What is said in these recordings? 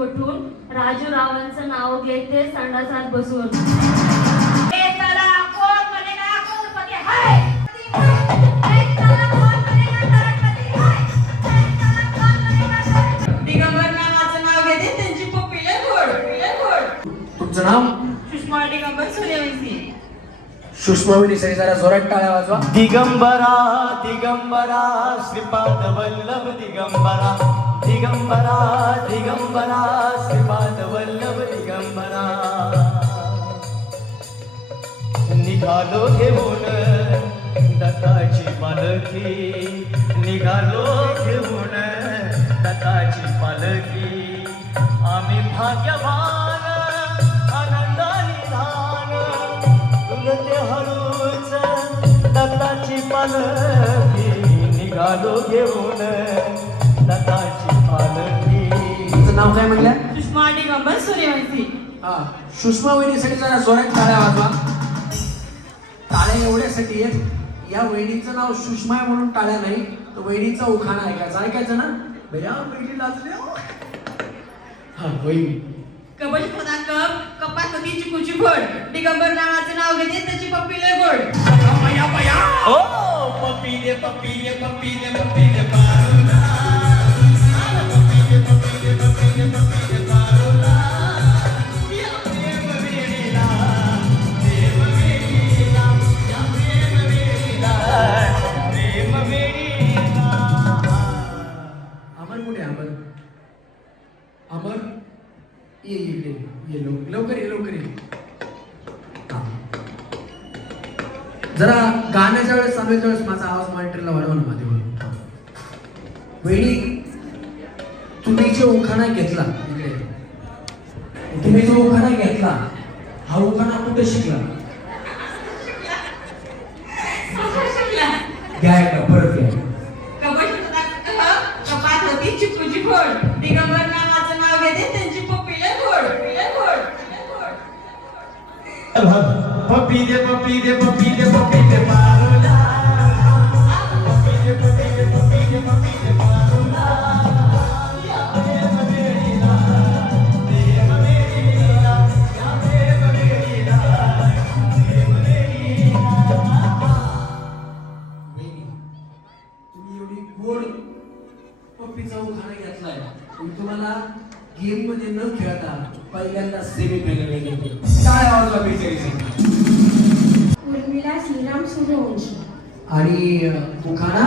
उठून राजू रावांचं नाव घेते संडासात बसून. दिगंबर नावाचं नाव घेते त्यांची पप्पी लय गोड. तुमचं नाव? सुषमा दिगंबर सूर्यवंशी. सुषमाविनी सरी जरा जोरात टाळ्या वाजवा. दिगंबरा दिगंबरा श्रीपाद वल्लभ दिगंबरा दिगंबरा दिगंबरा श्रीपाद वल्लभ दिगंबरा. निघालो घेऊन दत्ताची पालखी, निघालो घेऊन दत्ताची पालखी. आम्ही भाग्यवान आनंदाने धान तुलते हळूच दत्ताची पालखी. निघालो घेऊन दत्ताची पालखी. तुमचं नाव काय म्हणलं? सुषमा दिगंबर सूर्यवंशी. हा, सुषमाविनीसाठी जरा जोरात टाळ्या वाजवा. टाळ्या एवढ्यासाठी आहेत, या वहिनीचं नाव सुषमा आहे म्हणून टाळ्या नाही, तर वहिनीचा उखाणा ऐकायचं ना. भैया वहिनी लाजल्या. हा वहिनी. कबज खुदा कप कपात होती चिकूची घोड. दिगंबर नावाचं नाव घेते त्याची पप्पी लय गोड. ओ पप्पी दे पप्पी दे पप्पी दे पप्पी दे पारुला. पप्पी दे पप्पी दे पप्पी दे पप्पी दे पारुला. या प्रेम वेडीला प्रेम वेडीला या प्रेम वेडीला प्रेम वेडीला. अमर कुठे? अमर अमर ये इकडे ये. लवकर ये लवकर ये. हा. जरा गाण्याच्या वेळेस सांगायच्या वेळेस माझा आवाज मॉनिटरला वाढवा ना मध्ये. वहिनी, तुम्ही जो उखाणा घेतला इकडे, तुम्ही जो उखाणा घेतला हा उखाणा कुठे शिकला? घ्या का परत घ्या. कबज खुदा कप कपात होती चिकूची घोड. दिगंबर नावाचं नाव घेते त्यांची पप्पी लय गोड. पप्पी दे पप्पी दे पप्पी दे पप्पी दे पारुला. पप्पी दे पप्पी दे पप्पी दे पप्पी दे पारुला. या प्रेम वेडीला प्रेम वेडीला या प्रेम वेडीला प्रेम वेडीला. वहिनी, तुम्ही एवढी गोड पप्पीचा उखाणा घेतलाय, पण तुम्हाला गेम मध्ये न खेळता पहिल्यांदा सेमी फायनल गेले. टाळ्या वाजवा बिचारीसाठी. उर्मिला श्रीराम सूर्यवंशी. आणि उखाणा?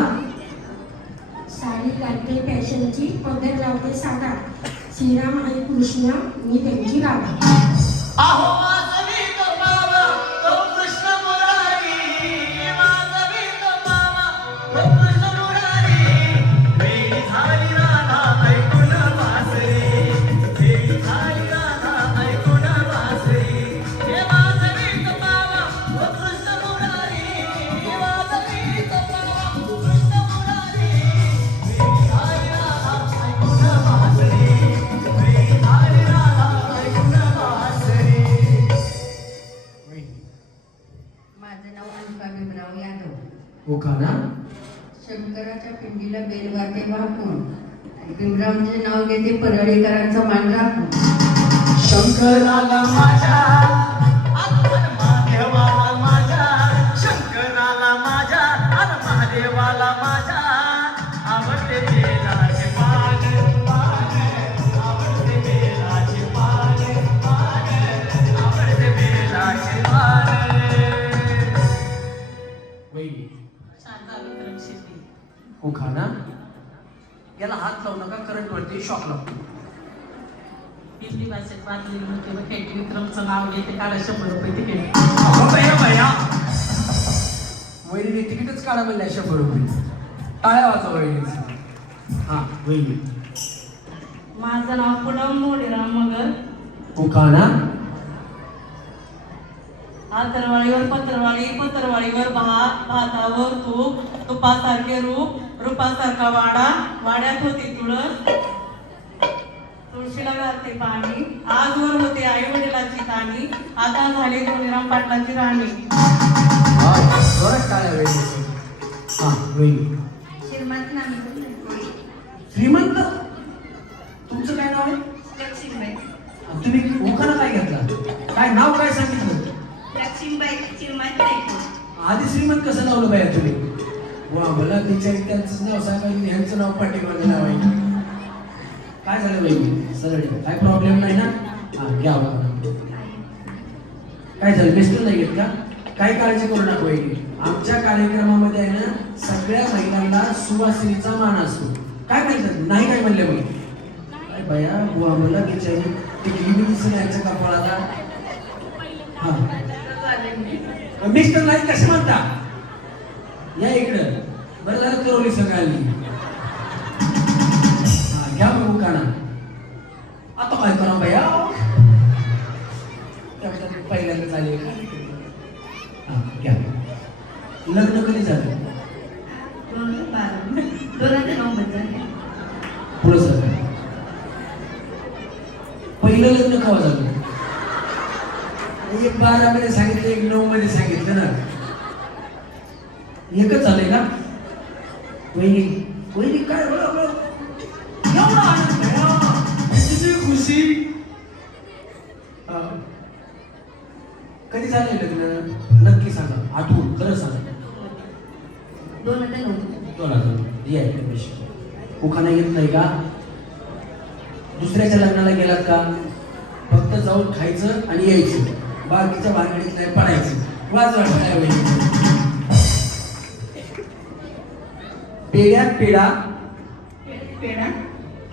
साडी घालते फॅशनची, पदर लावते साधा. श्रीराम आणि कृष्ण मी त्यांची राधा. आहो वाजवी तो बाबा तो कृष्ण मुरारी. वाजवी तो बाबा तो कृष्ण मुरारी. वेळी झाली राधा ऐकून वासरी. वेळी झाली राधा ऐकून वासरी. हे वाजवी तो बाबा तो कृष्ण मुरारी. वाजवी तो बाबा कृष्ण मुरारी. वेळी झाली राधा ऐकून वासरी. वेळी झाली राधा ऐकून वासरी. माझं नाव अनुका भीमराव यादव. उखाणा? शंकराच्या पिंडीला बेल वाटे वाकून भीमरावचे नाव घेते परळीकरांचा मान राखून. शंकराला माझ्या आत्मन महादेवाला माझ्या. शंकराला माझ्या आणि महादेवाला माझ्या. आवडते बेलाचे पान पान. आवडते बेलाचे पान पान. आवडते बेलाचे पान. वहिनी, शारदा विक्रम शेट्टी. उखाणा? याला हात लावू नका, करंट वरती शॉक लागतो. हिंदी भाषेत वाचलेली होती व खेटी विक्रमचं नाव घेते काढा 100 रुपये तिकीट. वहिनीने तिकीटच काढा म्हणल्या 100 रुपये. टाळ्या वाजवा वहिनी. हा वहिनी. माझं नाव पुनम मोडीराम मगर. उखाणा? आतरवाळीवर पत्रवाळी, पत्रवाळीवर भात, भातावर तूप, तुपासारखे रूप, रूपासारखा वाडा, वाड्यात होती तुळस, तुळशीला घालते पाणी. आजवर होते आई वडिलाची ताणी, आता झाली धोनीराम पाटलाची राणी. जोरात टाळ्या वहिनी. हा वहिनी. श्रीमंत नामी. श्रीमंत? तुमचं काय नाव आहे? लक्ष्मी. तुम्ही उखाणा काय घेतला? काय नाव काय सांगितलं? लक्ष्मीबाई चिरमात नाही. आधी श्रीमंत कसं लावलं बाया तुम्ही? वा मला तिच्या त्यांचं नाव सांगायचं ह्यांचं नाव पाठीमागे लावायचं. काय झालं बाई? सरळ काय प्रॉब्लेम नाही ना? हा घ्या उखाणा. काय झालं? मिस्टर नाही घेत का? काय काळजी करू नका वहिनी. आमच्या कार्यक्रमामध्ये आहे ना सगळ्या महिलांना सुवासिनीचा मान असतो. काय म्हणतात? नाही काय म्हणले मग? काय बाया बुवा मला विचारू ते किती दिसून यायचं कपाळाला. हा मिस्टर नाही कसे म्हणता? या इकडं. बरं झालं करवली सगळ्यांनी. हा घ्या मग उखाणा. आता काय करा बाया? पहिल्यांदा चालेल. हा घ्या. लग्न कधी झालं? 2009 मध्ये. पुढं सर. पहिलं लग्न केव्हा झालं? एक 12 मध्ये सांगितलं, एक 9 मध्ये सांगितलं ना. एकच झालंय का? वहिनी वहिनी काय बरोबर एवढा आनंद किती खुशी. कधी झालंय लग्न? नक्की सांगा, आठवून खरं सांगा. 2009. उखाणा येत नाही का? दुसऱ्याच्या लग्नाला गेलात का? फक्त जाऊन खायचं आणि यायचं, बाकीच्या भानगडीत नाही पडायचं. वाज वाटत पेड्यात पेढा. पेढा.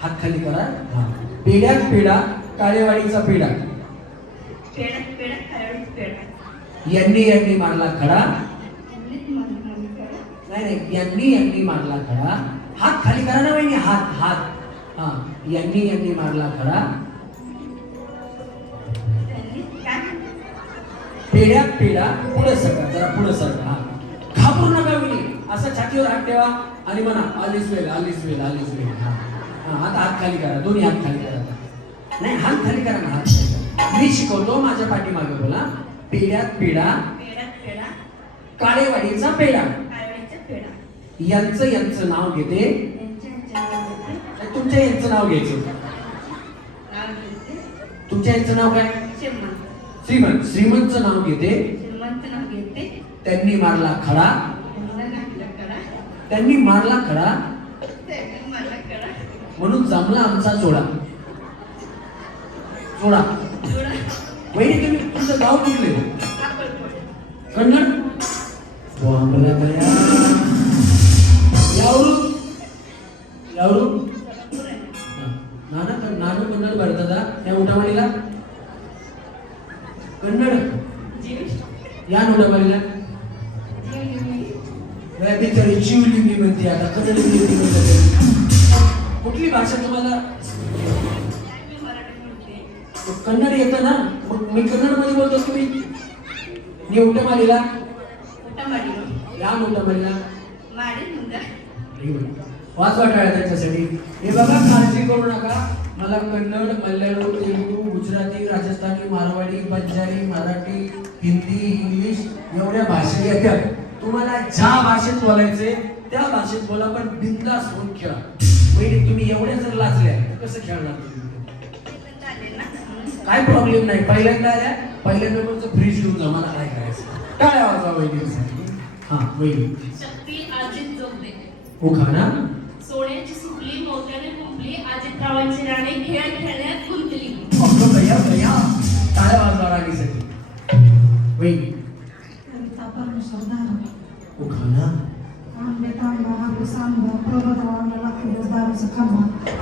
हात खाली करा. हा पेड्यात पेढा, काळेवाडीचा पेढा. पेढा पेढा खायचा पेढा. यांनी मारला खडा. नाही यांनी मारला खडा. हात खाली करा ना वहिनी. हात. हा यांनी मारला खडा. पेड्यात पेढा. पुढे सरका, जरा पुढे सरका. हा घाबरू नका वहिनी. असं छातीवर हात ठेवा आणि म्हणा आलीच वेल. हा आता हात खाली करा, दोन्ही हात खाली करा. नाही हात खाली करा ना, हात खाली करा. मी शिकवतो, माझ्या पाठीमागे बोला. पेड्यात पेढा, काळेवाडीचा पेढा. यांचं नाव घेते. तुमच्या यांचं नाव घ्यायचं. तुमच्या यांचं नाव काय? श्रीमंत. श्रीमंतचं नाव घेते. त्यांनी मारला खडा. म्हणून जमला आमचा जोडा. वहिनी तुम्ही तुमचं गाव कुठले? कन्नड. यावरू नानू कन्नड भरता त्या उठावाडीला. कन्नड या उठावाडीला बिचारी चिवली मी म्हणते. आता कन्नड कुठली भाषा तुम्हाला? कन्नड येतं ना? मग मी कन्नड मध्ये बोलतो. तुम्ही उठावाडीला या उठावाडीला वाच वाटाळा त्याच्यासाठी. हे बघा काळजी करू नका. मला कन्नड, मल्याळम, तेलुगू, गुजराती, राजस्थानी, मारवाडी, बंजारी, मराठी, हिंदी, इंग्लिश एवढ्या भाषा येतात. तुम्हाला ज्या भाषेत बोलायचे त्या भाषेत बोला, पण बिंदास होऊन खेळा. पहिले तुम्ही एवढ्या जर लाजल्या तर कसं खेळणार तुम्ही? काय प्रॉब्लेम नाही. पहिल्यांदा आल्या, पहिल्यांदा फ्रीज घेऊन जा. मला काय करायचं? काय आवाज वहिनी? हा वहिनी. शक्ती अजित जोगदे. उखाणा. सोन्याची सुकली मोत्याने कुंपली, अजितरावांची राणी खेळ खेळण्यात गुंतली. भैया टाळ्या वाजवा राणीसाठी. वहिनी. उखाणा.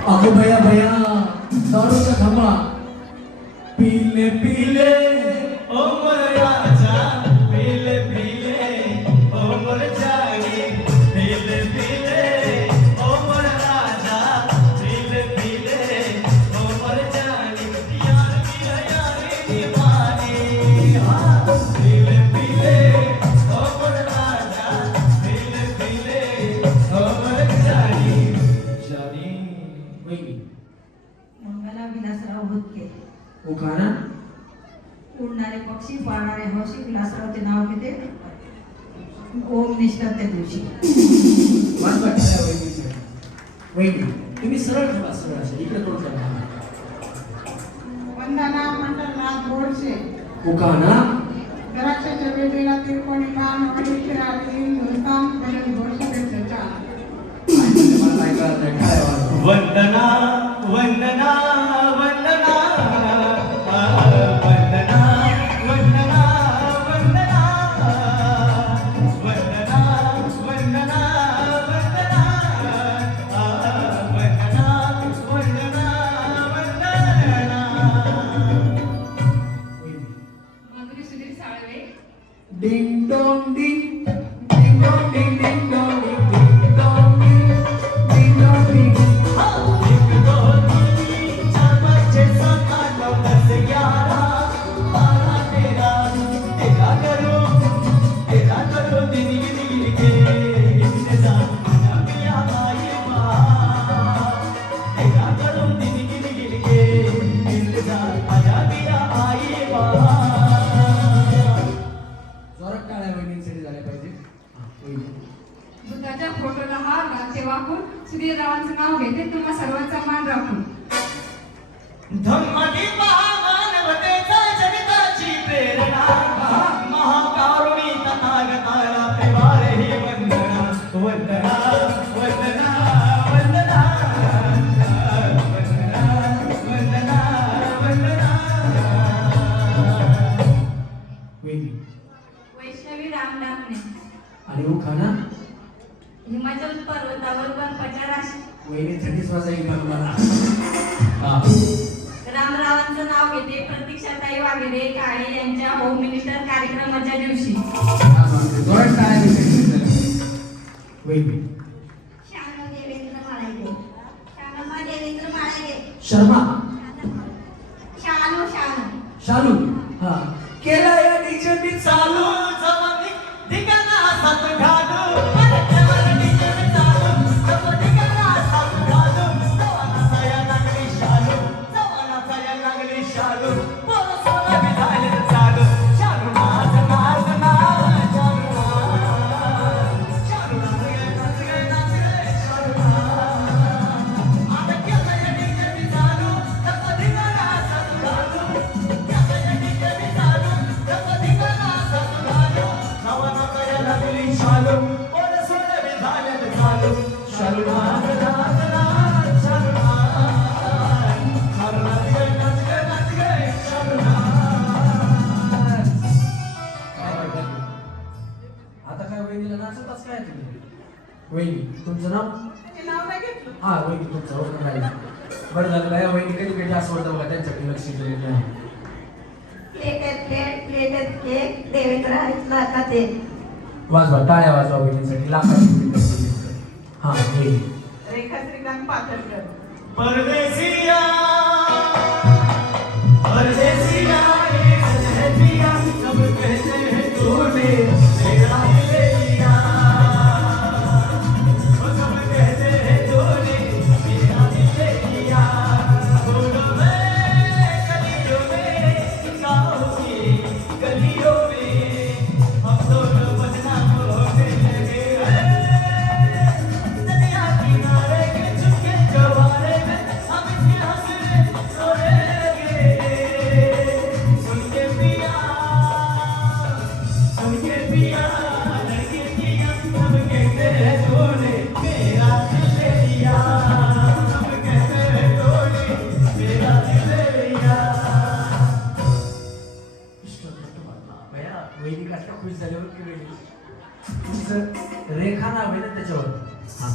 अगो भैया दारूचा खंबा. पीले पीले ओ मोर राजा, पीले पीले ओ मोर जानी. पीले पीले ओ मोर राजा, पीले पीले ओ मोर जानी. यार पिया यारी दीवानी. हाँ पीले पीले ओ मोर राजा, पीले पीले ओ मोर जानी. जानी. वहिनी. मंगला विलासराव भुतके. उखाणा. उडणारे पक्षी पाळणारे हौशी विलासरावचे नाव घेते. ओम निष्ठा त्या दिवशी. वाच वाटतं वहिनी. तुम्ही सरळ ठेवा, सरळ असं इकडे तोंड करा. वंदना पंढरनाथ गोडसे उखाणा द्राक्षाच्या बेबीला तिरकोणी कान वडील फिरावी धुलकाम करून गोडसे त्याच्या मला काय कळत नाही, काय वाजवा. वंदना वंदना वंदना वंदना वंदना वंदना वंदना वंदना वंदना वंदना वंदना Madhuri Sudhir Salve. Ding dong ding ding dong ding ding dong ding ding dong ding ding dong ding. एक दो तीन चार पाँच छः सात आठ नौ दस ग्यारह बारह तेरह करो दिन गिन गिन के इंतजार आजा पिया आए बाहर तेरा करो दिन गिन गिन के इंतजार आजा पिया आए बाहर. जोरात टाळ्या वहिनींसाठी झाल्या पाहिजे. हा, वहिनी. बुद्धाच्या फोटोला हार घालते वाकून सुधीररावांचं नाव घेते तुम्हा सर्वांचा मान राखून. धम्मदी मानवतेचा जगताची प्रेरणा महाकारुणी तथागताला प्रेमारे ही वंदना वंदना वंदना वंदना वंदना वंदना वंदना. वहिनी. वैष्णवी रामदामने आणि उखाणा हिमाचल पर्वतावर बर्फाच्या राशी. वहिनी थंडीच वाजायची पण मला. हा. रामरावांचं नाव घेते प्रतीक्षाताई वाघेरे काळे यांच्या होम मिनिस्टर कार्यक्रमाच्या दिवशी. जोरात टाळ्या वहिनींसाठी. वहिनी. शानू देवेंद्र माळागे शानम्मा देवेंद्र माळागे शर्मा शानू शानू शालू. हा. केला या डीजेनी चालू जमानी ठिकाणा सात घालू परत डीजे चालू जमा ठिकाणा सात घालू जवानाचा या लागली शालू जवानाचा या लागली शालू बोल सोना बी झाले चालू शालू नाच नाच नाच शालू नाच शालू नाच गे नाच गे शालू नाच. आता केला या डीजे चालू जमा ठिकाणा सात घालू केला या डीजे चालू जमा ठिकाणा सात घालू जवानाचा या लागली शालू बोल सोना बी झाले चालू शालू नाच नाच नाच शालू नाच शालू नाच गे नाच गे शालू नाच. काय वाटतं? आता काय वहिनीला नाचवताच काय तुम्ही? वहिनी तुमचं नाव? ते नाव नाही घेतलं. हा वहिनी तुमचं ओळख राहिलं. बरं झालं बाया वहिनी कधी कधी असं वाटतं बघा त्यांच्याकडे लक्ष दिलेलं नाही. प्लेटेड केक देवेंद्र आहेत ते वाजवा टाळ्या वाजवा वहिनीसाठी लाखाची. हा वहिनी. रेखा श्रीकांत पाथरकर परदेसिया परदेसिया ये सजपिया सब कहते हैं तूने मेरा दिल लिया वो सब कहते हैं तूने मेरा दिल लिया बोलो मैं गलियों में गाँव की गलियों में हम दोनों बदनाम होने लगे हैं नदिया किनारे के चुपके जवारे में हम इसके हंसने रोने लगे सुन के पिया लड़के पिया सब कहते हैं तूने मेरा दिल ले लिया सब कहते हैं तूने मेरा दिल ले लिया. भैया वहिनी कसल्या खुश झाल्यावर की वहिनी तुमचं रेखा नाव आहे ना त्याच्यावर. हा.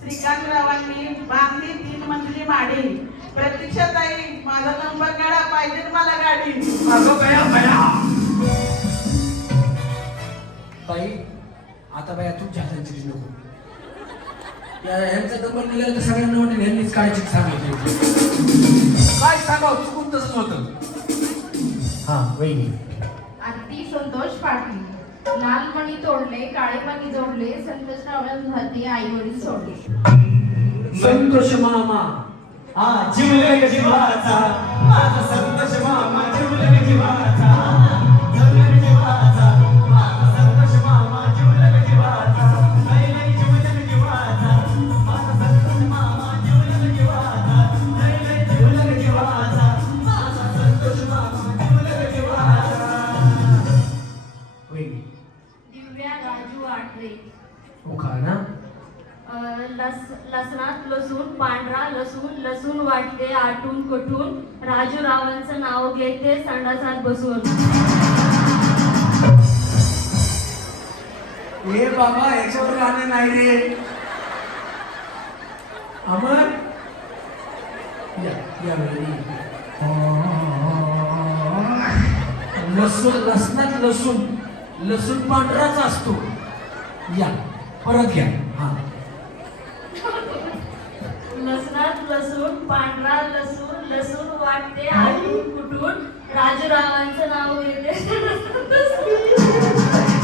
श्रीकांतरावांनी बांधली 3 मजली माडी प्रतीक्षाताई माझा नंबर काढा पाहिजे मला गाडी. अगं बया बया. ताई आता बया तुमच्या हातांची नको. यांचा नंबर दिलेला तर सगळ्यांना वाटेल यांनीच काढायची सांगितली. काय सांगावं चुकून तसंच होतं. हा वहिनी. आरती संतोष पाटील. लाल मणी तोडले काळे मणी जोडले संतोषराव हाती आई वडील सोडले. संतोष मामा. हा जीवलग जीवाचा माझा संतोष मामा जीवलग जीवाचा जीवलग जीवाचा माझा संतोष मामा जीवलग जीवाचा लय लय जीवलग जीवाचा माझा संतोष मामा जीवलग जीवाचा लय लय जीवलग जीवाचा काटून कुठून राजू रावांचं नाव घेते संडासात बसून. ए बाबा याच्यावर गाणं नाही रे. अमर या लसूण, लसणात लसूण पांढराच असतो. या परत घ्या. हा लसणात लसूण पांढरा लसूण वाटते आटून कुठून राजूरावांचं नाव घेते.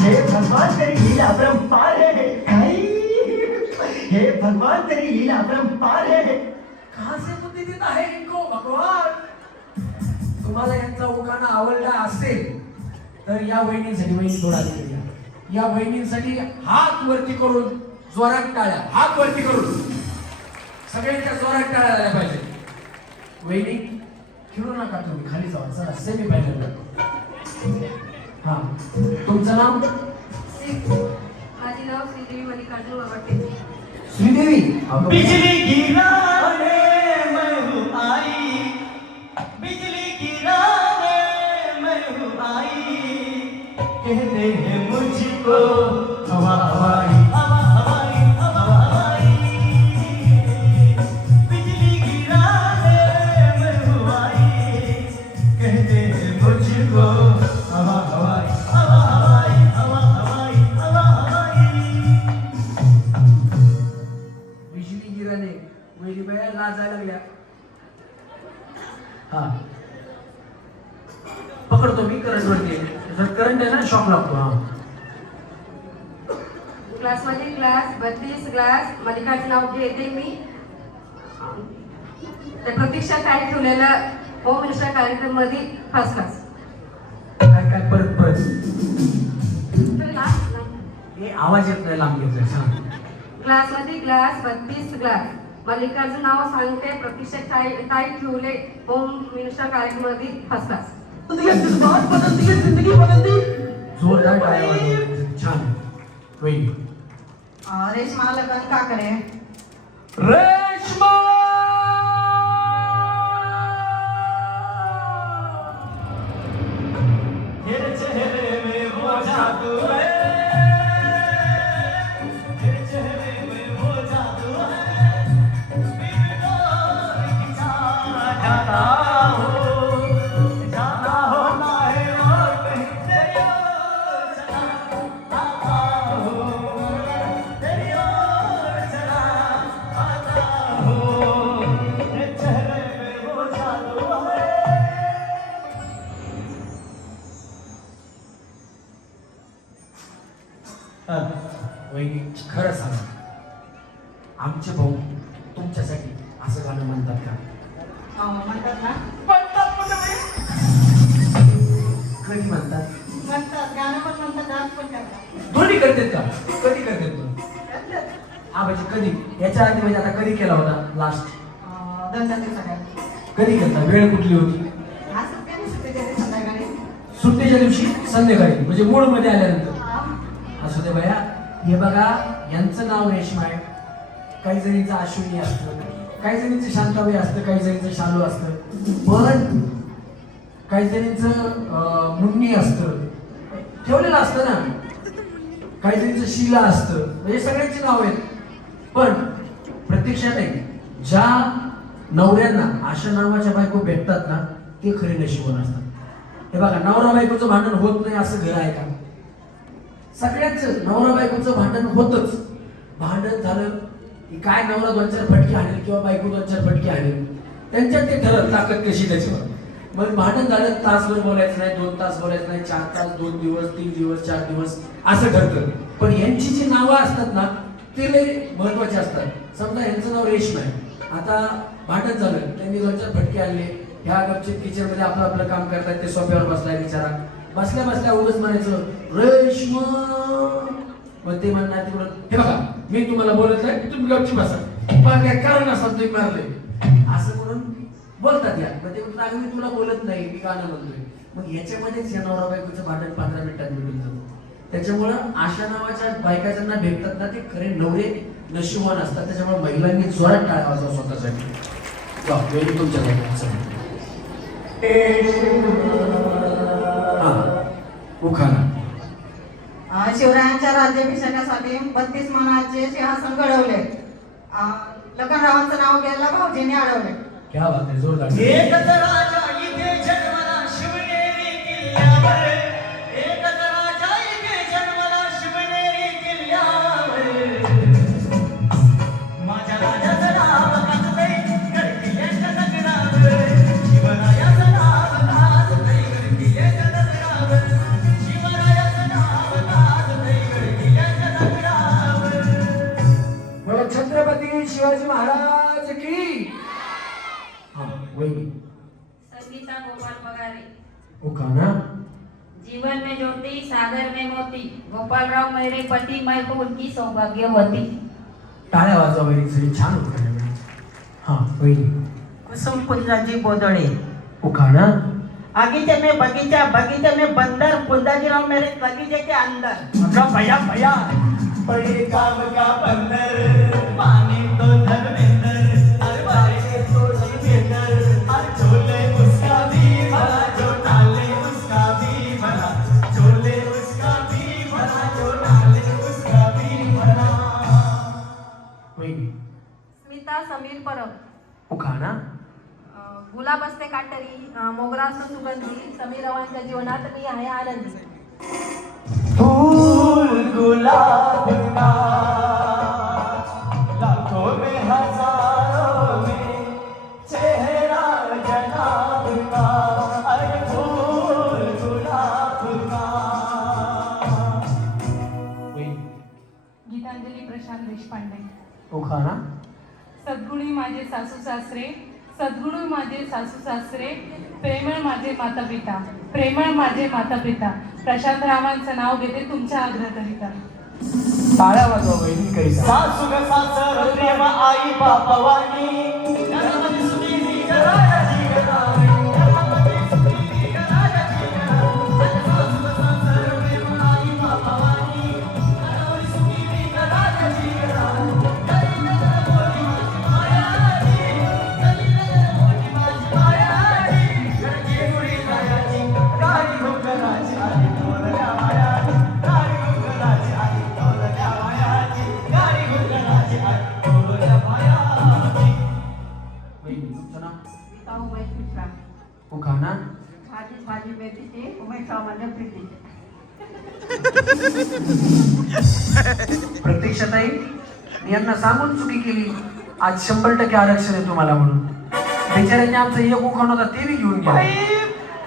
हे भगवान तेरी लीला अपरंपार है. हे भगवान तेरी लीला अपरंपार है. कहाँ से बुद्धी देता है इनको भगवान. तुम्हाला यांचा उखाणा आवडला असेल तर या वहिनींसाठी, वहिनी थोडा आधी या. या वहिनींसाठी हात वरती करून जोरात टाळ्या. हात वरती करून सगळ्यांच्या जोरात टाळ्या झाल्या पाहिजे. वहिनी खेळू नका तुम्ही, खाली जावा. चला सेमी फायनल. हा तुमचं नाव? माझे नाव श्रीदेवी मल्लिकार्जुन वावटे. श्रीदेवी. बिजली गिराने मैं हूँ आई. बिजली गिराने मैं हूँ आई. कहते हैं मुझको हवा हवाई. हवा हवाई हवा हवाई. बिजली गिराने मैं हूँ आई. कहते हैं मुझको हवा हवाई. हवा हवाई हवा हवाई हवा हवाई. बिजली गिराने. वहिनी बाया लाजायला लागल्या. हा पकडतो मी. करंट वरती करंट आहे ना, शॉक लागतो. हा क्लासमध्ये क्लास 32 क्लास मल्लिकाचं नाव घेते मी. त्या प्रतीक्षा काय ठेवलेलं होम मिनिस्टर कार्यक्रम मध्ये फर्स्ट क्लास. काय परत हे आवाज येत नाही. लांब घेतलाय. सांग. क्लासमध्ये क्लास 32 क्लास मल्लिकाचं नाव सांगते. प्रतीक्षा काय ठेवले होम मिनिस्टर कार्यक्रम मध्ये फर्स्ट क्लास. जोरदार टाळ्या वाजवा. छान. वहिनी. रेशमा लग्न काकडे. रेश्मा. तेरे चेहरे में वो जादू है. तेरे चेहरे में वो जादू है. बिगड़ोर की चाह जाता हो. जाता होता है और कहीं तेरी ओर चला आता हो. तेरी ओर चला आता हो. तेरे चेहरे में वो जादू है. वहिनी खरं सांगा, आमचे भाऊ तुमच्यासाठी असं गाणं म्हणतात का? म्हणतात ना. कधी म्हणतात? म्हणतात गाणं पण म्हणतात, डान्स पण करतात. दोन्ही करतात का? कधी करतात पण? हा म्हणजे कधी? याच्या आधी म्हणजे आता कधी केला होता लास्ट? 2-4 दिवसांनी. कधी केला? वेळ कुठली होती? असं काही सुट्टीच्या संध्याकाळी. सुट्टीच्या दिवशी संध्याकाळी, म्हणजे मूड मध्ये आल्यानंतर. असू दे बया. हे बघा, यांचं नाव रेश्मा आहे. काही जणींचं अश्विनी असतं, काही जणींचं शांताबाई असतं, काही जणींचं शालू असतं, पण काही जणींचं मुन्नी असतं, ठेवलेलं असतं ना. काही जणींचं शिला असतं, म्हणजे सगळ्यांची नाव आहेत. पण प्रत्यक्षात आहे, ज्या नवऱ्यांना अशा नावाच्या बायको भेटतात ना, ते खरे नशिबवान असतात. हे बघा, नवरा बायकोचं भांडण होत नाही असं घर आहे का? सगळ्यांचं नवरा बायकोचं भांडण होतच. भांडण झालं की काय नवरा 2-4 फटके आणेल किंवा बायको 2-4 फटके आणेल, त्यांच्यात ते ठरत ताकद कशी त्याच्यावर. मग भांडण झालं, तासभर बोलायचं नाही, 2 तास बोलायचं नाही, 4 तास, 2 दिवस, 3 दिवस, 4 दिवस असं ठरतं. पण यांची जी नावं असतात ना, ते लय महत्वाचे असतात. समजा यांचं नाव रेश्मा आहे. आता भांडण झालं, त्यांनी 2-4 फटके आणले, ह्या गपचित किचन मध्ये आपलं आपलं काम करतात, ते सोफ्यावर बसलाय बिचारा. बसल्या बसल्या उगाच म्हणायचं रेश्मा. मग ते म्हणणार तिकडून, हे बघा मी तुम्हाला बोलत नाही, तुम्ही गपची बसा, पण काय कारण असतात तुम्ही मारले असं म्हणून बोलतात. या मग ते म्हणतात, मी तुला बोलत नाही, मी गाणं म्हणतोय. मग याच्यामध्येच या नवरा बायकोचं भांडण 15 मिनिटात मिळून जातं. त्याच्यामुळं अशा नावाच्या बायका ज्यांना भेटतात ना, ते खरे नवरे नशिबवान असतात. त्याच्यामुळे महिलांनी जोरात टाळ्या वाजवा स्वतःसाठी. वा, वेळी तुमच्या जागी. चला. हा उखाणा. शिवरायांच्या राज्याभिषेकासाठी 32 मानाचे सिंहासन घडवले. लखनरावांचं नाव घ्यायला भाऊजीने अडवले. क्या बात आहे, जोरदार. एकच राजा इथे जन्मला शिवनेरी किल्ल्यावर, एकच राजा इथे जन्मला शिवनेरी किल्ल्यावर. माझ्या राजाचं नाव गाजतंय गडकिल्ल्याच्या नगरावर, शिवरायाचं नाव गाजतंय गडकिल्ल्याच्या नगरावर, शिवरायाचं नाव गाजतंय गडकिल्ल्याच्या नगरावर. बोला छत्रपती शिवाजी महाराज की. हा वहिनी. संगीता गोपाल पगारे. उखाणा. जीवन में ज्योति सागर में मोती, गोपालराव मेरे पति मैं तो उनकी सौभाग्यवती. टाळ्या वाजवा वहिनीसाठी, छान उखाणा. हा वहिनी. कुसुम कुंजाजी बोदळे. उखाणा. आगीचे में बगीचा, बगीचे में बंदर, कुंजाजीराव मेरे बगीचे के अंदर. का भैया भैया बड़े काम का बंदर, पानी तो धर्मेंद्र, अरे बारे तो धर्मेंद्र, अरे चोले उसका भी भला, जो नाले उसका भी भला, चोले उसका भी भला, जो नाले उसका भी भला. वहिनी. स्मिता समीर परब. उखाणा. गुलाब असते काटरी, मोगरा असतो सुगंधी, समीरवांच्या जीवनात मी आहे आनंदी. फूल गुलाब का लाखों में हजारों में चेहरा जनाब का, अरे फूल गुलाब का. गीतांजली प्रशांत देशपांडे. उखाणा. सद्गुणी माझे सासू सासरे, सद्गुणी माझे सासू सासरे, प्रेमळ माझे माता पिता, प्रेमळ माझे माता पिता. प्रशांत रावांचं नाव घेते तुमच्या आग्रहकरिता. टाळ्या वाजवा वहिनी करिता. सासू ग सासर प्रेम आई बापवानी, गणपती सुनीती ग राजाची ग राणी, गणपती सुनीती ग राजाची ग राणी. सासू ग सासर प्रेम आई बापवानी, गणपती सुनीती ग राजाची ग राणी. गलीला मोठी माझी मायाची, गलीला मोठी माझी मायाची, गडची गुढी जायाची, गाडी डोंगराची आली डोलल्या मायाची, गाडी डोंगराची आली डोलल्या मायाची, गाडी डोंगराची आली डोलल्या मायाची. वहिनी तुमचं नाव. गीता उमेश मिश्रा. उखाणा. भाजी भाजी मेथीची, उमेशराव माझ्या प्रीतीचे. प्रतीक्षाताई, मी यांना सांगून चुकी केली. आज 100% आरक्षण आहे तुम्हाला म्हणून. बिचाऱ्यांनी आमचं एक उखाण होता ते बी घेऊन गेला.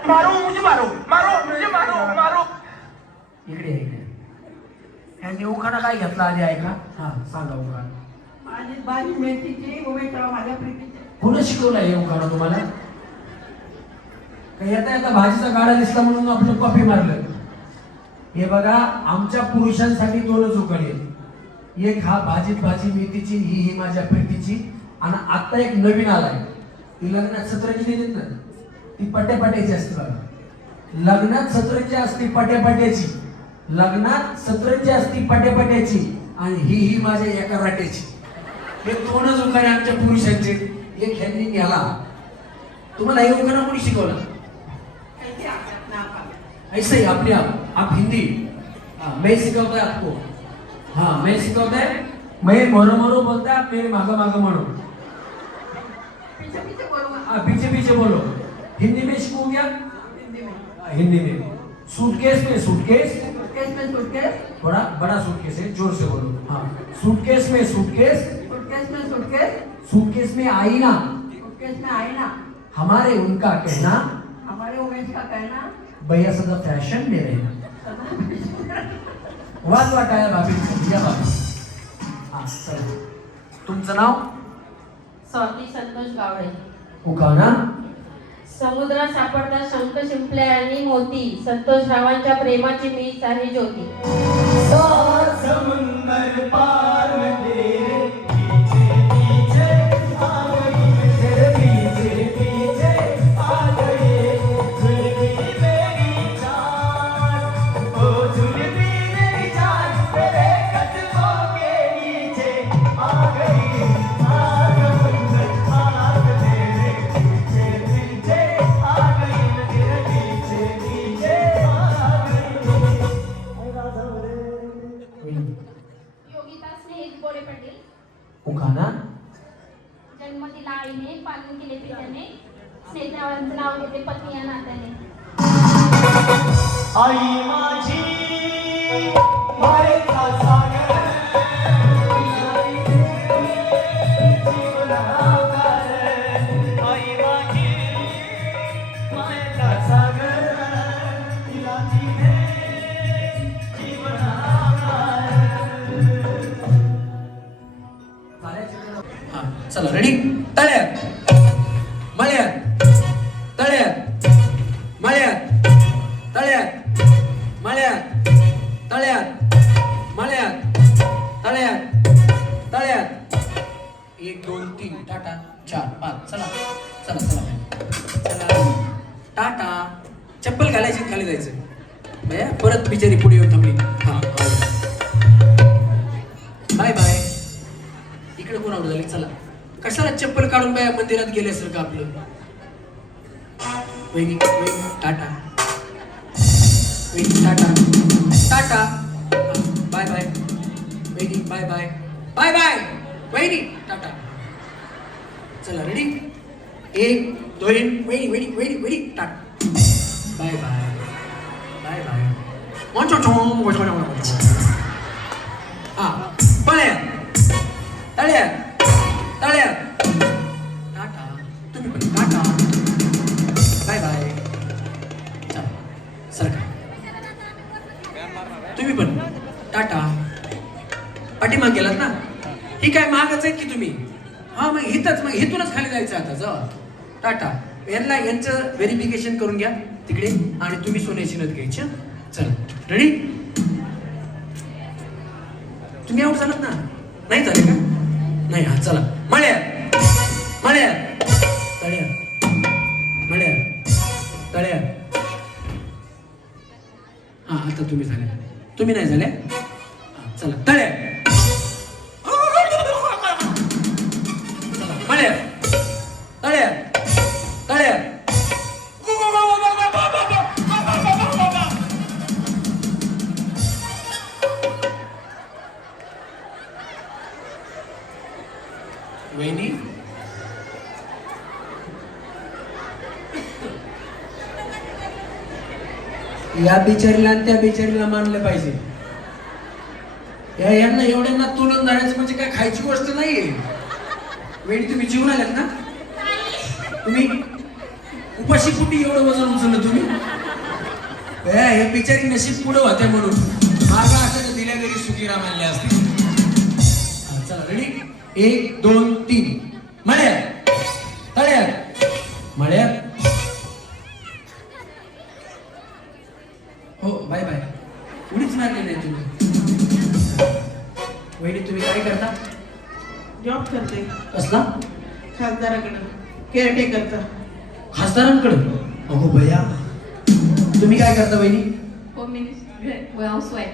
मारो मुझे मारो, मारो मुझे मारो, मारो. इकडे या, इकडे. ह्यांनी उखाणा काय घेतला आधी ऐका. हा सांगा उखाणा. भाजी भाजी मेथीची, उमेशराव माझ्या प्रीतीचे. कोणी शिकवलं हे उखाणा तुम्हाला? काही येता येता भाजीचा गाडा दिसला म्हणून आपलं कॉपी मारलं. हे बघा, आमच्या पुरुषांसाठी 2च उखाणे आहेत. एक हा भाजीत भाजी मेथीची, ही माझ्या प्रीतीची. आणि आता एक नवीन आलाय, ती लग्नात सतरंजी देत ना, ती पट्यापाट्याची असते बघा. लग्नात सतरंजी असते पट्यापाट्याची, लग्नात सतरंजी असते पट्यापाट्याची, आणि ही माझ्या एका राट्याची. हे 2च उखाणे आमच्या पुरुषांचे. एक ह्यांनी घ्याला. तुम्हाला हे उखाणा कोणी शिकवलं? ऐसे ही अपने आप हिंदी. हाँ, मैं सिखाता है आपको. हाँ, मैं सिखाता है. मैं मरो मरो बोलता है, आप मेरे मागा मागा मरो. पीछे पीछे बोलो. हाँ, पीछे पीछे बोलो. हिंदी में सीखो क्या? हिंदी में. सूटकेस में सूटकेस. सूटकेस में सूटकेस. थोड़ा बड़ा सूटकेस है, जोर से बोलो. हाँ, सूटकेस में सूटकेस. सूटकेस में सूटकेस. सूटकेस में आईना. सूटकेस में आईना. हमारे उनका कहना, हमारे उमेश का कहना. भैया सदा फॅशन में रहना. वाजवा टाळ्या भाभी. या भाभी. हा चला. तुमचं नाव? स्वाती संतोष गावडे. उखाणा. समुद्रात सापडतात शंख शिंपले आणि मोती, संतोष रावांच्या प्रेमाची मीच आहे ज्योती. समुंदर पार में तेरे पीछे पीछे आ गई, तेरे पीछे पीछे आ गई, झुलती मेरी जान, ओ झुलती मेरी जान, तेरे कदमों के नीचे आ गई. समुंदर पार में तेरे उखाणा. जन्म दिला आईने, पालन केले पित्याने, स्नेहनावांचं नाव घेते पत्नी या नात्याने. आई माझी मायेचा सागर, जीवनाकार. आई माझी मायेचा सागर, तिला दिले जीवनाकार. हा चला रेडी. तळ्यात मळ्यात तळ्यात मळ्यात तळ्यात मळ्यात तळ्यात मळ्यात तळ्यात तळ्यात. 1 2 3 टाटा 4 5. चला चला चला चला टाटा. चप्पल घालायची खाली जायचं भैया. परत बिचारी पुढे येऊन थांबली. हा बाय बाय. इकडे कोण आवड झाली. चला कशाला चप्पल काढून बाया मंदिरात गेल्यासारखं आपलं. वहिनी वहिनी टाटा. वहिनी टाटा टाटा. बाय बाय वहिनी. बाय बाय बाय बाय वहिनी. टाटा. चला रेडी. 1 2 वहिनी वहिनी वहिनी वहिनी tata. Bye bye bye bye. हा पळ्यात तळ्यात तळ्यात टाटा. तुम्ही पण टाटा. Bye bye. चला सरका. तुम्ही पण टाटा. पाठीमाग गेलात ना. ही काय मागच आहेत की तुम्ही. हा मग हिथंच मग हिथूनच खाली जायचं आता. जावा टाटा. यांचं व्हेरिफिकेशन करून घ्या तिकडे आणि तुम्ही सोन्याची नथ घ्यायची. चला रेडी. तुम्ही आउट झालात ना. नाही झाले का. नाही. हा चला मळ्यात मळ्यात तळ्यात मळ्यात तळ्यात. हा आता तुम्ही झाल्या. तुम्ही नाही झाल्या. चला तळ्यात मळ्यात तळ्यात तळ्यात. वहिनी या बिचारीला आणि त्या बिचारीला मानलं पाहिजे. यांना एवढ्यांना तुलून जाण्याचं म्हणजे काय खायची गोष्ट नाहीये. वहिनी तुम्ही जीवन आल्यात ना. तुम्ही उपाशी कुठे एवढं वजन उचललं तुम्ही. हे बिचारी नशीब पुढं होत्या म्हणून मागा असं दिल्या घरी सुखीरा मानले असते. चला रेडी. 1 2 3 मळ्यात तळ्यात मळ्यात. हो बाय बाय. उडीच मारली नाही तुम्ही. वहिनी तुम्ही काय करता. जॉब करते कसला. खासदाराकडे केअरटेकरचा. खासदारांकडे. अगो भैया तुम्ही काय करता वहिनी. Home minister housewife.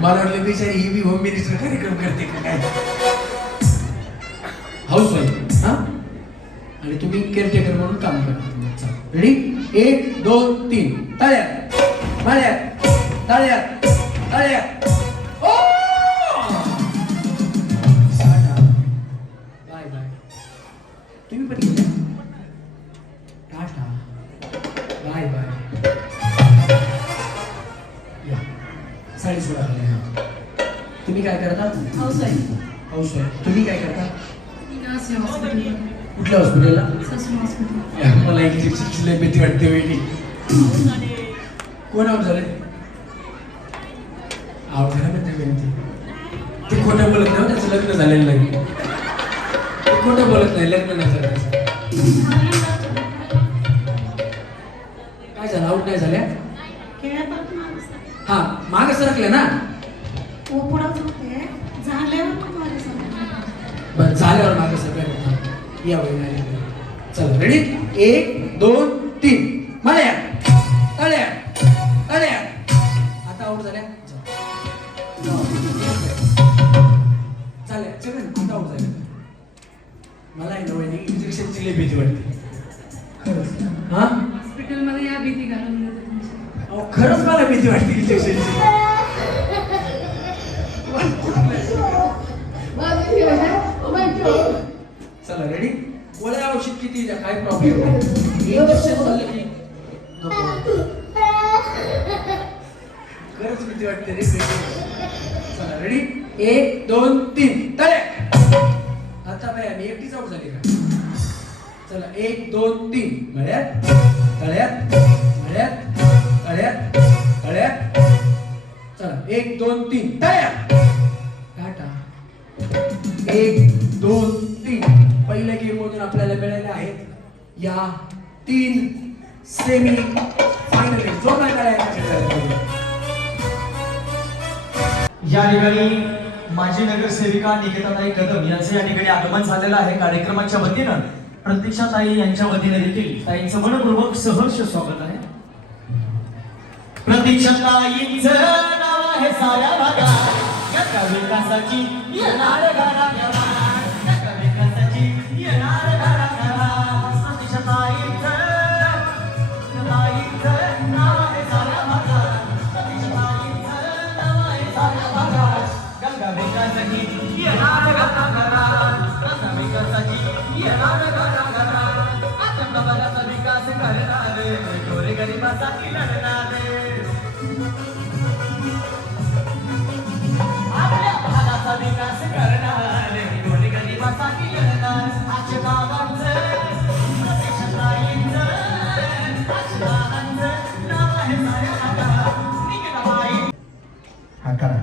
मला वाटलं बिचारी ही बी होम मिनिस्टर कार्यक्रम करते का काय. House wife. हा आणि तुम्ही केअरटेकर म्हणून काम करता. रेडी. 1 2 3 तळ्यात मळ्यात तळ्यात तळ्यात. Bye bye. तुम्ही पण गेल्या. Tata bye bye. या साडी सोडा. तुम्ही काय करता. हाऊसवाईफ. Housewife. तुम्ही काय करता. हॉस्पिटल. कुठल्या हॉस्पिटलला. ससून हॉस्पिटल. मला इंजेक्शनची लय भीती वाटते वहिनी. कोण आउट झाले. आउट झाला म्हणते वहिनी. ते खोटं बोलत नाही. त्याचं लग्न झालेलं नाही. ते खोटं बोलत नाही. लग्न नाही झालं त्याचं. काय झालं. आउट नाही झाल्या. हा मागे सरकले ना. बरं झाल्यावर मागे सरकले. या वहिनी. चला रेडी. 1 2 3 मळ्यात तळ्यात तळ्यात. आता आउट झाल्या. चालेल चल आता आउट झाल्या. मला आहे ना वहिनी इंजेक्शनची लय भीती वाटते. खरंच. हा हॉस्पिटलमध्ये या भीती घालून देते तुमची. अहो खरंच मला भीती वाटते इंजेक्शनची. चला रेडी गोळ्या औषध किती द्या काय प्रॉब्लेम नाही इंजेक्शन झालं की नको खरंच भीती वाटते रे चला रेडी 1 2 3 तळे आता बाय मी एकटीच आउट झाली का चला 1 2 3 गळ्यात तळ्यात गळ्यात तळ्यात तळ्यात चला 1 2 3 तळ्यात टाटा 1 2 3 पहिल्या गेम मधून आपल्याला मिळाले आहेत या 3 सेमी फायनल जो काय करायचं या ठिकाणी माजी नगरसेविका निकिताताई कदम यांचे या ठिकाणी आगमन झालेलं आहे कार्यक्रमाच्या वतीनं प्रतीक्षाताई यांच्या वतीने देखील ताईंचं मनपूर्वक सहर्ष स्वागत आहे. प्रतीक्षाताईंचं नाव आहे साऱ्या भागात या विकासाची येणार घराघरात या विकासाची येणार घराघरात प्रतीक्षाताईंचं नाव आहे साऱ्या भागात प्रतीक्षाताईंचं नाव आहे साऱ्या भागात गंगा विकासाची येणार घराघरात गंगा विकासाची येणार घराघरात आता भागाचा विकास करणार गोरे गरिबासाठी लढणार आपल्या भागाचा विकास करणार गोरे गरिबासाठी लढणार आजच्या गावांचं प्रतीक्षाताईंचं आजच्या गावांचं नाव आहे साऱ्या भागात निकिताबाई. हा करा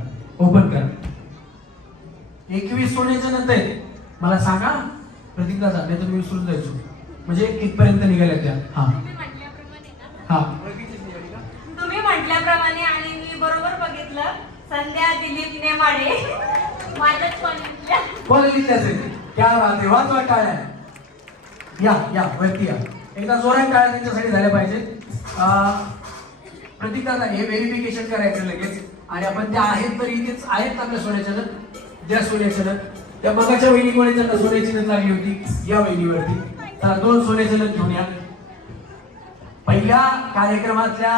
ओपन करा 21 सोन्याच्या नंतर मला सांगा प्रतीक दादा नाही तर मी विसरून जायचो म्हणजे कितपर्यंत निघाल्या त्या हा हा तुम्ही म्हटल्याप्रमाणे आणि मी बरोबर बघितलं संध्या दिलीप नेमाडे माझ्याच कॉलेजच्या कॉलेजीतल्याच आहे क्या बात आहे वाचवा टाळ्या या वरती या एकदा जोरात टाळ्या त्यांच्यासाठी झाल्या पाहिजे प्रतीक दादा हे व्हेरिफिकेशन करायचं लगेच आणि आपण त्या आहेत तर इथेच आहेत आपल्या सोन्याच्या द्या सोन्याच्या त्या मगाच्या वहिनीमुळे ज्यांना सोन्याची नथ लागली होती या वहिनीवरती तर 2 सोन्याचे नथ घेऊन या पहिल्या कार्यक्रमातल्या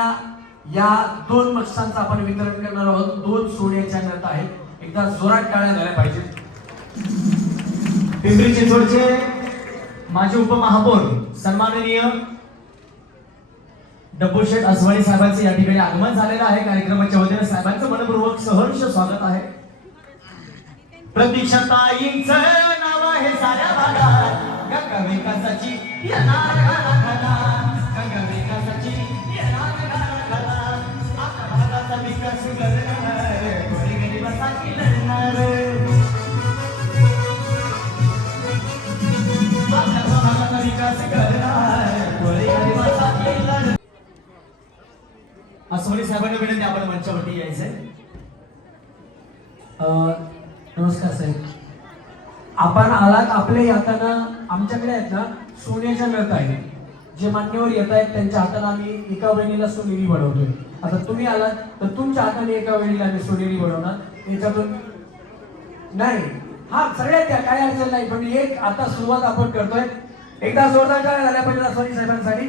या 2 बक्षांचं आपण वितरण करणार आहोत 2 सोन्याच्या नथ आहेत एकदा जोरात टाळ्या झाल्या पाहिजेत. पिंपरी चिंचवडचे माजी उपमहापौर सन्माननीय डब्बूशेठ अस्वाणी साहेबांचे या ठिकाणी आगमन झालेलं आहे कार्यक्रमाच्या वतीने साहेबांचं मनपूर्वक सहर्ष स्वागत आहे. प्रतीक्षाताईंचं नाव आहे साऱ्या भागात गंगा विकासाची येणार घराघरात गंगा विकासाची येणार घराघरात आपल्या भागाचा विकास करणार गोरे गरिबासाठी लढणार आपल्या भागाचा विकास करणार गोरे गरिबासाठी लढणार. अस्वानी साहेबांना विनंती आपण मंचावरती यायचंय. नमस्कार साहेब आपण आलात आपले हाताना आमच्याकडे आहेत ना सोन्याच्या नथ आहेत जे मान्यवर येत आहेत त्यांच्या हाताने आम्ही एका वहिनीला सोनेरी बनवतोय. आता तुम्ही आलात तर तुमच्या हाताने एका वहिनीला आम्ही सोनेरी बनवणार याच्यातून नाही हा सगळ्यात त्या काय अडचण नाही पण एक आता सुरुवात आपण करतोय एकदा जोरदार टाळ्या झाल्या पाहिजे अस्वानी साहेबांसाठी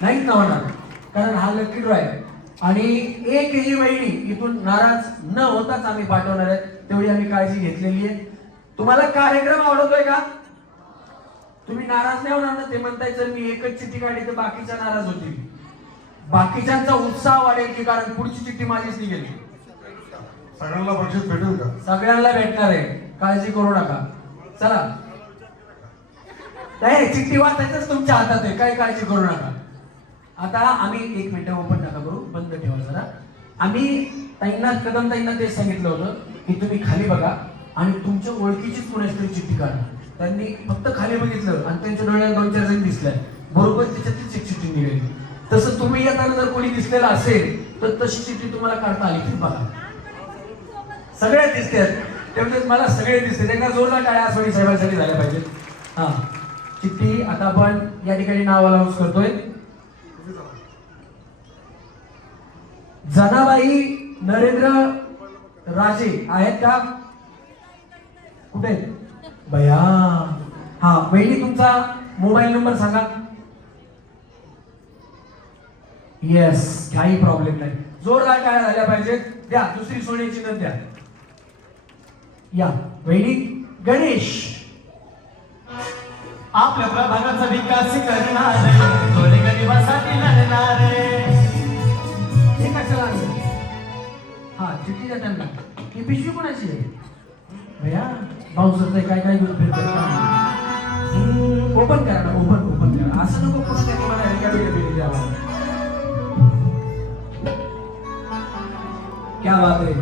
नाहीच ना होणार कारण हा लकी ड्रॉ आहे आणि एकही वहिनी इथून नाराज न होताच आम्ही पाठवणार आहे तेवढी आम्ही काळजी घेतलेली आहे. तुम्हाला कार्यक्रम आवडतोय का तुम्ही नाराज नाही होणार ना ते म्हणताय जर मी एकच चिठ्ठी काढली तर बाकीच्या नाराज होतील बाकीच्यांचा उत्साह वाढेल की कारण पुढची चिठ्ठी माझीच निघेल सगळ्यांना बक्षीस भेटेल का सगळ्यांना भेटणार आहे काळजी करू नका. चला नाही चिठ्ठी वाचायचंच तुमच्या हातात आहे काय काळजी करू नका. आता आम्ही 1 मिनिट ओपन नका करू बंद ठेवा जरा. आम्ही ताईंना कदम ताईंना तेच सांगितलं होतं की तुम्ही खाली बघा आणि तुमच्या ओळखीचीच कोणाची तरी चिठ्ठी काढा. त्यांनी फक्त खाली बघितलं आणि त्यांच्या डोळ्याला 2-4 जण दिसल्या बरोबर त्याच्यातलीच एक चिठ्ठी निघाली. तसं तुम्ही येताना जर कोणी दिसलेलं असेल तर तशी चिठ्ठी तुम्हाला काढता आली की बघा सगळे दिसतात तेवढेच मला सगळे दिसते त्यांना जोरदार टाळ्या अस्वानी साहेबांसाठी झाल्या पाहिजेत. हा चिठ्ठी आता आपण या ठिकाणी नाव अनाउन्स करतोय. जनाबाई नरेंद्र राजे आहेत का कुठे बया हा वहिनी तुमचा मोबाईल नंबर सांगा. येस काही प्रॉब्लेम नाही जोरदार टाळ्या झाल्या पाहिजेत. द्या दुसरी सोन्याची नथ द्या या वहिनी गणेश. आपल्या प्रभागाचा विकास करणार थोडे गरिबासाठी लढणार. हे कशाला आणलं? हा चिठ्ठी देताना ही पिशवी कोणाची आहे भैया? भाऊसाचं काय काय घेऊन फिरतो. ओपन करा ना, ओपन करा. असं नको कोणा त्यांनी मला रिकामी द्यावा. क्या बात आहे.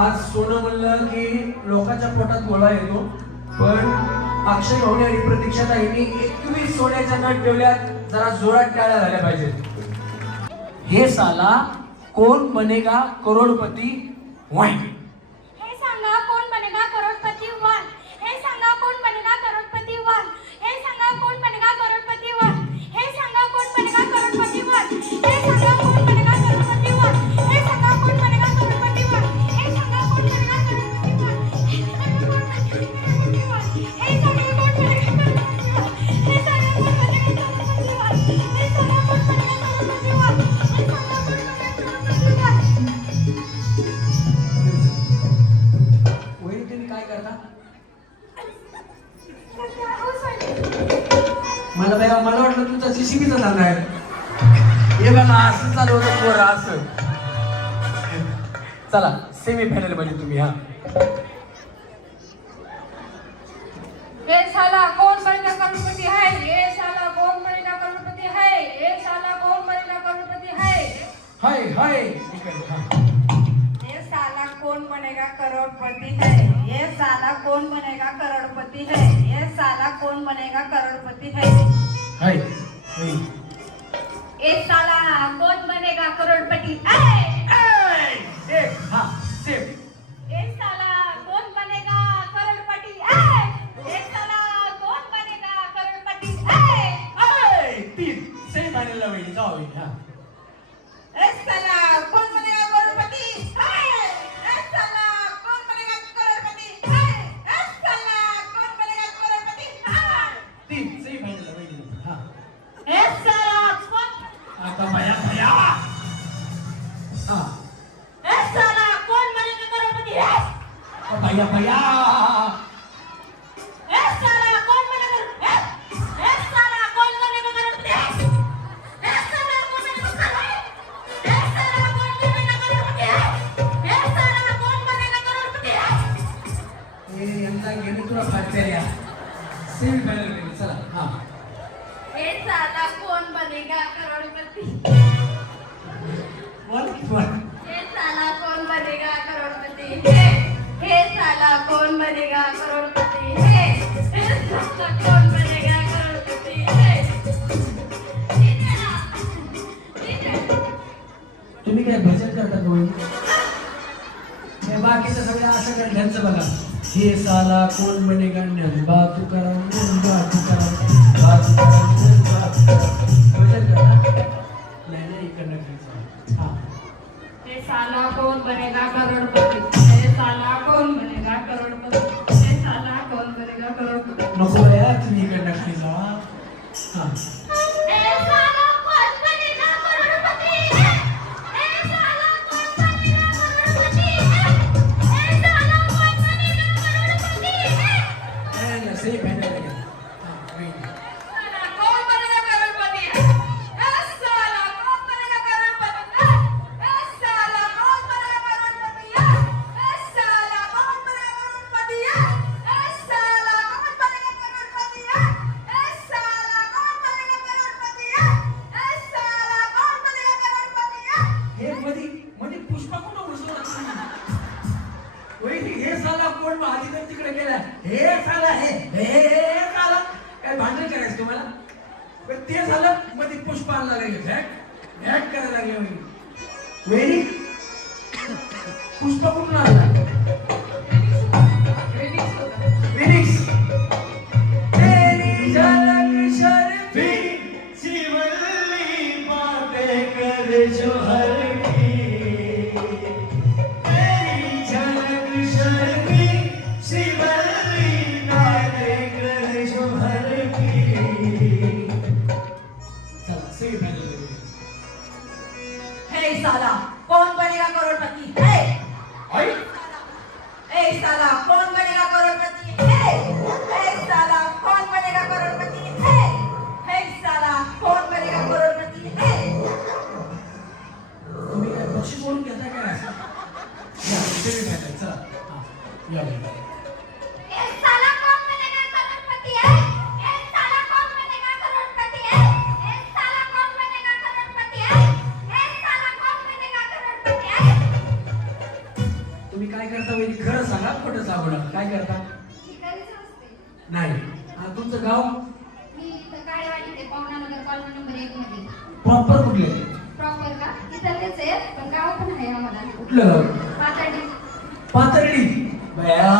आज सोनं म्हणलं की लोकांच्या पोटात गोळा येतो, पण अक्षय भाऊने आणि प्रतीक्षाताईंनी 21 सोन्याच्या नट ठेवल्यात. जरा जोरात टाळ्या झाल्या पाहिजेत. हे साला कोण बनेगा करोडपती वाईन. हे सांगा कोण बनेगा करोडपती वन. हे सांगा कोण बनेगा करोडपती वन. हे सांगा कोण बनेगा करोडपती वन. हे सांगा कोण बनेगा करोडपती वन. हे सांगा कोण बनेगा करोडपती वन. हे सांगा कोण बनेगा करोडपती वन. हे सांगा कोण बनेगा करोडपती वन. हे सांगा कोण बनेगा करोडपती वन. हे सांगा कोण बनेगा करोडपती वन. हे सांगा कोण बनेगा करोडपती वन. हे सांगा कोण बनेगा करोडपती वन. हे सांगा कोण बनेगा करोडपती वन. वहिनी तुम्ही काय करता? मला वाटलं तुमचा जीसीबीचा धंदा आहे. हे बघा असं चालू होतं पोरं असं. चला सेमी फायनल मध्ये तुम्ही. हा ये साला कौन बनेगा करोड़पति है. ये साला कौन बनेगा करोड़पति है. ये साला कौन बनेगा करोड़पति है. हाय हाय. ये साला कौन बनेगा करोड़पति है. ये साला कौन बनेगा करोड़पति है. ये साला कौन बनेगा करोड़पति है. हाय. ए साला कौन बनेगा करोड़पति है. हा सेम. ए साला कौन बनेगा करोड़पति है. ए साला कौन बनेगा करोड़पति है. तीन सेमी फायनलला वहिनी जाऊ वहिनी. हा ए साला कौन बनेगा करोड़पति है. ए साला कौन बनेगा करोड़पति है. ए साला कौन बनेगा करोड़पति है. तीन सेमी फायनलला वहिनी. हा ए साला कौन आता भया भया. हा ए साला कौन बनेगा करोड़पति है. भया भया. ए साला कौन बनेगा. ए साला कौन बनेगा करोड़पति है. ए साला कौन बनेगा करोड़पति है. ए साला कौन बनेगा करोड़पति है. ए साला कौन बनेगा करोड़पति है. हे यंदा गेले तुला फाटल्या सेमी फायनल मध्ये. चला. हा ए साला कौन बनेगा करोड़पति. वन. हे साला कौन बनेगा करोड़पति है. हे साला कौन बनेगा करोड़पति है. हे साला कौन बनेगा करोड़पति है. तुम्ही काय भजन करता का वहिनी? हे बाकीचं सगळं असं कर ढ्यांचं बघा. हे साला कोण बनेगा नंबा तुकाराम नंबा तुकाराम बा तुकाराम नंबा तुकाराम. भजन करता? नाही इकडनं खायचं. हा ये साला कौन बनेगा करोड़पति. ये साला कौन बनेगा करोड़पति. ये साला कौन बनेगा करोड़पति. नको रे तुम्ही इकडनं खायचा. हा ए साला कौन बनेगा करोड़पति है. ए साला कौन बनेगा करोड़पति है. ए साला कौन बनेगा करोड़पति है. सेमी फायनल मध्ये. हा वहिनी. साला कौन बनेगा करोड़पति है. ए साला कौन बनेगा करोड़पति है. ए साला कौन बनेगा करोड़पति है. ए साला कौन बनेगा करोड़पति है. ए साला कौन बनेगा करोड़पति है. ए साला कौन बनेगा करोड़पति है. ए साला कौन बनेगा करोड़पति है. हे मध्ये मध्ये पुष्पा कुठं घुसवला? वहिनी हे साला कोण महाधिकार तिकडे गेला. हे साला हे साला काय भांडण करायचं तुम्हाला? पण ते झालं मध्ये पुष्पा आणला लागेल. हॅक करायला लागले वहिनी. वहिनी पुष्पा कुठून आणला? रिमिक्स. तेरी झलक शर्फी शिवल्ली बातें कर जो हर की. तेरी झलक शर्फी शिवल्ली बातें कर जो हर की. चला सेमी फायनल मध्ये. हे साला कौन बनेगा करोड़पति है. आई ए साला कौन बनेगा करोड़पति है. या वहिनी. ए साला कौन बनेगा करोड़पति है ए साला कौन बनेगा करोड़पति है ए साला कौन बनेगा करोड़पति है ए साला कौन बनेगा करोड़पति है. तुम्ही काय करता वहिनी खरं सांगा खोटं सांगू नका काय करता मी घरीच असते. नाही हा तुमचं गाव मी इथं काळेवाडी ते पवनानगर कॉलनी नंबर 1 मध्ये. प्रॉपर कुठले प्रॉपर का इथलेच आहे पण गाव पण आहे आम्हाला. कुठलं गाव पातळी. पाथर्डी बया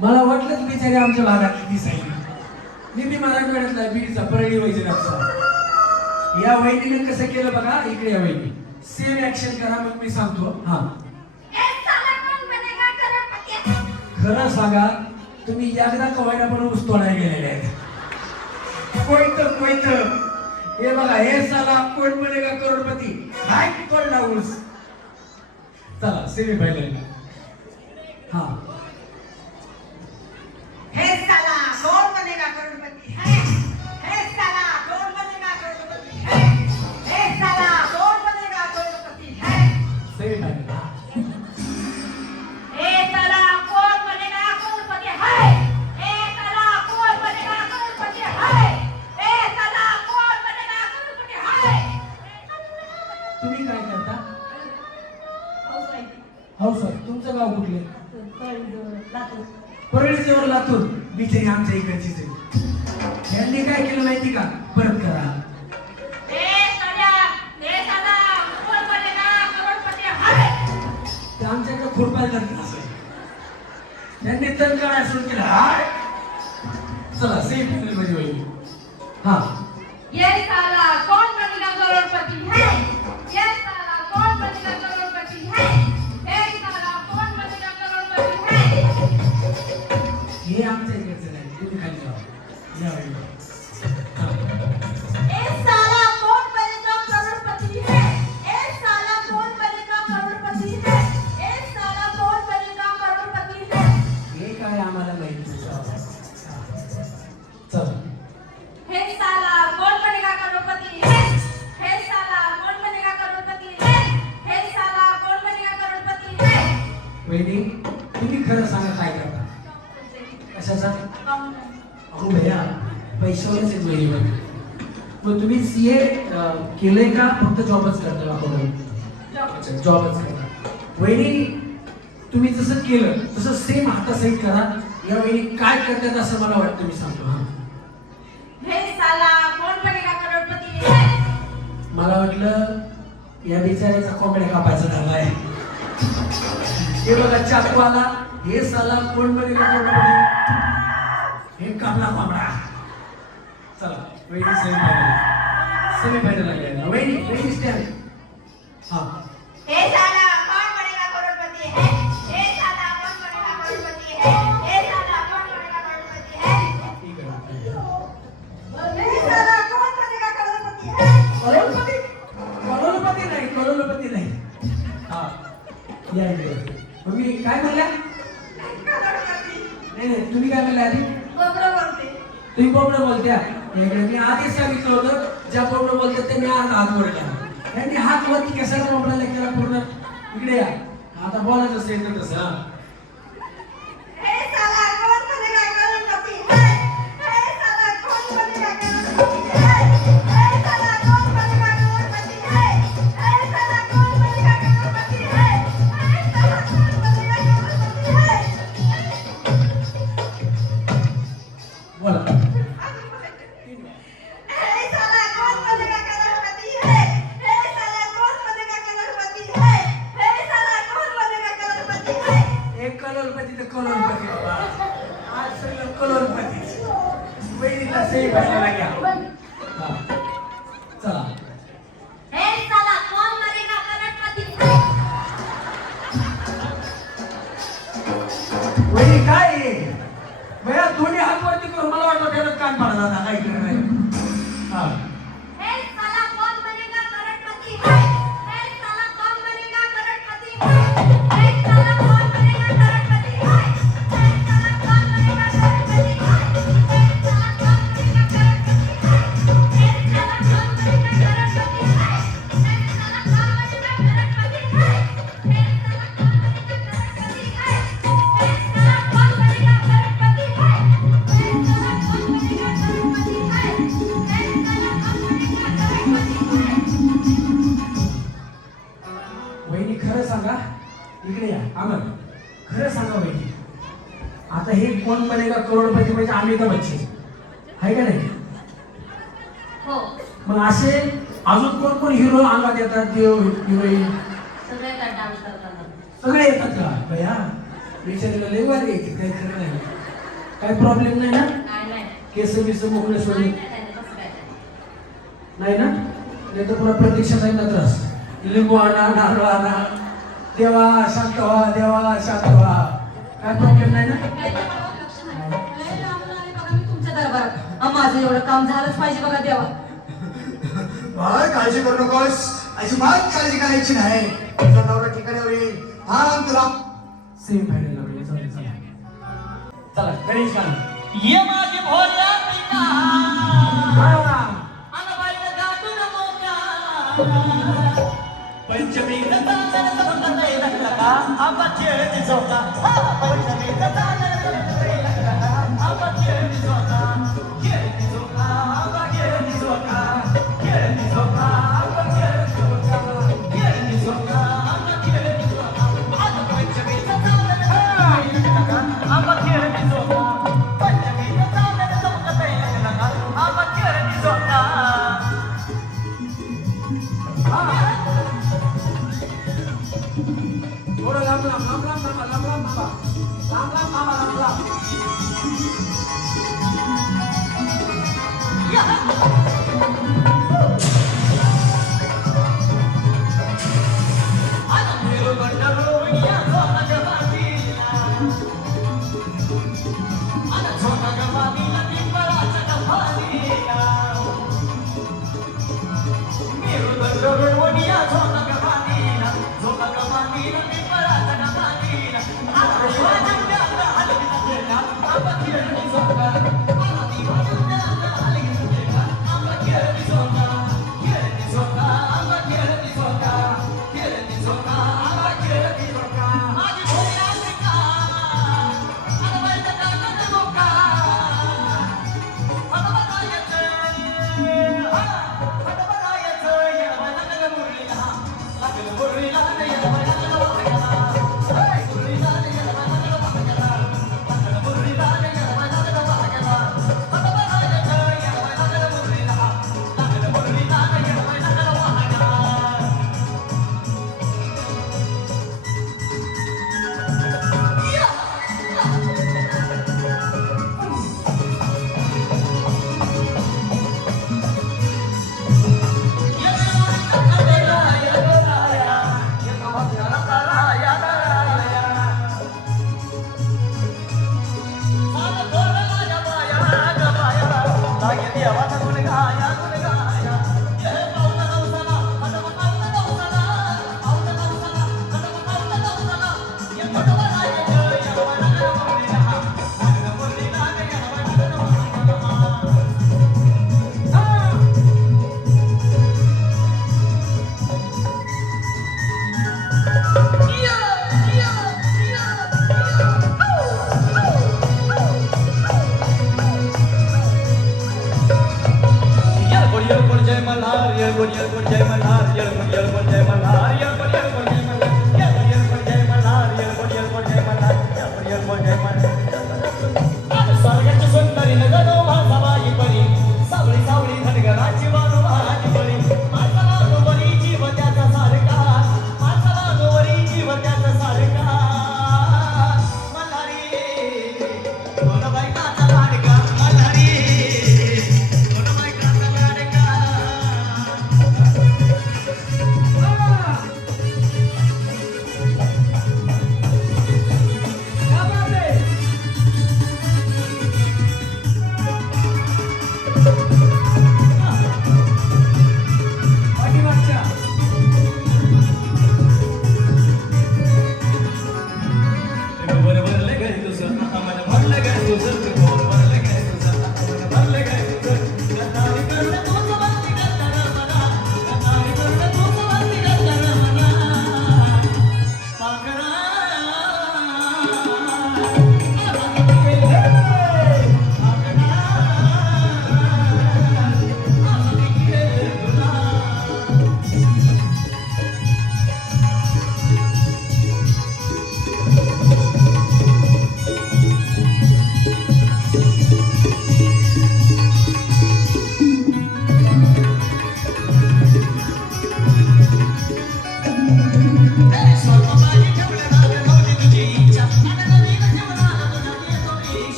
मला वाटलं की बिचारी आमच्या भागातली दिसायली मी बी मराठवाड्यातला बीडचा परळी वैजनाथचा या वहिनीनं कसं केलं बघा इकडे या वहिनी सेम ऍक्शन करा मग मी सांगतो हा ए साला कौन बनेगा करोड़पति है. खरं सांगा तुम्ही एकदा कवायला पण ऊस तोडायला गेलेले आहेत कोयतं हे बघा हे साला कोण बनेगा करोडपती हाय तोडला ऊस चला सेमी फायनल हा हे साला कौन बनेगा करोड़पति है हे साला कौन बनेगा करोड़पति है हे साला कौन बनेगा करोड़पति है सेमी फायनल ए साला कौन बनेगा करोड़पति है ए साला कौन बनेगा करोड़पति है ए साला कौन बनेगा करोड़पति है. तुम्ही काय करता हाऊस तुमचं गाव कुठले परळी जवळ लातूर बिचारी आमच्या इकडचीच आहे यांनी काय केलं माहिती का परत करा ए साला कौन बनेगा करोड़पति है. ते आमच्याकडे खुरपायला लागलं असं त्यांनी तर करायला सुरू केलं हाय चला सेम फायनल मध्ये होईल हा ये साला कौन बनेगा करोड़पति है ये साला कौन बनेगा करोड़पति है ये साला कौन बनेगा करोड़पति है. हे आमच्या इकडचं नाही तुम्ही खाली जावा या वहिनी. हा. ए साला कौन बनेगा करोड़पति है ए साला कौन बनेगा करोड़पति है ए साला कौन बनेगा करोड़पति है. हे काय आम्हाला माहिती चला हे साला कौन बनेगा करोड़पति है हे साला कौन बनेगा करोड़पति है हे साला कौन बनेगा करोड़पति है. वहिनी तुम्ही खरं सांगा काय करता कशाचा अहो भैया पैशावरच एक वहिनी मग तुम्ही सीए केलंय का फक्त जॉबच करता अच्छा जॉबच करता वहिनी तुम्ही जसं केलं तसं सेम हातासहित करा या वहिनी काय करतात असं मला वाटतं मी सांगतो हा हे साला कौन बनेगा करोड़पति है. मला वाटलं या बिचाऱ्याचा कोंबड्या कापायचा झालाय हे बघा चाकू आला हे साला कोण बनेगा करोडपती हे कापला कोंबडा चला वहिनी सेमी फायनल लागले वहिनी स्टँड हा हे साला कौन बनेगा करोड़पति है हे साला कौन बनेगा करोड़पति है हे साला कौन बनेगा करोड़पति है. ठीक आहे हे साला कौन बनेगा करोड़पति है. करोडपती नाही हा या इकडे मग मी काय म्हणल्या नाही तुम्ही काय म्हणल्या आधी बरोबर बोलते. तुम्ही कोंबडं बोलत्या इकडे मी आधीच सांगितलं होतं ज्या कोंबडं बोलतात त्यांनी हात वर केला यांनी हात वरती कशाला कोंबड्याला केला पूर्ण इकडे या आता बोलायचं असेल तर तसं हा हे साला कौन बनेगा करोड़पति है हे साला कौन बनेगा करोड़पति है हे साला कौन बनेगा करोड़पति है हे साला कौन बनेगा करोड़पति है हे साला कौन बनेगा करोड़पति है. बोला हे साला कौन बनेगा करोड़पति है हे साला कौन बनेगा करोड़पति है हे साला कौन बनेगा करोड़पति है. एक करोडपती तर करोडपती बाबा आज सगळं करोडपती वहिनीला सेम फायनल घ्या हा चला हे साला कौन बनेगा करोड़पति है. वहिनी काय आहे भैया दोन्ही हात वरती करून मला वाटलं त्याला कान पडला आता काय करणार हा हे साला कौन बनेगा करोड़पति है हे साला कौन बनेगा करोड़पति है हे साला कौन बनेगा करोड़पति है हे साला कौन बनेगा करोड़पति है हे साला कौन बनेगा करोड़पति है हे साला कौन बनेगा करोड़पति है हे साला कौन बनेगा करोड़पति है हे साला कौन बनेगा करोड़पति है हे सांगा, इकडे या अमर, खरं सांगा वहिनी, आता हे कोण बनेगा करोडपती म्हणजे अमिताभ बच्चन आहे का नाही? हो, मग असे अजून कोण कोण हिरो अंगात येतात, देव हिरोईन सगळे काय डान्स करताना. सगळे येतात का भैया? विचारलं लय वारी येते, काही खरं नाही, काही प्रॉब्लेम नाही ना? काय नाही. केस बिस मोकळे सोडून नाही, नाही, नाही, तसं काय नाही. नाही ना? नाही तर पुन्हा प्रतीक्षा जाईल ना त्रास. लिंबू आणा, नारळ आणा, देवा शांत व्हा, देवा शांत व्हा, काय प्रॉब्लेम नाही ना? काय नाही, मला लक्ष नाही. लय लांबून आले बघा मी तुमच्या दरबारात. माझं एवढं काम झालंच पाहिजे बघा देवा. बाळ काळजी करू नकोस, अजिबात काळजी करायची नाही. तुझा नवरा ठिकाणावर येईल. थांब तुला सेम फायनल लागले. चला चला चला गणेश गाणं. ये माझे भोल्या पिता हा. अनबाईला गाठून मोका पंचमीचा चांदण समजतय लका आबा खेळ दिसोका पंचमीचा चांदण समजतय लका आबा खेळ दिसोका खेळ दिसोका आबा खेळ दिसोका खेळ दिसोका आबा खेळ दिसोका खेळ दिसोका आबा खेळ दिसोका आज पंचमीचा चांदण समजतय लका आबा खेळ दिसोका पंचमीचा चांदण समजतय लका आबा खेळ दिसोका थोडं लांब लांब लांब लांब थांबा, लांब लांब थांबा, लांब लांब थांबा, लांब लांब. हा.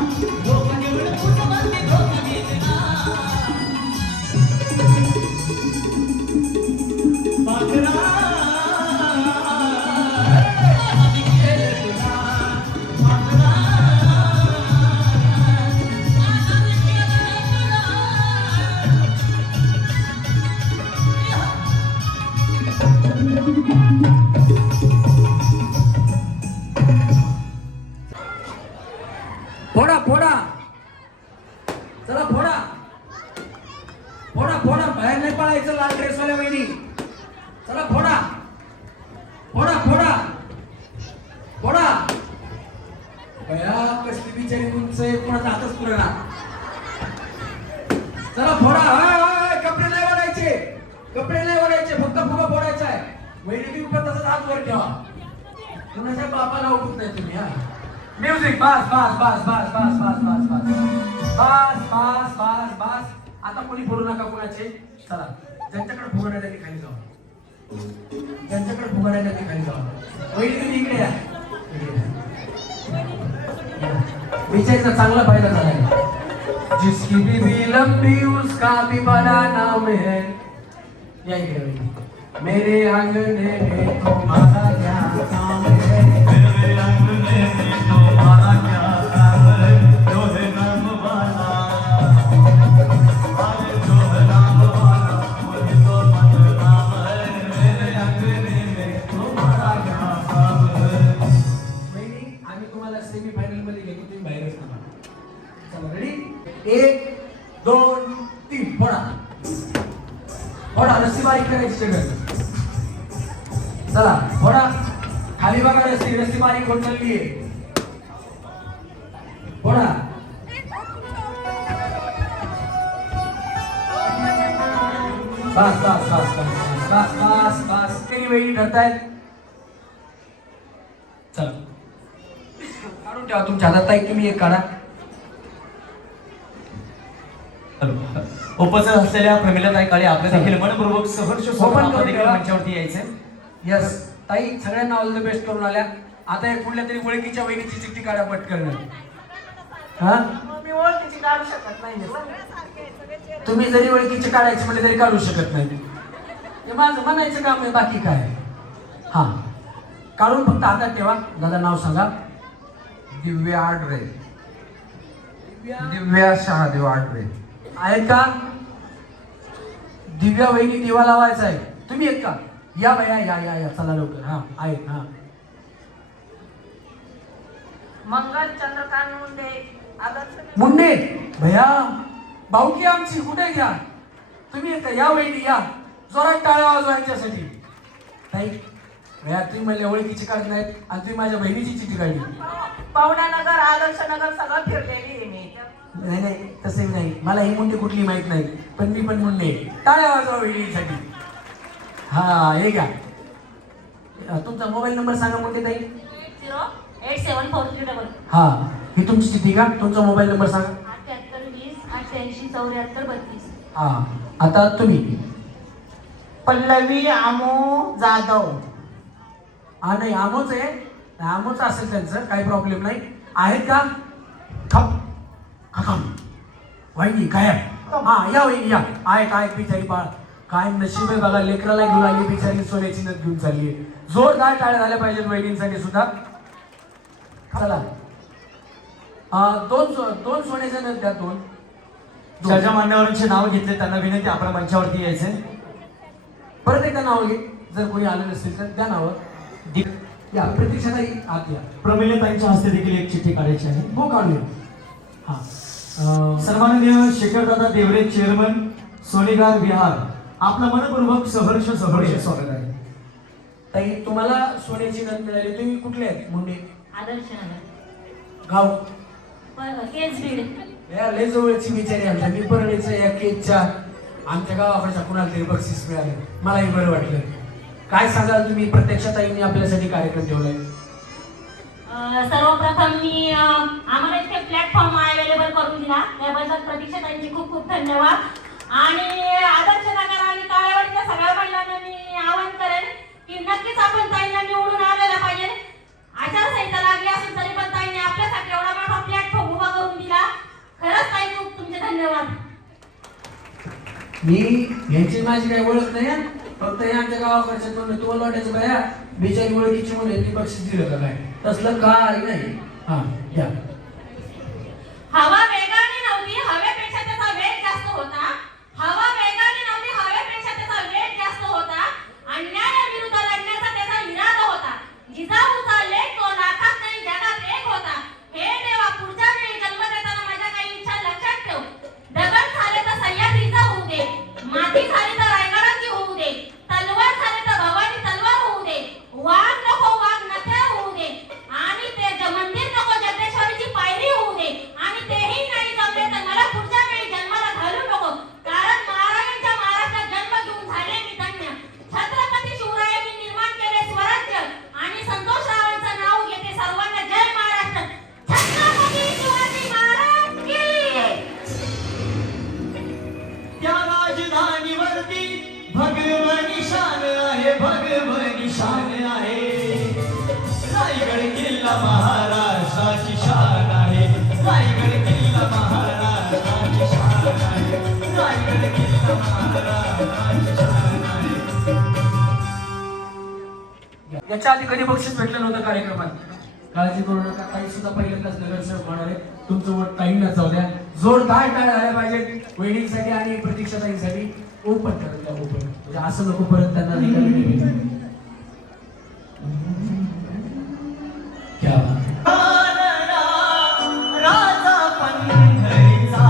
धोका देऊन तूच म्हणते धोका घेतला पाखरा आम्ही केलं तुला पाखरा आम्ही केलं तुला फोडा फोडा चला फोडा फोडा फोडा बाहेर नाही पळायचं लाल ड्रेसवाल्या वहिनी चला फोडा फोडा फोडा फोडा बया कसली बिचारी उंच आहे कोणाचा हातच पुरेना चला फोडा कपडे नाही वाढायचे कपडे नाही वाढायचे फक्त फुगा फोडायचा आहे वहिनी तुम्ही पण तसंच हात वर ठेवा कुणाच्या बापाला उठत नाही तुम्ही हा म्युझिक बस बस बस बस बस बस बस बस बस बस बस बस आता कोणी फोडू नका कोणाचे चला ज्यांच्याकडे फुगा नाही त्यांनी खाली जावा ज्यांच्याकडे फुगा नाही त्यांनी खाली जावा वहिनी तुम्ही इकडे या बिचारीचा चांगला फायदा झाला जिसकी बीवी लंबी उसका भी बड़ा नाम है या इकडे वहिनी मेरे अंगने में तुम्हारा क्या काम है मेरे अंगने में तुम्हारा क्या काम है जो है नाम वाला अरे जो है नाम वाला वही तो बदनाम है मेरे अंगने में तुम्हारा क्या काम है वहिनी आम्ही तुम्हाला सेमी फायनल मध्ये घेतो तुम्ही बाहेरच थांबा चला रेडी 1 2 3 फोडा फोडा रस्सी बारीक करायची सगळं चला फोडा खाली बघा रस्सी रस्सी बारीक होत चालली आहे फोडा बस बस बस बस बस बस बस किती वेळी ठरतायत चला काढून ठेवा तुमच्या हातात ताई तुम्ही एक काढा उपस्थित असलेल्या प्रमिलाताई काळे आपले देखील मनपूर्वक सहर्ष Open सोबत करून देखील ठेवा. मंचावरती यायचे यस ताई सगळ्यांना ऑल द बेस्ट करून आल्या आता एक कुठल्या तरी ओळखीच्या वहिनीची चिठ्ठी काढा पटकन हा मी ओळखीची काढू शकत नाही तुम्ही जरी ओळखीचे काढायचे म्हणजे तरी काढू शकत नाही हे माझं म्हणायचं काम आहे बाकी काय हा काढून फक्त हातात ठेवा दादा नाव सांगा दिव्या आडरे दिव्या शहादेव आडरे आहेत का दिव्या वहिनी दिवा लावायचा आहे तुम्ही आहेत का या बाया या या या चला लवकर हा आहेत हा मंगल चंद्रकांत मुंडे आदर्श मुंडे भैया भाऊकी आमची कुठे घ्या तुम्ही येता या वहिनी या जोरात टाळ्या वाजवायच्यासाठी ताई भैया तुम्ही म्हणले ओळखीची काढत नाहीत आणि तुम्ही माझ्या बहिणीची चिठ्ठी काढली पावण्यानगर आदर्श नगर सगळं फिरलेली आहे मी नाही नाही तसे नाही मला ही मुंडी कुठली माहित नाही पण मी पण मुंडे टाळ्या वाजवा वहिनीसाठी हा हे घ्या तुमचा मोबाईल नंबर सांगा मुंडे ताई 08743 हा ही तुमची चिठ्ठी का तुमचा मोबाईल नंबर सांगा 8820 हा आता तुम्ही पल्लवी आमो जाधव हा नाही आमोच आहे आमोच असेल त्यांचं काही प्रॉब्लेम नाही आहेत का खप खम वहिनी काय हा या वहिनी या आहेत बिचारी बाळ काय नशीब आहे बघा लेकराला घेऊन आली बिचारी सोन्याची नथ घेऊन चालली जोरदार टाळ्या झाल्या पाहिजेत वहिनींसाठी सुद्धा चला दोन सोन्याच्या नथ द्या दोन ज्या मान्यवरांचे नाव घेतले त्यांना विनंती आपण मंचावरती यायचे परत एकदा नाव घे जर कोणी आलं नसेल तर त्या नावं या प्रतीक्षाताई आत या प्रमिलाताईंच्या हस्ते देखील एक चिठ्ठी काढायची आहे हो काढूया हा सन्माननीय शेखरदादा देवरे चेअरमन सोनेगार विहार आपलं मनपूर्वक सहर्ष स्वागत आहे ताई तुम्हाला सोन्याची नथ मिळाली तुम्ही कुठले आहेत मुंडे आदर्श नगर गाव केस बीड या लय जवळची बिचारी आमच्या मी परळीचं या केजच्या आमच्या गावाकडच्या कुणाला तरी बक्षीस मिळालं मलाही बरं वाटलं काय सांगाल तुम्ही प्रत्यक्षात ताईंनी आपल्यासाठी कार्यक्रम ठेवलाय सर्वप्रथम मी आम्हाला इथे प्लॅटफॉर्म अवेलेबल करून दिला त्याबद्दल प्रतीक्षा ताईंचे खूप खूप धन्यवाद आणि आदर्श नगर आणि काळेवाडीच्या सगळ्या महिलांना मी आवाहन करेन की नक्कीच आपण ताईंना निवडून आलेला पाहिजे आचारसंहिता लागली असेल तरी पण ताईंनी आपल्यासाठी एवढा मोठा प्लॅटफॉर्म उभा करून धन्यवाद. मी यांची माझी काही ओळख नाही हं. फक्त हे आमच्या गावाकडच्या म्हणून तुम्हाला वाटायचं बाया बेचारी ओळखीची म्हणून यांनी बक्षीस दिलं का काय तसलं काय नाही. हा या हवा वेगाने नव्हती, हवेपेक्षा त्याचा वेग जास्त होता. हवा वेगाने नव्हती, हवेपेक्षा त्याचा वेग जास्त होता. अन्यायाविरुद्ध लढण्याचा त्याचा इरादा होता. जिजाऊचा लेख तो लाखात नाही जगात एक होता. हे देवा, पुढच्या वेळी जन्म देताना माझ्या काही इच्छा लक्षात ठेव. दगड झाले तर सह्याद्रीचा होऊ दे, माती झाली तर रायगडाची होऊ दे, तलवार झाली तर भवानी तलवार होऊ दे, वाघ नको वाघ नथ्या होऊ दे, आणि ते मंदिर नको जगदेश्वरीची पायरी होऊ दे, आणि तेही नाही जमले तर मला पुढच्या वेळी जन्माला घालू नको. कारण महाराजांच्या महाराष्ट्रात जन्म घेऊन झाले मी धन्य. छत्रपती शिवरायांनी निर्माण केले स्वराज्य, आणि संतोषरावांचं नाव घेते सर्वांना जय महाराष्ट्र. छत्रपती शिवाजी महाराज की. त्या राजधानीवरती भगवनी शान आहे, भगवनी शान आहे. रायगड किल्ला महाराष्ट्राची शान आहे, रायगड किल्ला महाराष्ट्राची शान आहे, रायगड किल्ला महाराष्ट्राची शान आहे. याच्या आधी कधी बक्षीस भेटलं नव्हतं कार्यक्रमात. काळजी करू नका, काही सुद्धा पहिल्यांदाच नगरसेवक होणार आहे. तुमचं वोट ताईंना जाऊ द्या. जोरदार टाळ्या झाल्या पाहिजेत वहिनींसाठी आणि प्रतीक्षाताईंसाठी. ओपन करत द्या, ओपन. म्हणजे असं नको परत त्यांना निकाल भेटेल. क्या बात. राजा पंढरीचा,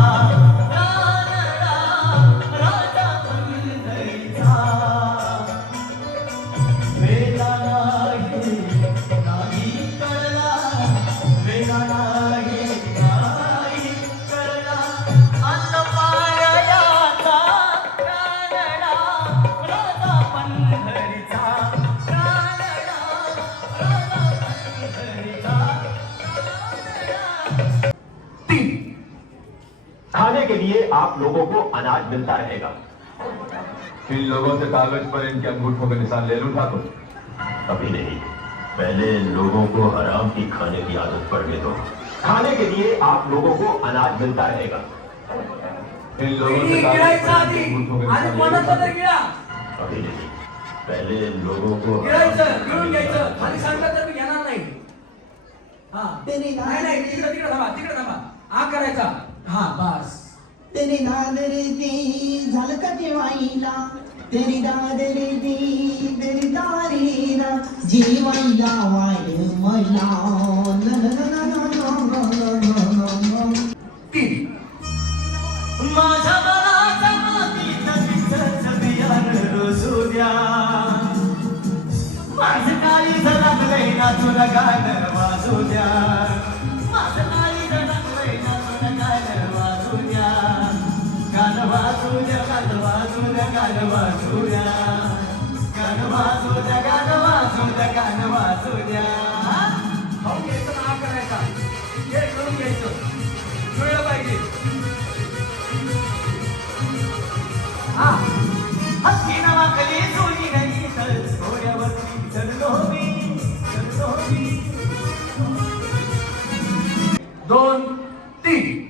राजा पंढरीचा. वेला नाही कळला, वेला नाही कळला. आता पायाचा रानडा, राजा पंढरीचा रानडा, राजा पंढरीचा. खाने के लिए आप लोगों को अनाज मिलता रहेगा. इन लोगों से कागज पर इनके अंगूठों के निशान ले लूं ठाकुर? अभी नहीं, पहले लोगों को हराम की खाने की आदत पड़ने दो. खाने के लिए आप लोगों को अनाज मिलता रहेगा. इन लोगों से कागज पर इनके अंगूठों के निशान ले लूं ठाकुर? अभी नहीं, पहले लोगों को गिळून घ्यायचं. खाली सांगता तर मी घेणार नाही. हा नाही नाही, तिकडे थांबा. हा करायचा. हा बस. तेरी दादरी दी झालं का जेवायला, तेरी दादरी दी तेरी दारीला जीवायला वाय मला. माझ्या मनाच्या मातीत पिसाचं बियाणं रोजू द्या. माझं काळीज लागलंय ना तुला गाणं वाजू द्या. माझं काळीज लागलंय ना तुला गाणं वाजू द्या. गाणं वाजू द्या, गाणं वाजू द्या, गाणं वाजू द्या, गाणं वाजू द्या, गाणं वाजू द्या, गाणं वाजू द्या. भाऊ घ्यायचं ना, हा करायचा. हे करून घ्यायचं. जुळलं पाहिजे. हा हत्ती नावाखाली जोडी नाही तर घोड्यावरती चढलो मी, चढलो मी. 2 3.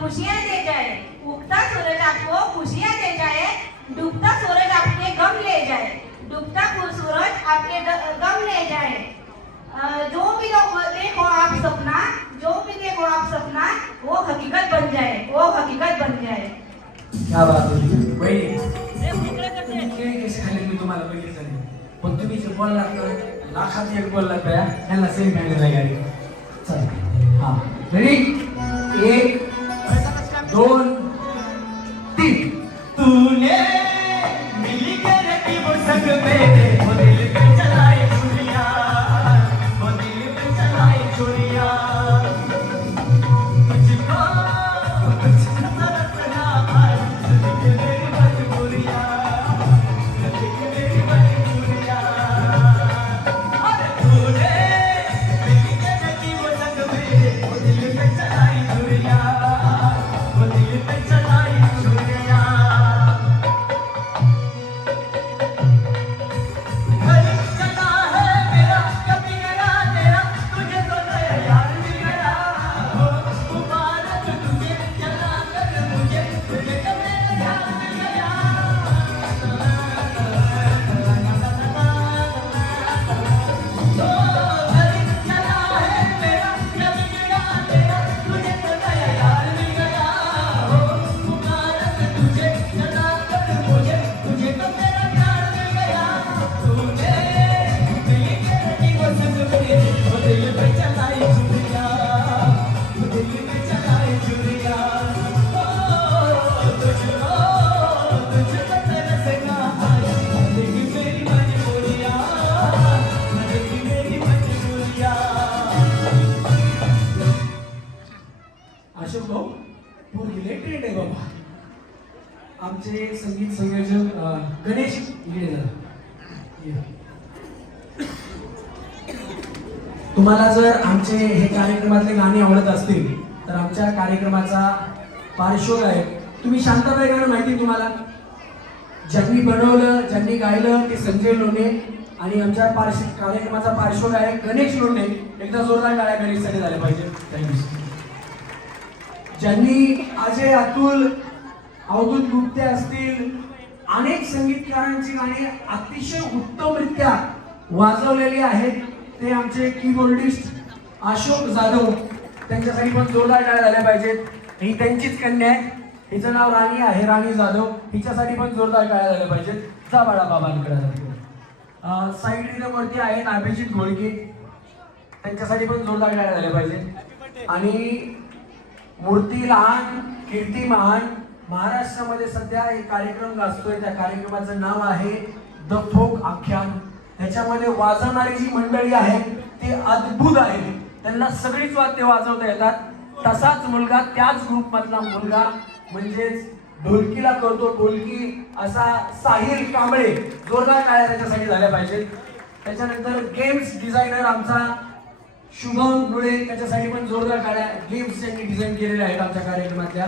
खुशियाँ दे जाए, उगता सूरज आपको खुशियाँ दे जाए, डूबता सूरज आपके गम ले जाए, डूबता सूरज आपके गम ले जाए। जो भी लोग देखो आप सपना वो हकीकत बन जाए, वो हकीकत बन जाए. क्या बात आहे वहिनी. तुम्ही केळी कशी खाल्ली मी तुम्हाला बघितलं नाही, पण तुम्ही जे बोललात ना लाखात एक बोललात बया, त्यांना सेम फायनल आहे गाडी. चला हा रेडी, 1 2 3. तूने मिलकर की वो संग मेरे वो दिल पे चलाई चुड़िया, वो दिल पे चलाई चुड़िया. तुझको तुझको तरस रहा है, तुझको मेरी मजबूरिया, तुझको मेरी मजबूरिया. अरे तूने मिलकर की वो संग मेरे वो दिल पे चलाई चुड़िया, वो दिल पे चलाई चुड़िया. घर चला है मेरा कभी गया तेरा, तुझे तो नया यार मिल गया. हो मुबारक तुझे चला कर मुझे, तुझे तो नया यार मिल गया. ओ घर चला है मेरा कभी गया तेरा, तुझे तो नया यार मिल गया. हो मुबारक तुझे चला कर मुझे, तुझे तो मेरा प्यार मिल गया. तूने मिलकर की वो संग मेरे वो दिल पे चलाई चुड़िया, वो दिल पे चलाई चुड़िया. ओ तुझको तरसना है, देखी मेरी मजबूरिया, देखी मेरी मजबूरिया. अशोक भाऊ पोरगी लय ट्रेंड आहे बाबा. आमचे संगीत संयोजक गणेश इकडे जरा ये. तुम्हाला जर आमचे हे कार्यक्रमातले गाणी आवडत असतील तर आमच्या कार्यक्रमाचा पार्श्वगायक, तुम्ही शांताबाई गाणं माहिती आहे तुम्हाला, ज्यांनी बनवलं ज्यांनी गायलं ते संजय लोणे, आणि आमच्या कार्यक्रमाचा पार्श्वगायक गणेश लोणे. एकदा जोरदार टाळ्या गणेशसाठी झाल्या पाहिजे. थँक्यू. ज्यांनी अजय अतुल अवधूत गुप्ते असतील अनेक संगीतकारांची गाणी अतिशय उत्तमरित्या वाजवलेली आहेत ते आमचे कीबोर्डिस्ट अशोक जाधव. त्यांच्यासाठी पण जोरदार टाळ्या झाल्या पाहिजेत. ही त्यांचीच कन्या आहे, हिचं नाव राणी आहे, राणी जाधव. हिच्यासाठी पण जोरदार टाळ्या झाल्या पाहिजेत. जा बाळा बाबांकडे. साईड रिदमवरती आहेत अभिजित घोळके, त्यांच्यासाठी पण जोरदार टाळ्या झाल्या पाहिजेत. आणि मूर्ती लहान कीर्ती महान महाराष्ट्रामध्ये सध्या एक कार्यक्रम गाजतोय, त्या कार्यक्रमाचं नाव आहे द फोक आख्यान. त्याच्यामध्ये वाजवणारी जी मंडळी आहे ती अद्भुत आहे, त्यांना सगळीच वाद्य वाजवता येतात. तसाच मुलगा, त्याच ग्रुपमधला मुलगा म्हणजेच ढोलकीला करतो ढोलकी असा साहिल कांबळे. जोरदार टाळ्या त्याच्यासाठी झाल्या पाहिजेत. त्याच्यानंतर गेम्स डिझायनर आमचा शुभम मुळे, त्याच्यासाठी पण जोरदार टाळ्या. गेम्स त्यांनी डिझाईन केलेले आहेत आमच्या कार्यक्रमातल्या.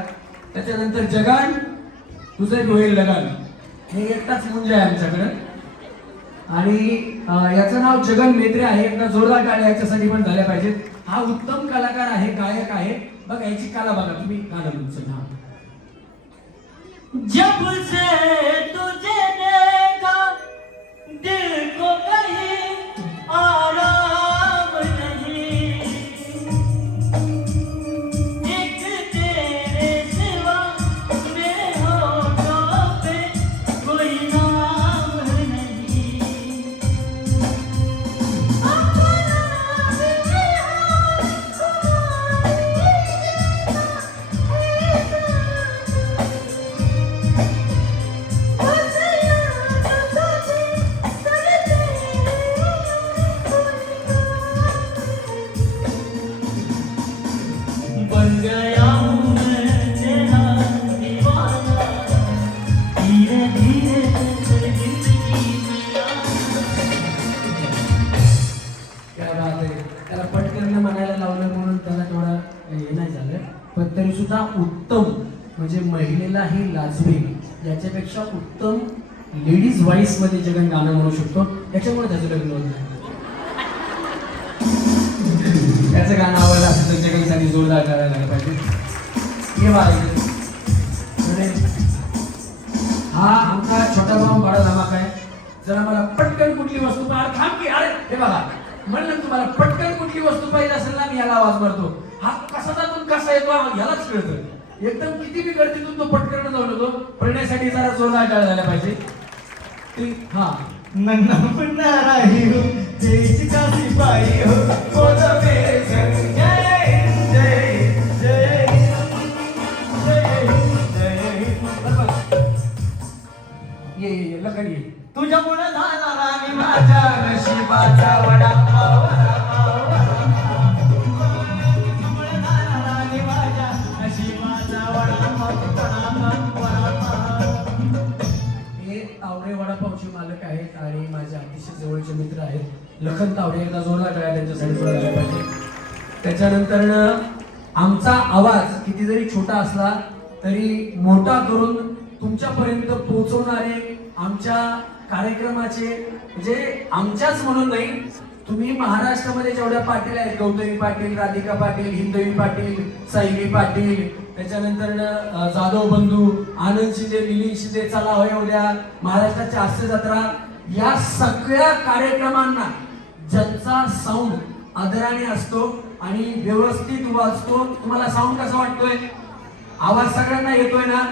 त्याच्यानंतर जगान तुझे होईल लगान, हे एकटाच मुंज आहे आमच्याकडे, आणि याचं नाव जगन मेत्रे आहे. एकदा जोरदार टाळ्या याच्यासाठी पण झाल्या पाहिजेत. हा उत्तम कलाकार आहे, गायक आहे. बघा याची कला बघा तुम्ही. गाणं तुमचं नाव. जब से तुझे देखा दिल को कहीं आराम नहीं, एक तेरे सिवा मेरे होठों पे कोई नाम नहीं. बन गया हूँ मैं तेरा दीवाना, धीरे धीरे जिंदगी में क्या बात आहे. त्याला पटकन म्हणायला लावलं म्हणून त्याला थोडा हे नाही झालं, पण तरी सुद्धा उत्तम म्हणजे महिलेलाही लाजवेल याच्यापेक्षा उत्तम लेडीज व्हॉइस मध्ये जगन गाणं म्हणू शकतो. त्याच्यामुळे त्याचं लग्न होत नाही. त्याचं गाणं आवडलं असेल तर जगनसाठी जोरदार करायला पाहिजे. हे वाजले हा आमचा छोटा भाऊ बडा धमाका आहे. जरा मला पटकन कुठली वस्तू पाहिजे थांब की. अरे हे बघा म्हणलं तुम्हाला पटकन कुठली वस्तू पाहिजे असेल ना मी याला आवाज मारतो. हा कसा जातून कसा कसा येतो ह्यालाच कळतं. एकदम किती बी गर्दीतून तो पटकन जाऊन येतो. पळण्यासाठी जरा जोरदार टाळ्या झाल्या पाहिजे. हा नन्ना मुन्ना राही हो जय का सिपाही हो बोलो मेरे संग जय हिंद, जय हिंद, जय हिंद, जय हिंद, जय हिंद. ये लखन ये. तुझ्यामुळे झाला राणी माझ्या नशिबाचा वडापाव, तुझ्यामुळे झाला राणी माझ्या नशिबाचा वडापाव, वडापाव, वडापाव. हे तावडे वडापावचे मालक आहेत आणि माझे अतिशय जवळचे मित्र आहेत. लखन तावडे, एकदा जोरदार टाळ्या त्यांच्यासाठी जोरायला पाहिजे. त्याच्यानंतर आमचा आवाज किती जरी छोटा असला तरी मोठा करून तुमच्यापर्यंत पोहोचवणारे आमच्या कार्यक्रमाचे, म्हणजे आमच्याच म्हणून नाही, तुम्ही महाराष्ट्रामध्ये जेवढ्या पाटील आहेत, गौतमी पाटील, राधिका पाटील, हिंदवी पाटील, सायली पाटील, त्याच्यानंतर जाधव बंधू, आनंद शिंदे, मिलिंद शिंदे, चला होय उद्या, महाराष्ट्राची हास्य जत्रा, या सगळ्या कार्यक्रमांना ज्यांचा साऊंड आदराने असतो आणि व्यवस्थित वाजतो. तुम्हाला साऊंड कसा वाटतोय? आवाज सगळ्यांना येतोय ना?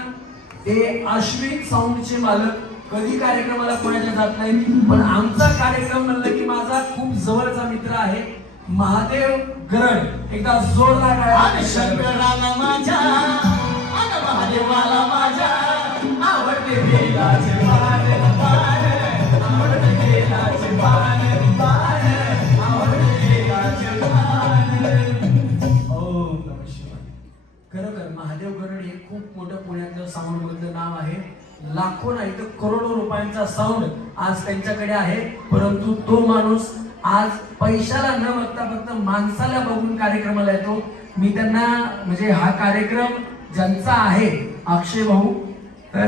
ते अश्विन साऊंडचे मालक कधी कार्यक्रमाला कोणाच्या जात नाही, पण आमचा कार्यक्रम म्हणलं की माझा खूप जवळचा मित्र आहे महादेव गरड. एकदा जोरदार आन शंकराला माझ्या, आन महादेवाला माझ्या, आवडते बेलाचे पान, पान, आवडते बेलाचे पान, पान, आवडते बेलाचे पान. ओम नमः शिवाय. खरोखर महादेव गरड हे खूप मोठं पुण्यातलं साऊंड मधलं नाव आहे. लाखो नाही तर करोडो रुपयांचा साऊंड आज त्यांच्याकडे आहे. परंतु तो माणूस आज पैशाला न बघता फक्त माणसाला बघून कार्यक्रमाला येतो. मी त्यांना, म्हणजे हा कार्यक्रम ज्यांचा आहे अक्षय भाऊ, तर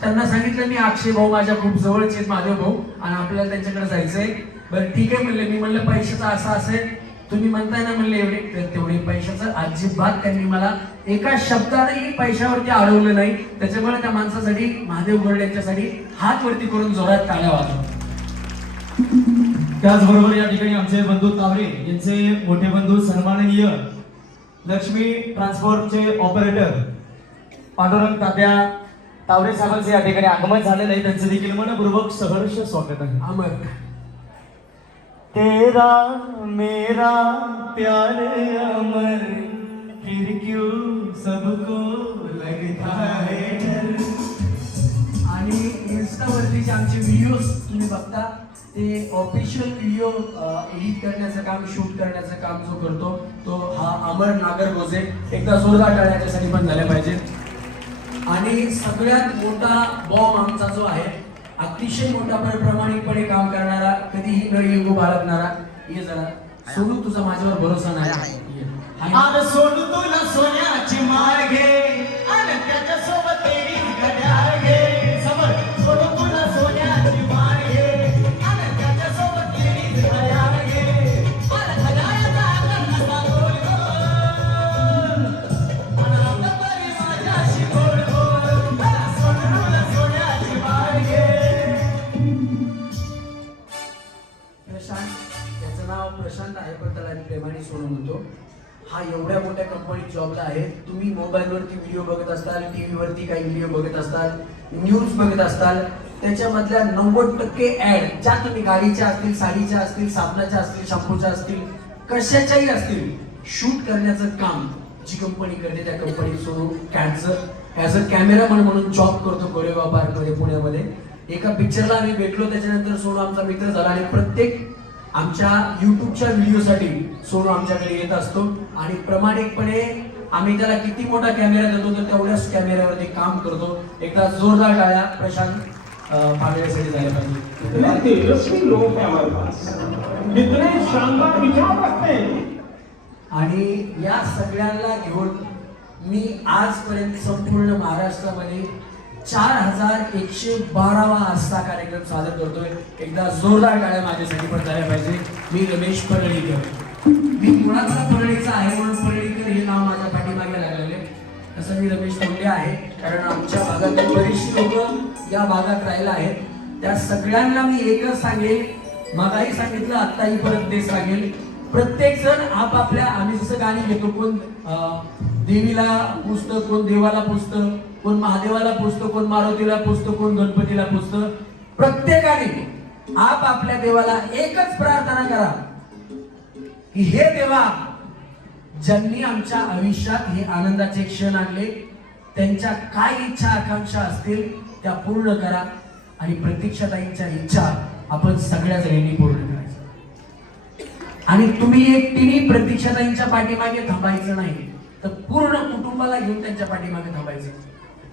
त्यांना सांगितलं मी, अक्षय भाऊ माझ्या खूप जवळचे आहेत, महादेव भाऊ, आणि आपल्याला त्यांच्याकडे जायचंय. बरं ठीक आहे म्हणले. मी म्हणलं पैशाचं असं असेल, तुम्ही म्हणताय ना म्हणले एवढे, तर तेवढे पैशाचं अजिबात त्यांनी मला एका शब्दानेही पैशावरती अडवलं नाही. त्याच्यामुळे त्या माणसासाठी, महादेव गरड यांच्यासाठी हात वरती करून जोरात टाळ्या वाजवा. त्याचबरोबर या ठिकाणी आमचे बंधू तावरे यांचे मोठे बंधू सन्माननीय लक्ष्मी ट्रान्सपोर्टचे ऑपरेटर पांडुरंग तात्या तावरे साहेबांचे या ठिकाणी आगमन झालेलं आहे. त्यांचे देखील मनपूर्वक सहर्ष स्वागत आहे. अमर तेरा मेरा प्यार अमर फिर क्यों सबको लगता है डर. आणि इन्स्टावरती जे आमचे व्हिडिओज तुम्ही बघता ते ऑफिशियल व्हिडिओ एडिट करण्याचं काम, शूट करण्याचं काम जो करतो तो हा अमर नागरगोजे. एकदा जोरदार टाळ्या याच्यासाठी पण झाल्या पाहिजेत. आणि सगळ्यात मोठा बॉम्ब आमचा जो आहे, अतिशय मोठा प्रामाणिकपणे काम करणारा, कधीही न इगो बाळगणारा, ये जरा सोनू, तुझा माझ्यावर भरोसा नाही. आज सोनू तुला सोन्याची माळ घे आणि त्याच्यासोबत तेरी घड्याळ घे. समोर सोनू तुला सोन्याची माळ घे आणि त्याच्यासोबत तेरी घड्याळ घे. आणि घड्याळाचा आकार कसा गोल गोल, आणि रात्रभरी माझ्याशी गोल गोल. सोनू तुला सोन्याची माळ घे. प्रशांत, त्याचं नाव प्रशांत आहे पण त्याला आम्ही प्रेमाने सोनू म्हणतो. हा एवढ्या मोठ्या कंपनीत जॉबला आहे. तुम्ही मोबाईलवरती व्हिडिओ बघत असताल, टीव्ही वरती काही व्हिडिओ बघत असताल, न्यूज बघत असताल, त्याच्यामधल्या 90% ऍड ज्या तुम्ही गाडीच्या असतील, साडीच्या असतील, साबणाच्या असतील, शॅम्पूच्या असतील, कशाच्याही असतील, शूट करण्याचं काम जी कंपनी करते त्या कंपनीत सोनू कॅडचं ॲज अ कॅमेरामन म्हणून जॉब करतो गोरेगाव पार्कमध्ये पुण्यामध्ये. एका पिक्चरला आम्ही भेटलो, त्याच्यानंतर सोनू आमचा मित्र झाला आणि प्रत्येक आमच्या युट्यूबच्या व्हिडिओसाठी सोनू आमच्याकडे येत असतो. आणि प्रामाणिकपणे आम्ही त्याला किती मोठा कॅमेरा देतो तर तेवढ्याच कॅमेऱ्यावरती काम करतो. एकदा जोरदार टाळ्या प्रशांत पागळेसाठी झाल्या पाहिजे. तेजस्वी लोग हैं हमारे पास, कितने शानदार विचार रखते हैं. आणि या सगळ्यांना घेऊन मी आजपर्यंत संपूर्ण महाराष्ट्रामध्ये 4112वा असा कार्यक्रम सादर करतोय. एकदा जोरदार टाळ्या माझ्यासाठी पण झाल्या पाहिजे. मी रमेश परळीकर, मी मुळातला परळीचा आहे म्हणून परळीकर हे नाव माझ्या पाठीमागे लागलेले. असं मी रमेश तोंडे आहे, कारण आमच्या भागातील बरीचशी लोक या भागात राहिला आहेत. त्या सगळ्यांना मी एकच सांगेल, मगाही सांगितलं, आत्ताही परत ते सांगेल, प्रत्येक जण जण आपापल्या आम्ही जसं गाणी घेतो, कोण देवीला पुजतं, कोण देवाला पुजतं, कोण महादेवाला पुजतं, कोण मारुतीला पुजतं, कोण गणपतीला पुजतं. प्रत्येकाने आपापल्या देवाला एकच प्रार्थना करा की हे देवा, ज्यांनी आमच्या आयुष्यात हे आनंदाचे क्षण आणले, त्यांच्या काय इच्छा आकांक्षा असतील त्या पूर्ण करा. आणि प्रतीक्षाताईंच्या इच्छा आपण सगळ्या जणांनी पूर्ण करायचं. आणि तुम्ही एकटीने प्रतीक्षाताईंच्या पाठीमागे थांबायचं नाही, तर पूर्ण कुटुंबाला घेऊन त्यांच्या पाठीमागे थांबायचं.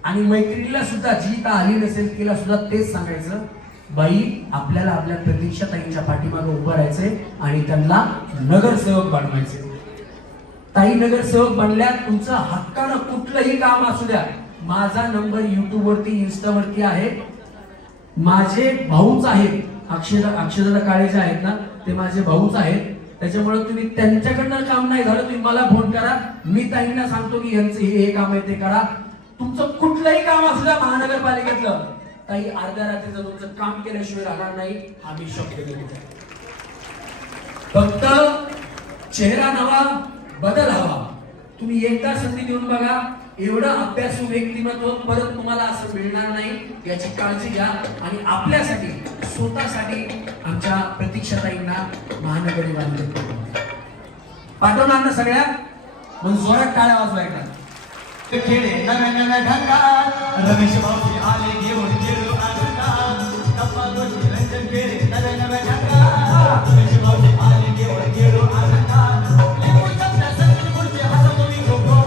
आणि मैत्रिणीला सुद्धा, जी इथं आली नसेल तिला सुद्धा तेच सांगायचं, बाई आपल्याला आपल्या प्रतीक्षाताईंच्या पाठीमागे उभं राहायचंय आणि त्यांना नगरसेवक बनवायचे. ताई नगरसेवक बनल्या, तुमचं हक्कानं कुठलंही काम असू द्या, माझा नंबर युट्यूब वरती, इन्स्टा वरती आहे. माझे भाऊच आहेत, अक्षदा काळे जे आहेत ना, ते माझे भाऊच आहेत. त्याच्यामुळे तुम्ही त्यांच्याकडनं काम नाही झालं, तुम्ही मला फोन करा, मी ताईंना सांगतो की यांचं हे काम आहे ते करा. तुमचं कुठलंही काम असू द्या महानगरपालिकेतलं, ताई अर्ध्या रात्रीचं तुमचं काम केल्याशिवाय राहणार नाही, आम्ही शब्द देतो. फक्त चेहरा नवा, बदल हवा. तुम्ही एकदा संधी देऊन बघा, एवढं अभ्यासू व्यक्तिमत्व परत तुम्हाला असं मिळणार नाही, याची काळजी घ्या. आणि आपल्यासाठी, स्वतःसाठी आमच्या प्रतीक्षाताईंना महानगरी बांधले पाठवणार ना सगळ्या, मग जोरात टाळ्या वाजवायला. खेळे नव्या नव्या ढंगात, रमेश भाऊजी आले घेऊन खेळू आनंदात. गप्पा गोष्टी रंजन खेळे नव्या नव्या ढंगात, रमेश भाऊजी आले घेऊन खेळू आनंदात. लिंबू चमचा संगीत खुर्ची हसा तुम्ही झोपो,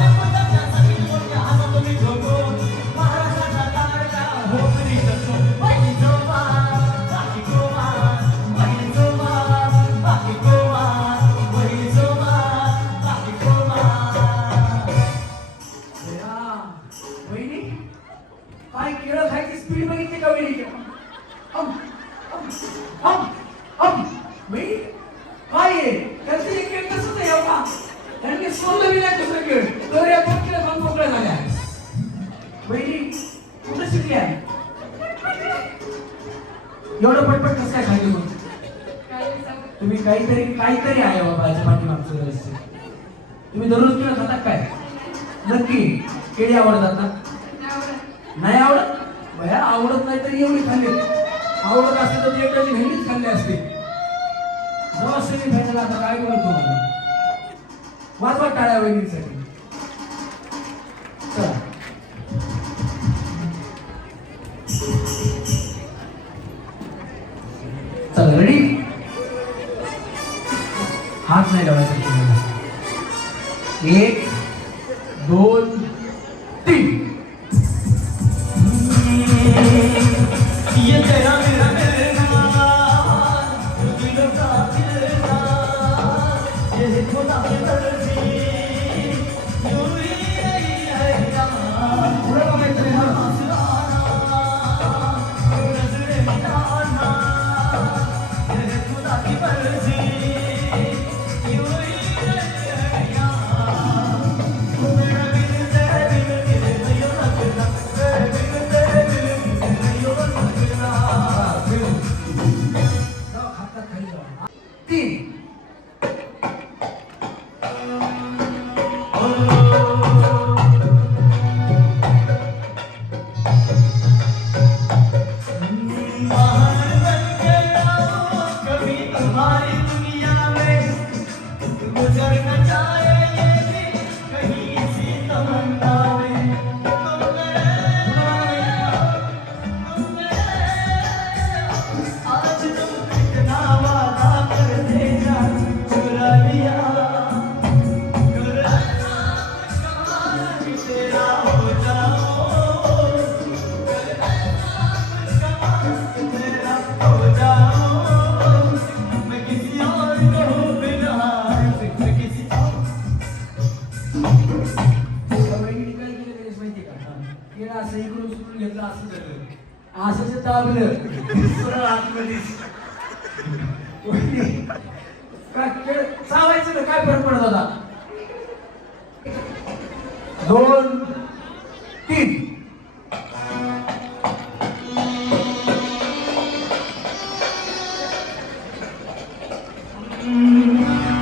लिंबू चमचा संगीत खुर्ची हसा तुम्ही झोपो. महाराष्ट्राचा लाडका हो कधी जसो, बाई जोमा बाकी गोमा, बाई जोमा बाकी गोमा, बाई जोमा बाकी गोमा. वहिनी काय केळं खायची स्पीड बघितली का वहिनी? वहिनी काय आहे त्यांचं एक केळ तसंच आहे का? त्यांनी सोडलं बी नाही दुसरं केळ, तर या 2 किलो खाऊन मोकळ्या झाल्या. वहिनी कुठं शिकल्या? एवढं पटपट कसं काय खायचं मग? तुम्ही काहीतरी आहे बाबा याच्या पाठीमागचं रहस्य. तुम्ही दररोज केळं खाता काय? नक्की केळी आवडतात ना? नाही आवडत? भया आवडत नाही तरी एवढी खाल्ली, आवडत असते तर एक डझन नेहमीच खाल्ले असते. जेव्हा सगळी खायला आता काय बोलतो मला, वाजवा टाळ्या वहिनीसाठी. चला चला रेडी, हात नाही लावायचा. 1 2 3. ये तेरा मेरा मिलना, दिलों का मिलना, ये खुदा की मर्जी, यूं ही नहीं है यहाँ. पुढे बघायचं रे, हा. नजरें मिलाना, ये खुदा की मर्जी, यूं ही नहीं है यहाँ. मेरा दिल तेरे दिल के नहीं लगता, मेरे दिल तेरे दिल के नहीं लगता. जाऊ, हातात खाली जाऊ. 3. महान बन के आओ कभी तुम्हारी दुनिया में, गुजर न जाए ये दिन कहीं इसी तमन्ना में. तुम मेरे आज तुम कितना वादा करते जा, चुरा लिया कर ऐसा कुछ कमाल कि तेरा हो जाओ, कर ऐसा कुछ कमाल कि तेरा हो जाओ. मैं किसी और को हूँ बिना, मैं किसी और. वहिनी काय केलं गणेश माहिती का? केळं असं इकडून सुटून घेतलं, असं झालं, असं जे दाबलं सरळ आतमध्येच. वहिनी काय केळ चावायचं ना, काय फरक पडत होता? 2 3.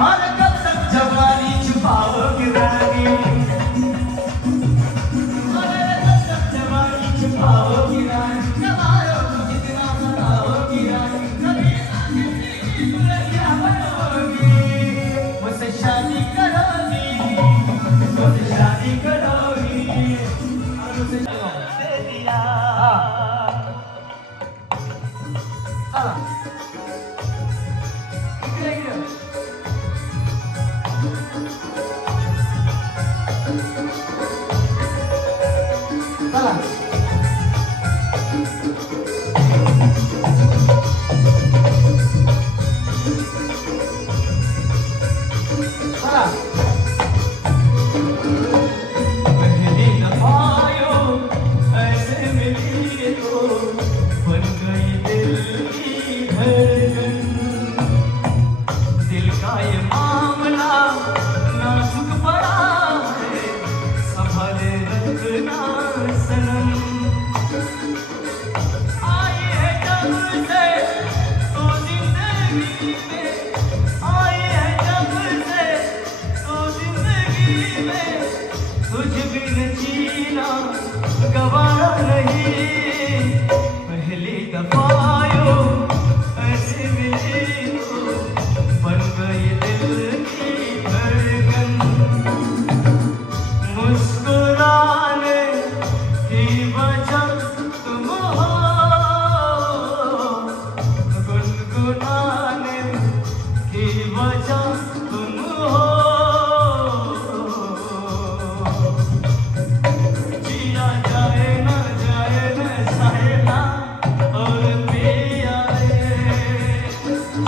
और कब तक जवानी छुपाओगी रानी और कब तक जवानी छुपाओगी रानी जवानों को कितना सताओगी रानी कभी आगे दुल्हनिया बनोगी मुझसे शादी करोगी मुझसे शादी करोगी और मुझसे दे दिया पहली दफा यूं ऐसे मिली तो बन गई दिल की धड़कन दिल का ये मामला नाजुक पड़ा है संभाले रखना सनम आई है जब से तो जिंदगी में आई है जब से तो जिंदगी में तुझ बिन जीना गवारा नहीं पहली दफा यूं ऐसे मिली तो बन गई दिल की धड़कन मुस्कुराने की वजह तुम हो गुनगुनाने की वजह तुम हो जिया जाए न साहिला और पिया रे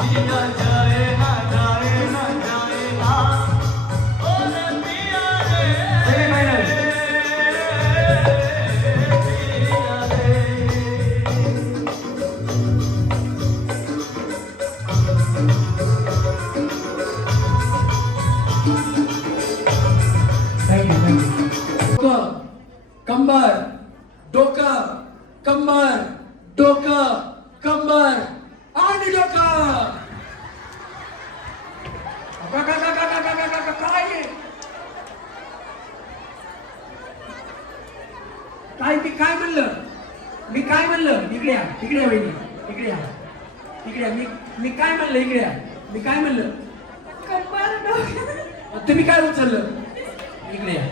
जिया जाए न जाएला और पिया रे पिया रे डोकं कंबर डोकं कंबर डोकं कंबर आणि डोकं काय आहे? काय मी काय म्हणलं इकडे या वहिनी इकडे या मी काय म्हणलं इकडे या मी काय म्हणलं तुम्ही काय उचललं इकडे या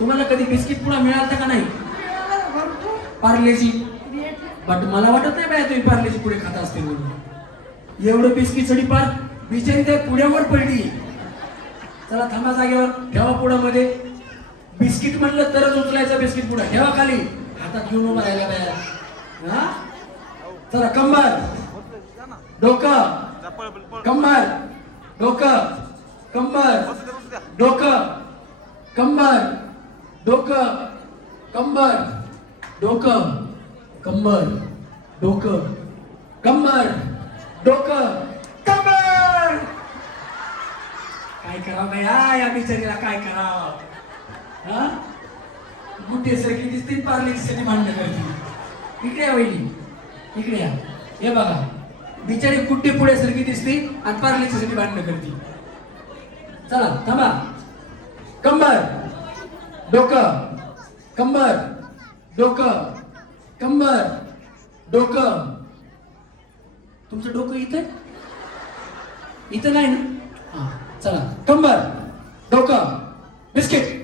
तुम्हाला कधी बिस्किट पुन्हा मिळालं का नाही पार्लेजी बट मला वाटत नाही बाय तुम्ही पार्लेजी पुढे खाता असते म्हणून एवढं बिस्किट सडी पार बिचारी त्या पुण्यावर पडली चला थांबा जागेवर ठेवा पुढामध्ये बिस्किट म्हणलं तरच उचलायचं बिस्किट पुढा ठेवा खाली हातात घेऊन उभा राहिला बाया हा चला कंबर डोकं कंबर डोकं कंबर डोकं कंबर डोकं कंबर डोकं कंबर डोकं कंबर डोकं कंबर काय करावं बाया या बिचारीला काय करावं हा गुड्डेसारखी दिसते पार्लेजीसाठी भांडणं करते इकडे या वहिनी इकडे या हे बघा बिचारी गुड्डे पुढ्यासारखी दिसते आणि पार्लेजीसाठी भांडणं करते चला थांबा कंबर डोकं कंबर डोकं कंबर डोकं तुमचं डोकं इथं नाही ना हा चला कंबर डोकं बिस्किट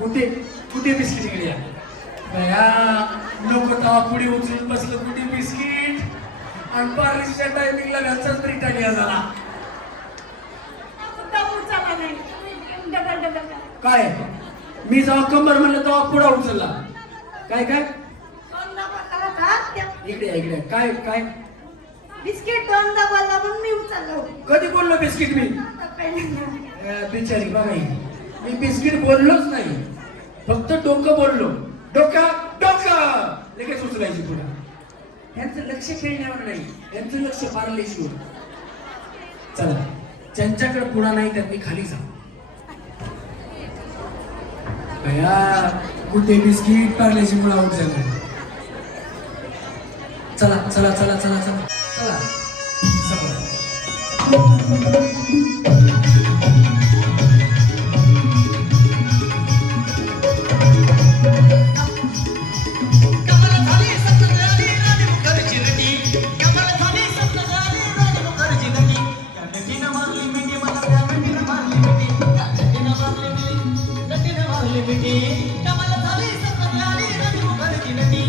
कुठे बिस्किट इकडे या बया नको तवा पुढे उचलून बसलं कुठे बिस्किट आणि पार्लेजीच्या टायमिंगला घरचाच ब्रिटानिया झाला काय मी जेव्हा कंबर म्हणलं तेव्हा पुढा उचलला काय इकडे काय बिस्किट दोनदा बोलला म्हणून मी उचललो कधी बोललो बिस्किट मी बिचारी बघा मी बिस्किट बोललोच नाही फक्त डोकं बोललो डोकं लगेच उचलायची पुढे यांचं लक्ष खेळण्यावर नाही यांचं लक्ष पार्लेजीवर चला ज्यांच्याकडे पुढा नाही त्यांनी खाली जा भैया कुठे बिस्किट पार्लेजी मुळे आउट झालं चला चला चला चला चला चला कमाल झाली सप्तराणी राणी मुखर्जी नटी कमाल झाली सप्तराणी राणी मुखर्जी नटी त्या नटीनं मारली मिठी मला त्या नटीनं मारली मिठी त्या नटीनं मारली मिठी नटीनं मारली मिठी कमाल झाली सप्तराणी राणी मुखर्जी नटी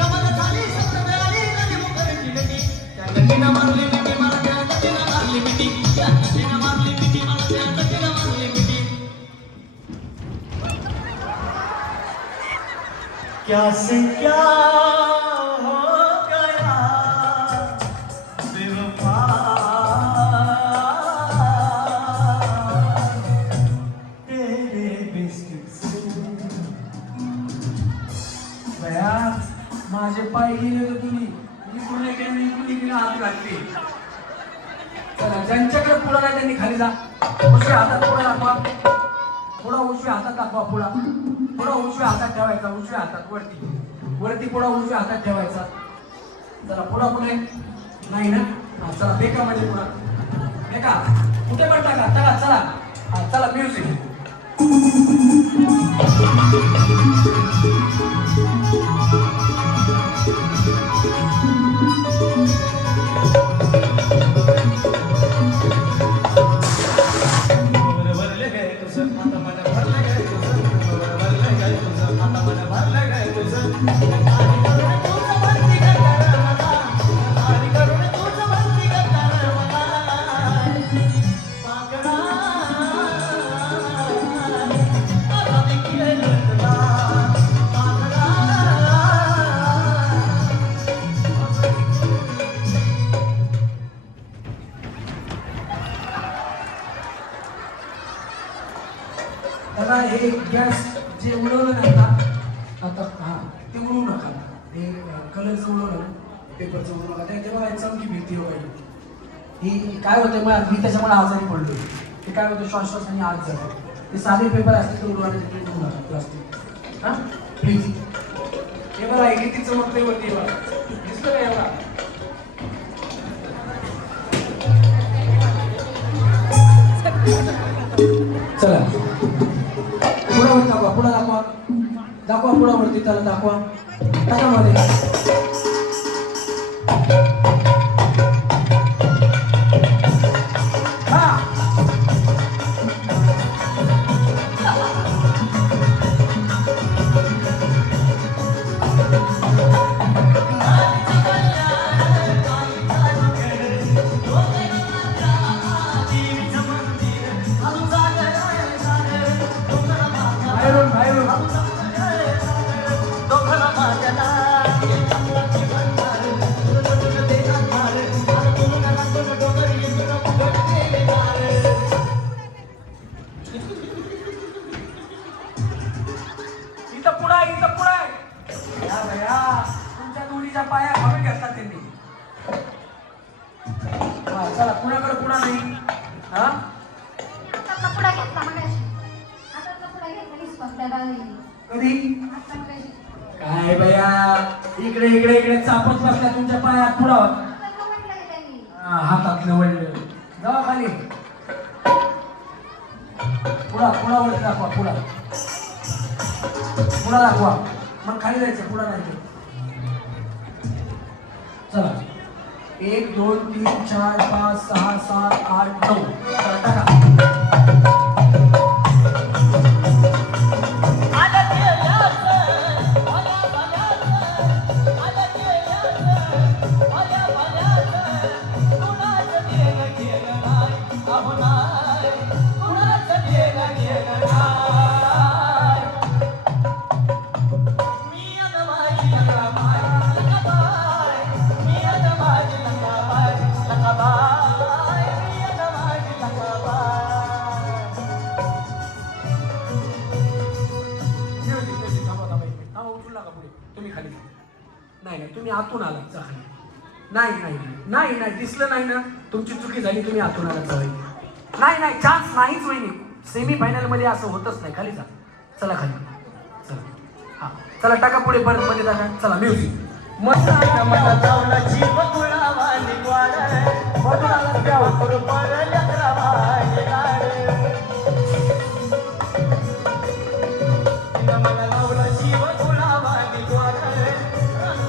कमाल झाली सप्तराणी राणी मुखर्जी नटी त्या नटीनं मारली मिठी मला त्या नटीनं मारली मिठी त्या नटीनं मारली मिठी मला त्या नटीनं मारली मिठी क्या से क्या हो गया बेवफा तेरे बिस्किट से बया माझे पाय गेले तर तुम्ही इकडून गेले इकडून इकडे हात घातले. चला ज्यांच्याकडे पुढा नाही त्यांनी खाली जा. उजव्या हातात पुढा दाखवा. पुढा उजव्या हातात दाखवा. पुढा उजव्या हातात ठेवायचा. उजव्या हातात वरती पुढा उजव्या हातात ठेवायचा. चला पुढा पुढे नाही ना. हा चला बेका म्हणजे पुढा बेका कुठे पण टाका. चला चला हा चला म्युझिक. भरले गए तुझं आता मला भरले गए तुझं भरले गए तुझं आता मला भरले गए तुझं आणि करून तुझं भरती करणार मला आणि करून तुझं भरती करणार मला पागळा आता मी केलं तुला पागळा दादा हे गॅस जे उडवलं नाही ना आता हा ते उडवू नका. हे कलरचं उडवलं पेपरचं उडवू नका. ते बघा चमकी भीती व्हायला ही काय होतं मग मी त्याच्यामुळे आजारी पडलो. ते काय होतं श्वासश्वासाने आज जातं. ते साधे पेपर असते ते उडवायचे ते उडवू नका प्लास्टिक. हां प्लीज. हे बघा हे किती चमकते वरती बघा दिसतं का एवढा. चला पुढावर दाखवा. पुढा दाखवा. दाखवा पुढावरती त्याला दाखवा. टाकामध्ये हा बाहेरून बाहेरून इथं पुढा या भया तुमच्या दोन्हीच्या पाया हवे घेतात त्यांनी. हा चला कुणाकडे पुढा नाही. हा आता पुढा घेतला मगाशी. आता पुढा घेतला निष्पत्त्याला कधी आता मगाशी. काय भया इकडे इकडे इकडे चापत बसल्या तुमच्या पायात पुढा होता. आता म्हटलं की त्यांनी हातातलं वळलं जावा खाली. पुढा वरती दाखवा. पुढा दाखवा. मग खाली जायचं. पुढा नाही चला 1 2 3 4 5 6 7 8 9 चला टाका. तुम्ही खाली नाही तुम्ही आतून आलात जा खाली. नाही दिसलं नाही ना तुमची चुकी झाली. तुम्ही आतून आलात जाऊ. नाही चान्स नाहीच होईल. सेमी फायनल मध्ये असं होतच नाही. खाली जा. चला खाली. चला हा चला टाका पुढे परत मध्ये टाका. चला म्युझिक. मनाला चावला जीव गुळावाली ग्वाड मधून आलात पाखरू पर लेकरावानी लाड तिनं मला लावलं शिव गुलाबानी गोड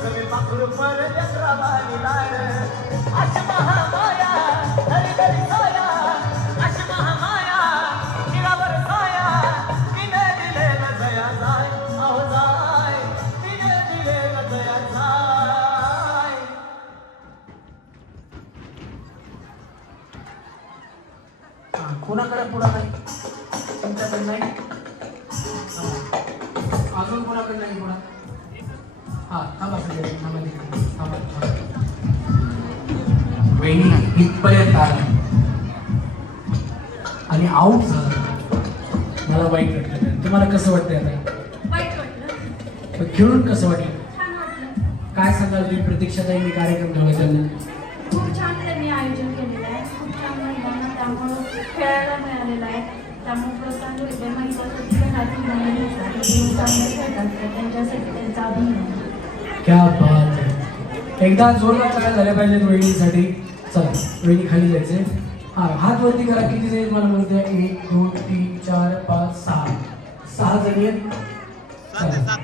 तुम्ही पाखरू पर लेकरावानी लाड अशी महामाया हरी हरी साया अशी महामाया निरावर साया तिने दिलेलं जया जाय अहो जाय तिने दिलेलं जया जाय कोणाकडे पुढा नाही तुमच्याकडे नाही अजून कोणाकडे नाही पुढा हा थांबा सगळे थांबा वहिनी इथपर्यंत आला आणि आऊट झाला मला वाईट वाटलं तुम्हाला कसं वाटतंय आता वाईट वाटलं, पण खेळून कसं वाटलं छान वाटलं. काय सांगाल तुम्ही प्रतीक्षाताईंनी कार्यक्रम ठेवला त्यांना खूप छान त्यांनी आयोजन केलेलं आहे. खूप छान महिलांना त्यामुळं खेळायला मिळालेलं आहे. त्यामुळे प्रोत्साहन भेटले. महिलांसाठी घरातील महिलांसाठी जीव चांगले खेळतात त्यांच्यासाठी त्यांचा अभिनंदन. क्या बात आहे एकदा जोरदार टाळ्या झाल्या पाहिजेत वहिनीसाठी चला वहिनी खाली जायचे हा हात वरती करा किती जाईल मला म्हणते 1 2 3 4 5 6 6 जणी आहेत चला.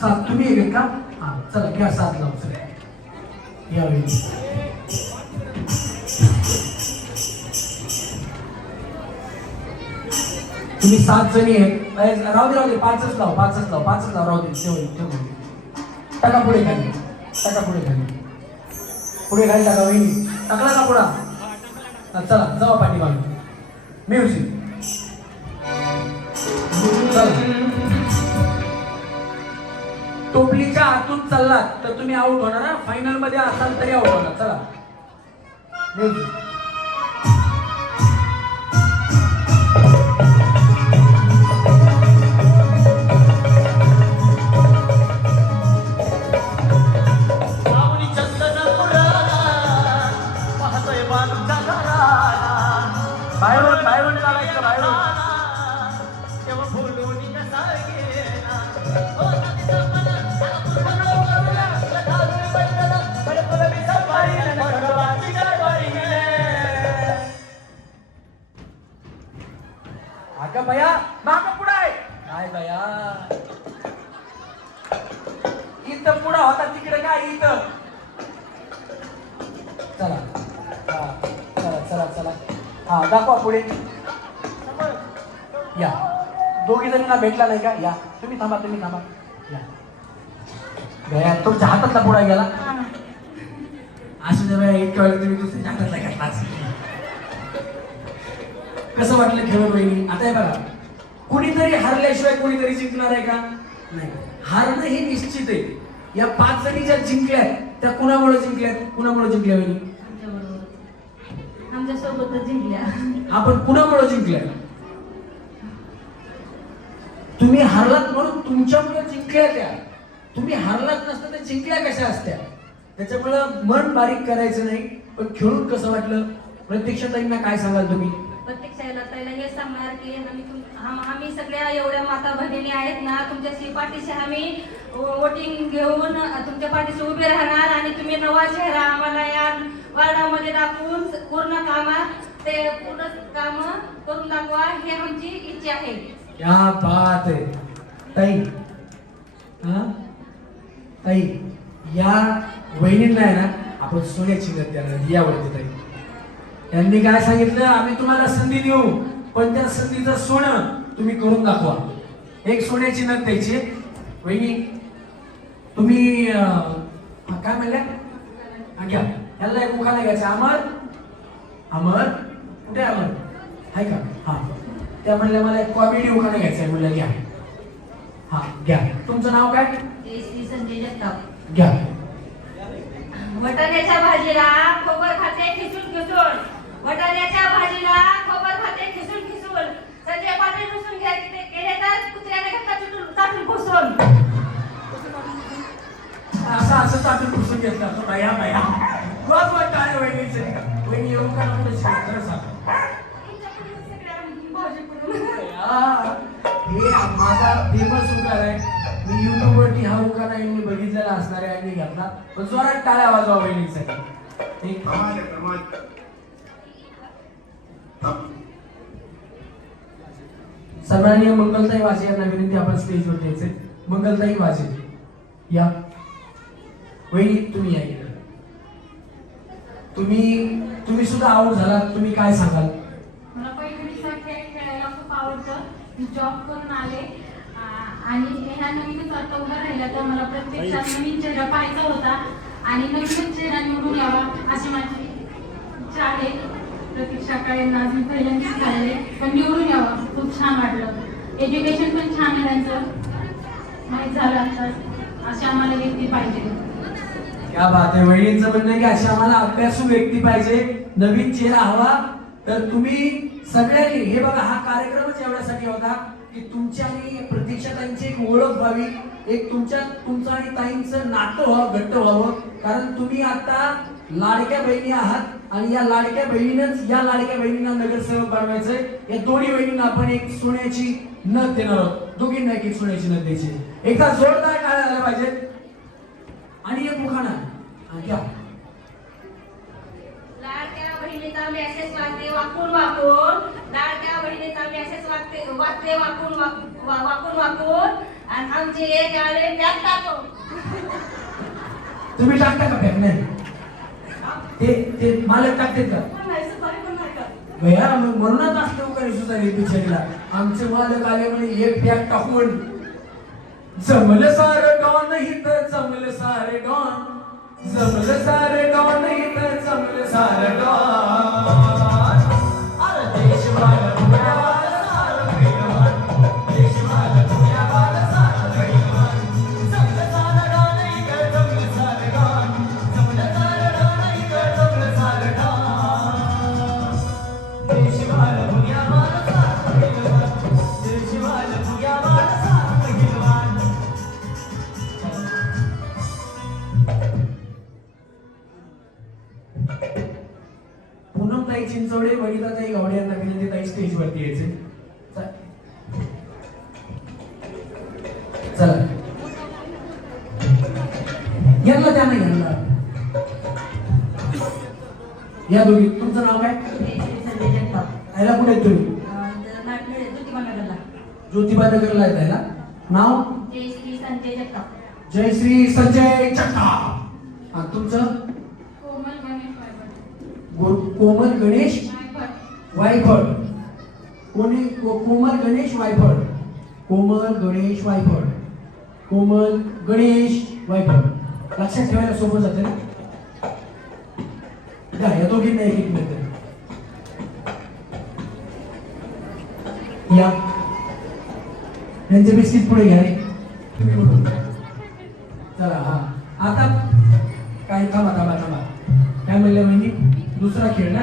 सात तुम्ही एक का हा चला घ्या 7 लाव चला या वहिनी तुम्ही 7 जणी आहेत राहू दे 5च लाव राहू दे ठेवून टाका पुढे खाली पुढे खाली टाका वहिनी टाकला का पुढा चला जावा पाठी मागे म्युझिक टोपलीच्या आतून चाललात तर तुम्ही आउट होणार फायनल मध्ये असाल तरी आउट होणार चला म्युझिक सावली चंदन पुराला पाहतोय बालूच्या घराला बाहेरून चालायचं तेव्हा बोलून कसा गेला ओ नदीचा मला पुरवला घालून बंदला बडबड मी सफारी नडवाची गडबडी अगं बया माग पुढं आहे काय बया इथं पुढं होता तिकडे काय इथं चला चला हा दाखवा पुढे या दोघी जणींना भेटला नाही का या तुम्ही थांबा या गया तुमच्या हातातला पुढा गेला असं जर इतक्या वेळेला तुम्ही दुसऱ्या हातातला घातलाच कसं वाटलं खेळून वहिनी आता हे बघा कुणीतरी हारल्याशिवाय कुणीतरी जिंकणार आहे का नाही हारणं हे निश्चित आहे या 5 जणी ज्या जिंकल्यात त्या कुणामुळे जिंकल्या वहिनी आमच्या सोबतच जिंकल्या. आपण कुणामुळे जिंकल्या तुम्ही हारलात म्हणून तुमच्यामुळे जिंकल्या त्या तुम्ही हारलात नसता तर जिंकल्या कशा असत्या त्याच्यामुळं मन बारीक करायचं नाही पण खेळून कसं वाटलं प्रतीक्षाताईंना काय सांगाल तुम्ही प्रत्यक्षाला ताईला हे सांगणार की आम्ही सगळ्या एवढ्या माता भगिनी आहेत ना तुमच्या पाठीशी आम्ही वोटिंग घेऊन तुमच्या पाठीशी उभे राहणार आणि तुम्ही नवा चेहरा आम्हाला या वार्डामध्ये दाखवून पूर्ण काम करून दाखवा ही आमची इच्छा आहे. क्या बात आहे ताई ताई या वहिनींना आहे ना आपण सोन्याची नद देणार यावरती ताई त्यांनी काय सांगितलं आम्ही तुम्हाला संधी देऊ पण त्या संधीचं सोनं तुम्ही करून दाखवा एक सोन्याची नद द्यायची वहिनी तुम्ही काय म्हणल्या घ्या ह्याला एक उखाणा घ्यायचा अमर कुठे अमर आहे का हा त्या म्हणल्या मला एक कॉमेडी उखाणा घ्यायचा आहे म्हणलं घ्या हा घ्या तुमचं नाव काय श्री संजय जगताप. घ्या वटाण्याच्या भाजीला खोबर खाते खिसून वटाण्याच्या भाजीला खोबर खाते खिसून संजय पाटील रुसून गेले तर कुत्र्याने घातला चाटून घुसून असं चाटून घुसून घेतला तो बाया रोज वाटतं आहे वहिनी येऊ का नको खरं सांग हे माझा फेमस उकार आहे मी युट्यूब वरती हा उखाणा यांनी बघितलेला असणार आहे आणि घेतला पण जोरात टाळ्या वाजवा वहिनीसाठी सन्माननीय मंगलताई वाजे यांना विनंती आपण स्टेजवर द्यायचे. मंगलताई वाजे या. वहिनी तुम्ही या इकडे. तुम्ही सुद्धा आऊट झाला, तुम्ही काय सांगाल? मला पैठणीचा खेळ खेळायला खूप आवडतं. मी जॉब करून आले आणि ह्या नवीनच आता उभा राहिला तर मला प्रत्यक्षात नवीन चेहरा पाहायचा होता आणि नवीनच चेहरा निवडून यावा अशी माझी इच्छा आहे. प्रतीक्षा काळेंना आज मी पहिल्यांदाच खाल्ले पण निवडून यावा. खूप छान वाटलं. एज्युकेशन पण छान आहे त्यांचं, माहीत झालं आता. अशी आम्हाला व्यक्ती पाहिजे. क्या बात आहे. वहिनींचं म्हणणं आहे की अशी आम्हाला अभ्यासू व्यक्ती पाहिजे, नवीन चेहरा हवा. तर तुम्ही सगळ्यांनी हे बघा, हा कार्यक्रमच एवढ्यासाठी होता की तुमच्या आणि प्रतीक्षाताईंची एक ओळख व्हावी, एक तुमचं आणि ताईंचं नातं व्हावं, घट्ट व्हावं. कारण तुम्ही आता लाडक्या बहिणी आहात आणि या लाडक्या बहिणींना नगरसेवक बनवायचंय. या दोन्ही बहिणींना आपण एक सोन्याची नथ देणार आहोत. दोघींना एक सोन्याची नथ द्यायची. एकदा जोरदार टाळ्या झाल्या पाहिजेत. आणि एक मुखाना घ्या. लाडक्या बहिणीचा मेसेज वाचते वाकून वाकून, लाडक्या बहिणीचा मेसेज वाचते वाकून वाकून आणि आमची एक आले त्यात टाको. तुम्ही टाकता का पॅक? नाही, ते मालक टाकतात का भैया? मग म्हणूनच असतो का सुधारी बिचारीला. आमचे मालक आले म्हणजे एक पॅक टाकून जमलं सारे डॉन नाही तर जमलं सारे डॉन, जमलं सारे डॉन नाही तर जमलं सारे डॉन. अरे देशवाला पुण्यावाला सारं पैलवान, देशवाला पुण्यावाला सारं पैलवान. जमलं सारं डॉन नाही तर जमलं सारं डॉन, जमलं सारं डॉन नाही तर जमलं सारं डॉन. देशवाला पुण्यावाला सारं पैलवान, देशवाला पुण्यावाला सारं पैलवान. पूनमताई चिंचवडे, वनिताताई गावडे यांना विनंती, ताई स्टेजवरती यायचे. चला यांना द्या ना, यांना या. दोघी तुमचं नाव काय? यायला कुठे आहेत तुम्ही? ज्योतिबा नगरला आहेत. यायला नाव? जयश्री संजय जगताप. जयश्री संजय जगताप. आणि तुमचं? कोमल गणेश कोमल गणेश वायफळ. कोमल गणेश वायफळ. कोमल गणेश वायफळ. कोमल गणेश वायफळ. लक्षात ठेवायला सोपं जाते ना. या दोघींना एक मिनिट या. त्यांचे बिस्किट पुढे घ्या रे. चला हा. आता काय, थांबा. काय म्हणलं म्हणजे दुसरा खेळ ना.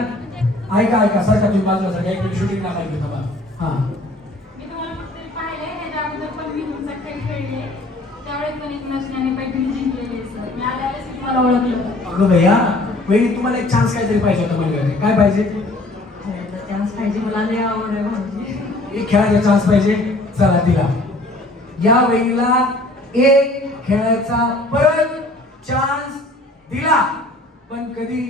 ऐका सारखा तुम्ही बाजूला सारखा एक शूटिंग लावायला घेऊ. थांबा. हा, मी तुम्हाला कुठेतरी पाहिले, ह्याच्या अगोदर पण मी तुमचा खेळ खेळले, त्यावेळेस पण एक नसल्याने पैठणी जिंकलेली सर. मी आल्यावेळेस तुम्हाला ओळखलं. अगं भैया, वहिनी तुम्हाला एक चान्स काहीतरी पाहिजे होता. मला काय पाहिजे? चान्स पाहिजे. मला लय आवड आहे भाऊजी. एक खेळाचा चान्स पाहिजे. चला दिला. या वहिनीला एक खेळाचा परत चान्स दिला. पण कधी?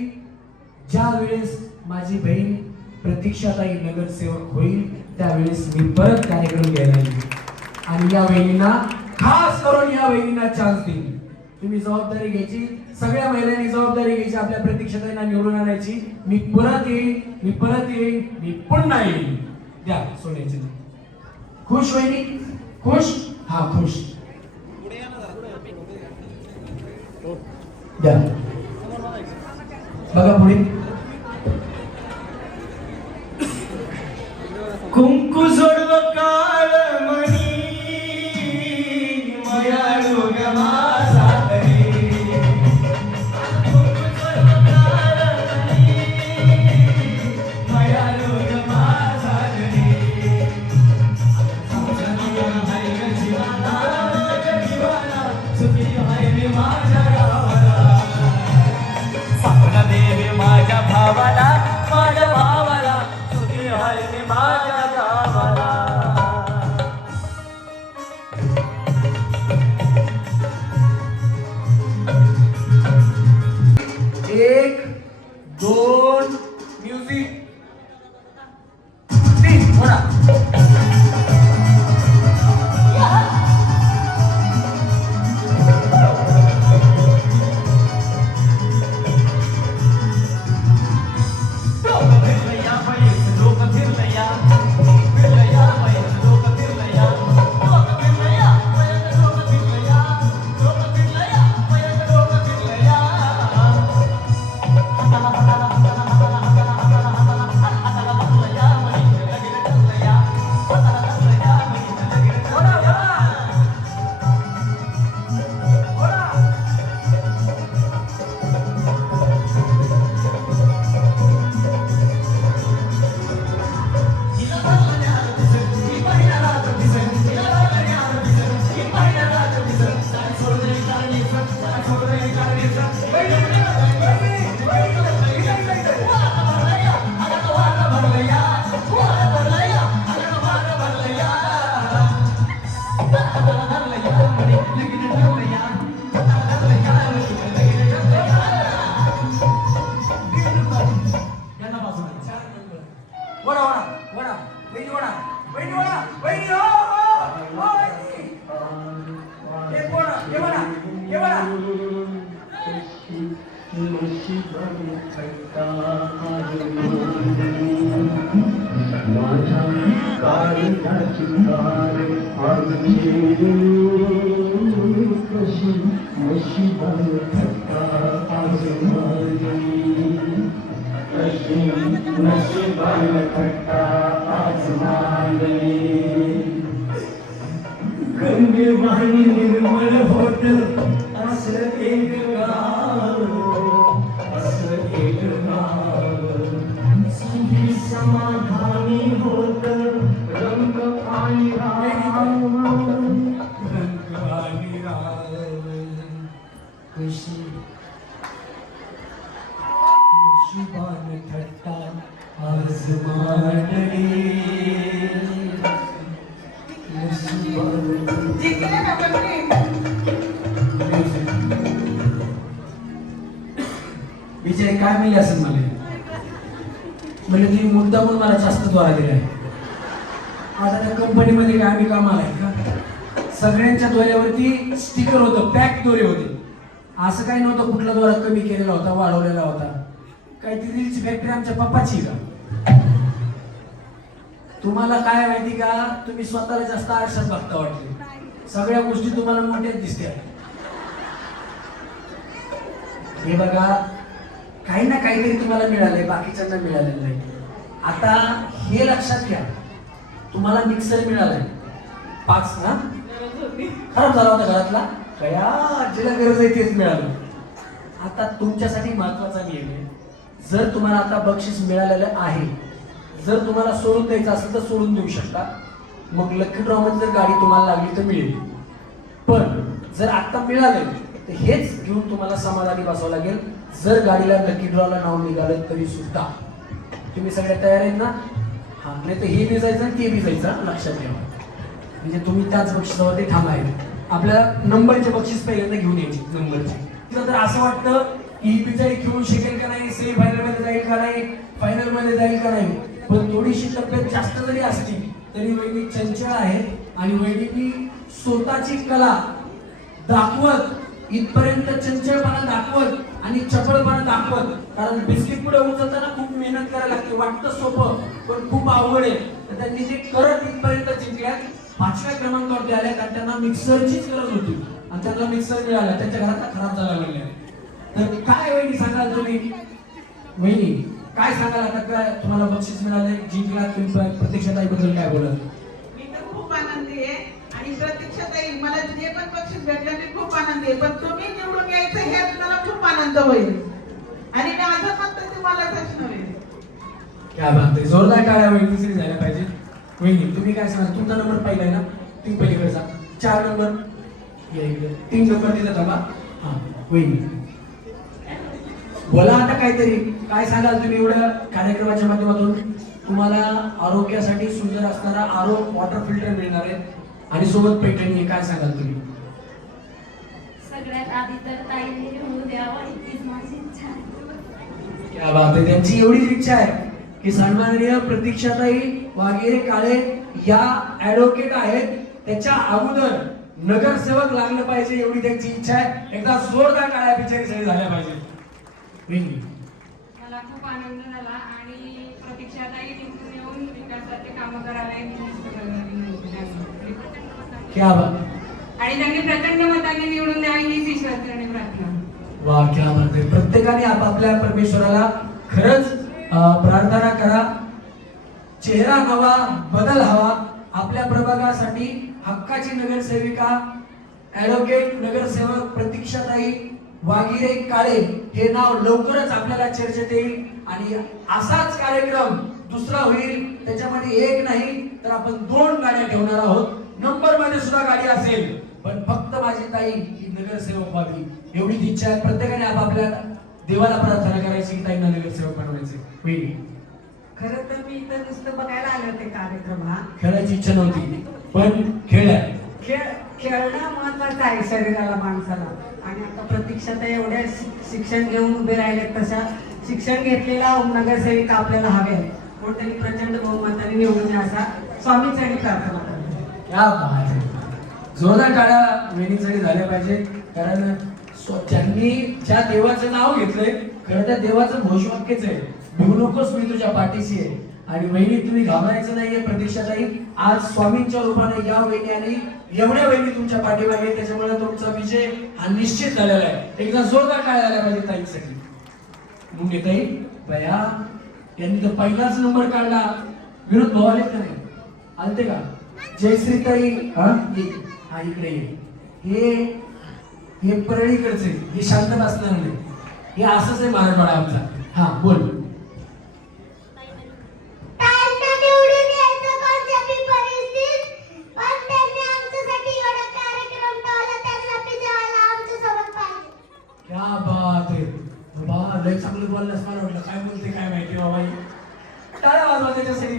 ज्या वेळेस माझी बहीण प्रतीक्षाताई नगरसेवक होईल त्यावेळेस मी परत कार्यक्रम घ्यायला येईल आणि या वहिनींना, खास करून या वहिनींना चान्स देईल. तुम्ही जबाबदारी घ्यायची, सगळ्या महिलांनी जबाबदारी घ्यायची, आपल्या प्रतीक्षाताईंना निवडून आणायची. मी परत येईल, मी पुन्हा येईल. द्या सोन्याची. खुश वहिनी? खुश? हा खुश. द्या. बघा पुढे. कुंकू जोडव काळ मणी मयाळू माझा तरी. कुंकू जोडव काळ मणी मयाळू माझा तरी. सुखी हाय माझ्या गावाला. सापना देवी माझ्या भावाला, माझ्या भावाला. सुखी हाय मी माझ्या गावाला. 1 2 म्युझिक 3 म्हणा. वडा वडा वडा वहिनी वडा वहिनी वडा वहिनी हो हो वहिनी एक वडा हे वडा हे वडा गंगेवाणी निर्मळ होत असं एक गाव संधी समाधानी होत रंग आणि राम रंग आणि राम कशी नशिबान थट्टा आज मांडली जिंकले ना बंदी. विजय काय मिळले असेल मला म्हणजे तुम्ही मुद्दा म्हणून मला जास्त द्वारा दिलाय. आता त्या कंपनीमध्ये काय आम्ही कामाला आहे का सगळ्यांच्या दोऱ्यावरती स्टिकर होतं पॅक दोरे होते असं काही नव्हतं कुठला दोरा कमी केलेला होता वाढवलेला होता. काय ती दिलची फॅक्टरी आमच्या पप्पाची का तुम्हाला काय माहिती का तुम्ही स्वतःला जास्त आरशात बघता वाटले सगळ्या गोष्टी तुम्हाला मोठ्याच दिसत्या. हे बघा काही ना काहीतरी तुम्हाला मिळालंय बाकीच्यांना मिळालेलं नाही. आता हे लक्षात घ्या तुम्हाला मिक्सर मिळालाय 5 ना खराब झाला होता घरातला कया जिला गरज आहे तेच मिळालं. आता तुमच्यासाठी महत्वाचा नियम आहे जर तुम्हाला आता बक्षीस मिळालेलं आहे जर तुम्हाला सोडून द्यायचं असेल तर सोडून देऊ शकता. मग लकी ड्रॉ मध्ये जर गाडी तुम्हाला लागली तर मिळेल. पण जर आता मिळालं तर हेच घेऊन तुम्हाला समाधानी बसावं लागेल. जर गाडीला लकी ड्रॉला नाव निघालं तरी सुद्धा तुम्ही सगळे तयार आहेत ना. हा नाही तर हे बी जायचं आणि ते बी जायचं लक्षात ठेवा. म्हणजे तुम्ही त्याच बक्षिसावरती थांबायचे. आपल्या नंबरचे बक्षीस पहिल्यांदा घेऊन यायचे नंबरचे. तर असं वाटतं की ही बिचारी खेळू शकेल का नाही सेमी फायनल मध्ये जाईल का नाही फायनल मध्ये जाईल का नाही. पण थोडीशी तब्येत जास्त जरी असली तरी वहिनी चंचल आहे आणि वहिनींनी स्वतःची कला दाखवत इथपर्यंत चंचलपणा दाखवत आणि चपळपणा दाखवत. कारण बिस्किट पुढे उचलताना खूप मेहनत करायला लागते वाटतं सोपं पण खूप अवघड आहे. तर त्यांनी ते करत इथपर्यंत जिंकल्यात 5व्या क्रमांकावरती आल्या कारण त्यांना मिक्सरचीच गरज होती आणि त्यांना मिक्सर मिळाला त्यांच्या घरात खराब झाला म्हणल्या. तर काय वहिनी सांगाल तुम्ही वहिनी काय सांगाल आता काय तुम्हाला बक्षीस मिळाले जिंकला तुम्ही प्रतीक्षाताईबद्दल काय बोलाल. मी तर खूप आनंदी आहे आणि प्रतीक्षाताई मला जे पण बक्षीस भेटलं मी खूप आनंदी आहे. पण तुम्ही निवडून यायचं हे मला खूप आनंद होईल आणि माझं मत तर तुम्हालाच असणार आहे. क्या बात आहे जोरदार टाळ्या वहिनीसाठी झाल्या पाहिजे. वहिनी तुम्ही काय सांगाल तुमचा नंबर पहिला आहे ना तुम्ही पलीकडे जा 4 नंबर या इकडे 3 नंबर तिथं थांबा. हा वहिनी बोला आता काहीतरी काय सांगाल तुम्ही एवढ्या कार्यक्रमाच्या माध्यमातून तुम्हाला आरोग्यासाठी सुंदर असणारा आरो वॉटर फिल्टर मिळणार आहे आणि सोबत पैठणी आहे. काय सांगाल तुम्ही. सगळ्यात आधी तर ताईने होऊ द्यावं इतकीच माझी इच्छा आहे. क्या बात आहे त्यांची एवढीच इच्छा आहे की सन्माननीय प्रतीक्षाताई वाघेरे काळे या ऍडव्होकेट आहेत त्याच्या अगोदर नगरसेवक लागलं पाहिजे एवढी त्यांची इच्छा आहे. एकदा जोरदार टाळ्या बिचारीसाठी झाल्या पाहिजे. मला खूप आनंद झाला आणि प्रतीक्षाताई निवडून येऊन विकासाचे कामं करावे क्या बात आणि त्यांनी प्रचंड मतांनी निवडून द्यावी हीच ईश्वराची आणि प्रार्थना. वा क्या बात आहे. प्रत्येकाने आपापल्या परमेश्वराला खरंच प्रार्थना करा. चेहरा हवा बदल हवा आपल्या प्रभागासाठी हक्काची नगरसेविका ऍडव्होकेट नगरसेवक प्रतीक्षाताई वाघिरे काळे हे नाव लवकरच आपल्याला चर्चेत येईल आणि असाच कार्यक्रम दुसरा होईल. त्याच्यामध्ये एक नाही तर आपण 2 गाड्या ठेवणार आहोत. नंबर मध्ये सुद्धा गाडी असेल पण फक्त माझी ताई ही नगरसेवक व्हावी एवढीच इच्छा आहे. प्रत्येकाने आपापल्या देवाला प्रार्थना करायची की ताईंना नगरसेवक बनवायचे. खरं तर मी इथं नुसतं बघायला आले होते कार्यक्रम हा. खेळायची इच्छा नव्हती पण खेळल्या. खेळणं महत्वाचं आहे शरीराला माणसाला आणि आता प्रतीक्षाताई एवढ्या शिक्षण घेऊन उभे राहिले तशा शिक्षण घेतलेला नगरसेविका आपल्याला हवे कोणतरी प्रचंड बहुमताने निवडून द्या असा स्वामींसाठी प्रार्थना करते. क्या बात आहे. जोरदार टाळ्या वहिनींसाठी झाल्या पाहिजे. कारण त्यांनी ज्या देवाचं नाव घेतलंय खरं त्या देवाचं घोषवाक्यच आहे, भिवू नकोस मी तुझ्या पाठीशी आहे. आणि वहिनी तुम्ही घाबरायचं नाहीये. प्रतीक्षाताई आज स्वामींच्या रूपाने या वहिनी आणि एवढ्या वहिनी तुमच्या पाठीमागे, त्याच्यामुळे तुमचा विजय हा निश्चित झालेला आहे. एकदा जोरदार टाळ्या झाल्या पाहिजे ताईंसाठी. मुंगेताई बया यांनी तर पहिलाच नंबर काढला. विरोध भाऊ आले का नाही? आलते का? जयश्रीताई हा इकडे ये. हे परळीकडचे, हे शांत बसणार नाही. हे असंच आहे मराठवाडा आमचा. हा बोल. क्या बात आहे बाबा, लय चांगलं बोललास. मला वाटलं काय बोलते काय माहिती बाबा. टाळ्या वाजवा त्याच्यासाठी.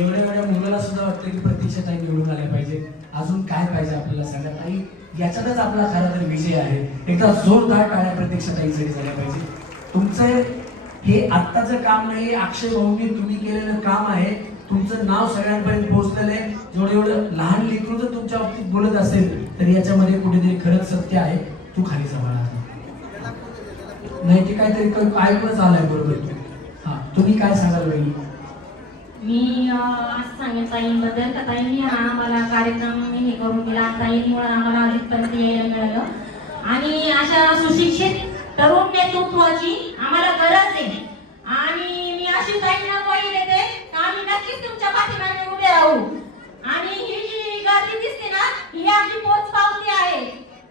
एवढ्या मुलाला सुद्धा वाटतं की प्रतीक्षाताई निवडून आल्या पाहिजे. अजून काय पाहिजे आपल्याला सगळ्यात? आई याच्यातच आपला खरा तर विजय आहे. एकदा जोरदार टाळ्या प्रतीक्षाताईसाठी झाल्या पाहिजे. तुमचं हे आत्ताचं काम नाही, अक्षय भाऊंनी तुम्ही केलेलं काम आहे. तुमचं नाव सगळ्यांपर्यंत पोहोचलेलं आहे. जेवढं लहान लेकरू जर तुमच्या बाबतीत बोलत असेल तर याच्यामध्ये कुठेतरी खरंच सत्य आहे. तू खाली सांभाळा नाही ते काहीतरी ऐकूनच आलाय बरोबर. हा तुम्ही काय सांगाल वहिनी? मी असं सांगेन ताईंबद्दल का ताईंनी हा आम्हाला कार्यक्रम हे करून दिला. ताईंमुळे आम्हाला इथपर्यंत यायला मिळालं. आणि अशा सुशिक्षित तरुण नेतृत्वाची आम्हाला गरज आहे. आणि मी अशी ताईंना ग्वाही देते का आम्ही नक्कीच तुमच्या पाठीमागे उभे राहू. आणि ही जी गर्दी दिसते ना ही आपली पोच पावती आहे.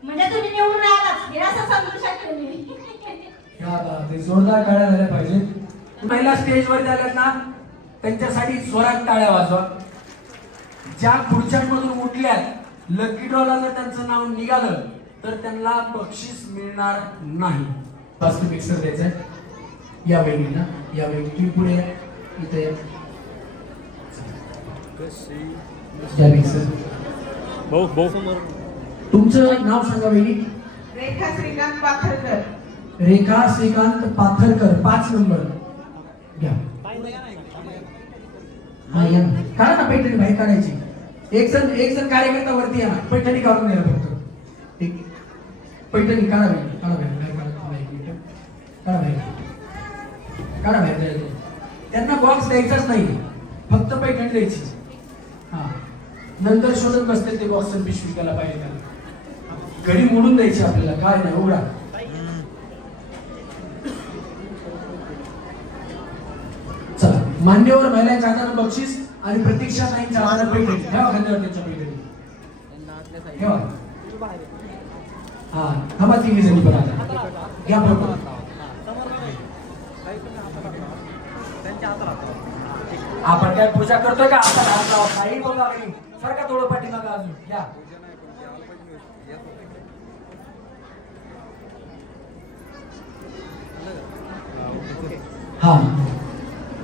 म्हणजे तुम्ही निवडून आलाच हे असं समजू शकते मी. जोरदार टाळ्या झाल्या पाहिजे. महिला स्टेजवर आल्यात ना त्यांच्यासाठी जोरात टाळ्या वाजवा. ज्या खुर्च्यांमधून उठल्यात लकी ड्रॉला जर त्यांचं नाव निघालं तर त्यांना बक्षीस मिळणार नाही. बस मिक्सर द्यायचंय या वहिनीला. या वहिनी तुम्ही पुढे इथे या मिक्सर. तुमचं नाव सांगा वहिनी. रेखा श्रीकांत पाथरकर. रेखा श्रीकांत पाथरकर 5 नंबर घ्या. हा या काढा ना पैठणी बाहेर काढायची. एक जण कार्यकर्ता वरती या. पैठणी काढून द्या फक्त. एक पैठणी काढा बाहेर. काढा बाहेर. त्यांना बॉक्स द्यायचाच नाही, फक्त पैठणी द्यायची. हा नंतर शोधत बसते ते बॉक्स पिशवी केला पाहिजे त्याला. घरी मोडून द्यायची आपल्याला. काय नाही उघडा. चला मान्यवर महिलांच्या हाताने बक्षीस आणि प्रतीक्षा ताईंच्या हाताने पैठणी. ठेवा खांद्यावर त्यांच्या पैठणी ठेवा. हा थांबा तिघी जणी पण आता घ्या फोटो. आपण काय पूजा करतोय का? आता हात लावा. काही बोला नाही. सारखा थोडं पाठीमागं अजून घ्या. हा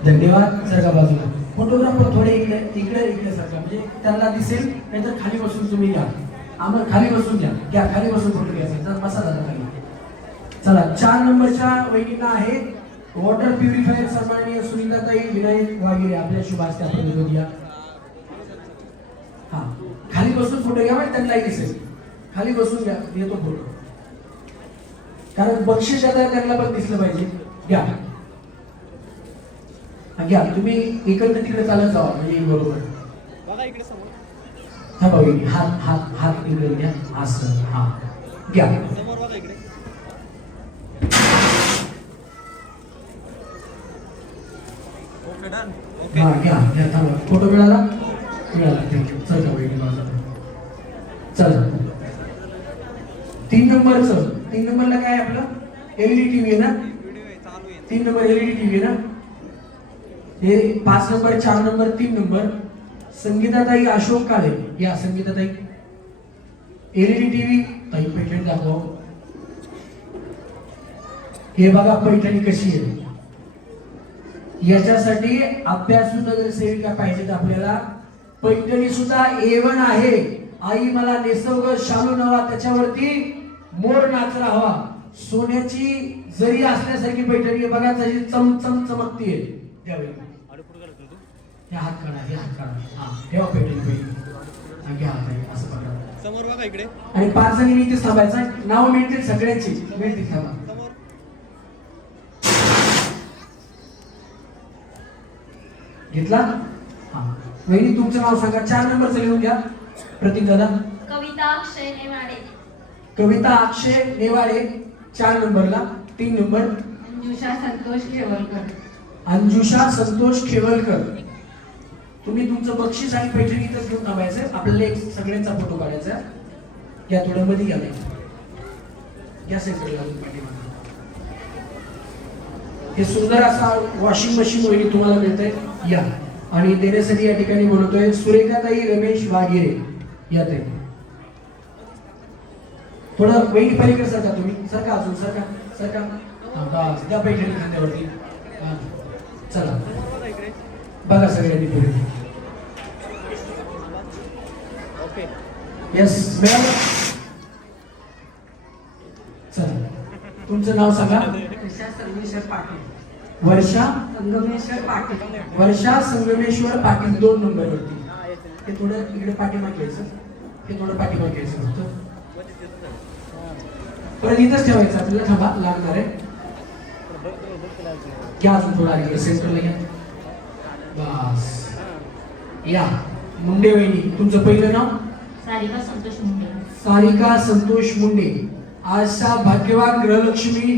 धन्यवाद. सरका बाजूला. फोटोग्राफर थोडे इकडे इकडे सरका म्हणजे त्यांना दिसेल. नाहीतर खाली बसून तुम्ही घ्या. आम्हाला खाली बसून घ्या. खाली बसून फोटो घ्यायचा. बसा दादा खाली. चला 4 नंबरच्या वहिनींना आहे वॉटर प्युरिफायर सन्माननीय सुनीताताई विनायक वागिरे. आपल्या शुभ हस्ते आपण निरोप घ्या. हा खाली बसून फोटो घ्या. त्यांनाही दिसेल. खाली बसून घ्या. येतो फोटो. कारण बक्षीस त्यांना पण दिसलं पाहिजे. घ्या घ्या. तुम्ही इकडनं तिकडे चालत जावा म्हणजे बरोबर. हा भाऊ हात इकडे घ्या. असं हा घ्या. हा घ्या. थांबा. फोटो मिळाला. थँक्यू. चल का वहिनी माझा. चला 3 नंबरला काय आपलं एलईडी टीव्ही आहे ना. 3 नंबर एलईडी टीव्ही आहे ना. हे 5 नंबर 4 नंबर 3 नंबर संगीताताई अशोक काळे. या संगीताताई एलईडी टीव्ही ताई पैठणी दाखव. हे बघा पैठणी कशी आहे. याच्यासाठी अभ्यासू नगरसेविका पाहिजेत आपल्याला. पैठणी सुद्धा A1 आहे. आई मला नेसवग शालू नवा त्याच्यावरती मोर नाचरा हवा. सोन्याची जरी असल्यासारखी पैठणी बघा. तशी चमचम चमकतीये. घ्या वहिनी. हे हात काढा, हे हात काढा. हा ठेवा पेटली पहिली. हा घ्या आता असं पकडा. समोर बघा इकडे. आणि 5 जणी इथेच थांबायचं. नाव मिळतील सगळ्यांची. मिळतील थांबा. घेतला? हा वहिनी तुमचं नाव सांगा. 4 नंबरचं लिहून घ्या. प्रतीक दादा. कविता अक्षय नेवाडे. कविता अक्षय नेवाडे 4 नंबरला. 3 नंबर अंजुषा संतोष खेवलकर. अंजुषा संतोष खेवलकर. तुम्ही तुमचं बक्षीस आणि पैठणी इथंच घेऊन थांबायचं. आपल्याला एक सगळ्यांचा फोटो काढायचा. या थोडं मध्ये घ्या नाही या सेंटरला पाठीमागे. हे सुंदर असा वॉशिंग मशीन वहिनी तुम्हाला मिळतंय. या आणि देण्यासाठी या ठिकाणी म्हणतोय सुरेखाताई रमेश वाघेरे. या ताई थोडं वहिनी पलीकडे सरका. तुम्ही सरका अजून सरका सरका. बस द्या पैठणी खांद्यावरती. चला बघा सगळ्यांनी पुढे. Yes ma'am. चला तुमचं नाव सांगा. वर्षा संगमेश्वर पाटील. वर्षा संगमेश्वर पाटील. वर्षा संगमेश्वर पाटील 2 नंबरवरती. हे थोडं इकडे पाठीमागे यायचं. हे थोडं पाठीमागे यायचं फक्त. परत इथंच ठेवायचं आपल्याला. थांबा लागणार आहे. घ्या अजून थोडा इकडे सेंटरला घ्या. बस या. मुंडे वहिनी तुमचं पहिलं नाव. सारिका संतोष मुंडे. सारिका संतोष मुंडे. आशा भाग्यवान गृहलक्ष्मी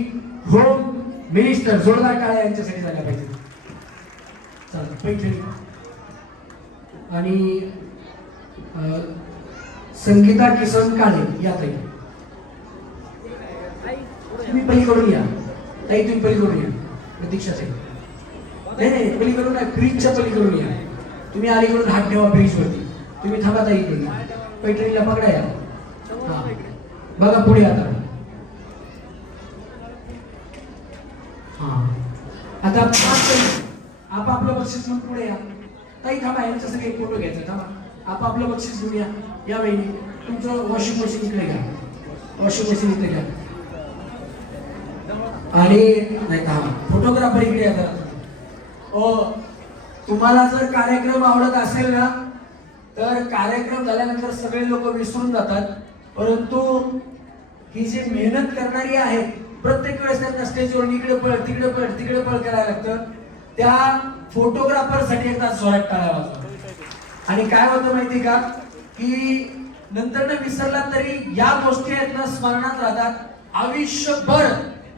होम मिनिस्टर. जोरदार टाळ्या यांच्यासाठी झाल्या पाहिजे. चला पैठणी. आणि संगीता किसन काळे या ताई. तुम्ही पलीकडून या ताई. तुम्ही पलीकडून या. प्रतीक्षा ताई. नाही पलीकडून नाही. फ्रीजच्या पलीकडून या. तुम्ही अलीकडून हात ठेवा फ्रीज वरती. तुम्ही थांबा ताई इकडून. पैठणीला पकडा या. हा बघा पुढे आता. हा आता आपापलं बक्षीस घेऊन पुढे या. ताई थांबा यांच्यासाठी एक फोटो घ्यायचा. थांबा आपापलं बक्षीस घेऊन या. या वहिनी तुमचं वॉशिंग मशीन इकडे घ्या. वॉशिंग मशीन इथे घ्या. आणि नाही थांबा फोटोग्राफर इकडे या जरा. तुम्हाला जर कार्यक्रम आवडत असेल ना तर कार्यक्रम झाल्यानंतर सगळे लोक विसरून जातात. परंतु ही जी मेहनत करणारी आहे प्रत्येक वेळेस त्यांना स्टेजवर इकडे पळ तिकडे पळ तिकडे पळ करायला लागतं. त्या फोटोग्राफर साठी एकदा जोरात टाळ्या वाजवा. आणि काय होतं माहिती का की नंतर न विसरला तरी या गोष्टी आहेत ना स्मरणात राहतात. आयुष्यभर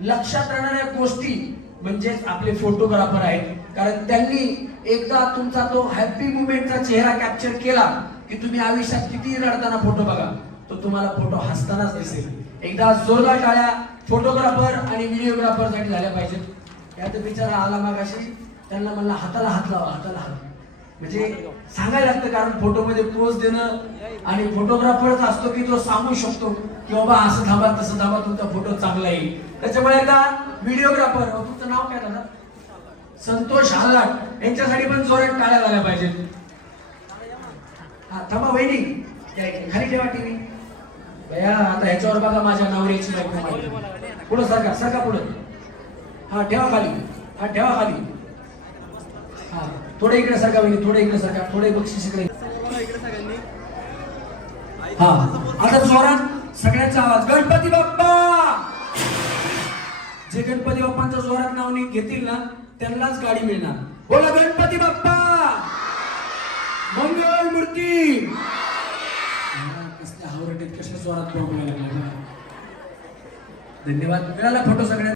लक्षात राहणाऱ्या गोष्टी म्हणजेच आपले फोटोग्राफर आहेत. कारण त्यांनी एकदा तुमचा तो हॅपी मुमेंटचा चेहरा कॅप्चर केला की तुम्ही आयुष्यात किती रडताना फोटो बघा तो तुम्हाला फोटो हसतानाच दिसेल. एकदा जोरदार टाळ्या फोटोग्राफर आणि व्हिडिओग्राफर साठी झाल्या पाहिजेत. यात बिचारा आला मागाशी त्यांना म्हणला हाताला हात लावा हाताला हात. म्हणजे सांगायला लागतं कारण फोटोमध्ये पोज देणं आणि फोटोग्राफरच असतो की तो सांगू शकतो की बाबा असं थांबा तसं थांबा तुमचा फोटो चांगला येईल. त्याच्यामुळे एकदा व्हिडिओग्राफर. तुमचं नाव काय दादा. संतोष हालाट. यांच्यासाठी पण जोरात टाळ्या झाल्या पाहिजेत. हा थांबा वहिनी खाली ठेवा टीव्ही. भैया आता ह्याच्यावर बघा माझ्या नवऱ्याची बायको. पुढं सरका सरका पुढं. हा ठेवा खाली. हा ठेवा खाली. हा थोडे इकडे सरका वहिनी. थोडे इकडे सरका. थोडे बक्षीस इकडे. हा आता जोरात सगळ्यांचा आवाज. गणपती बाप्पा. जे गणपती बाप्पांचं जोरात नाव घेतील ना त्यांनाच गाडी मिळणार. बोला गणपती बाप्पा मंगल मूर्ती. कसल्या हावरटीत कसल्या जोरात बोलायला लागला. धन्यवाद. मिळाला फोटो सगळ्यांना.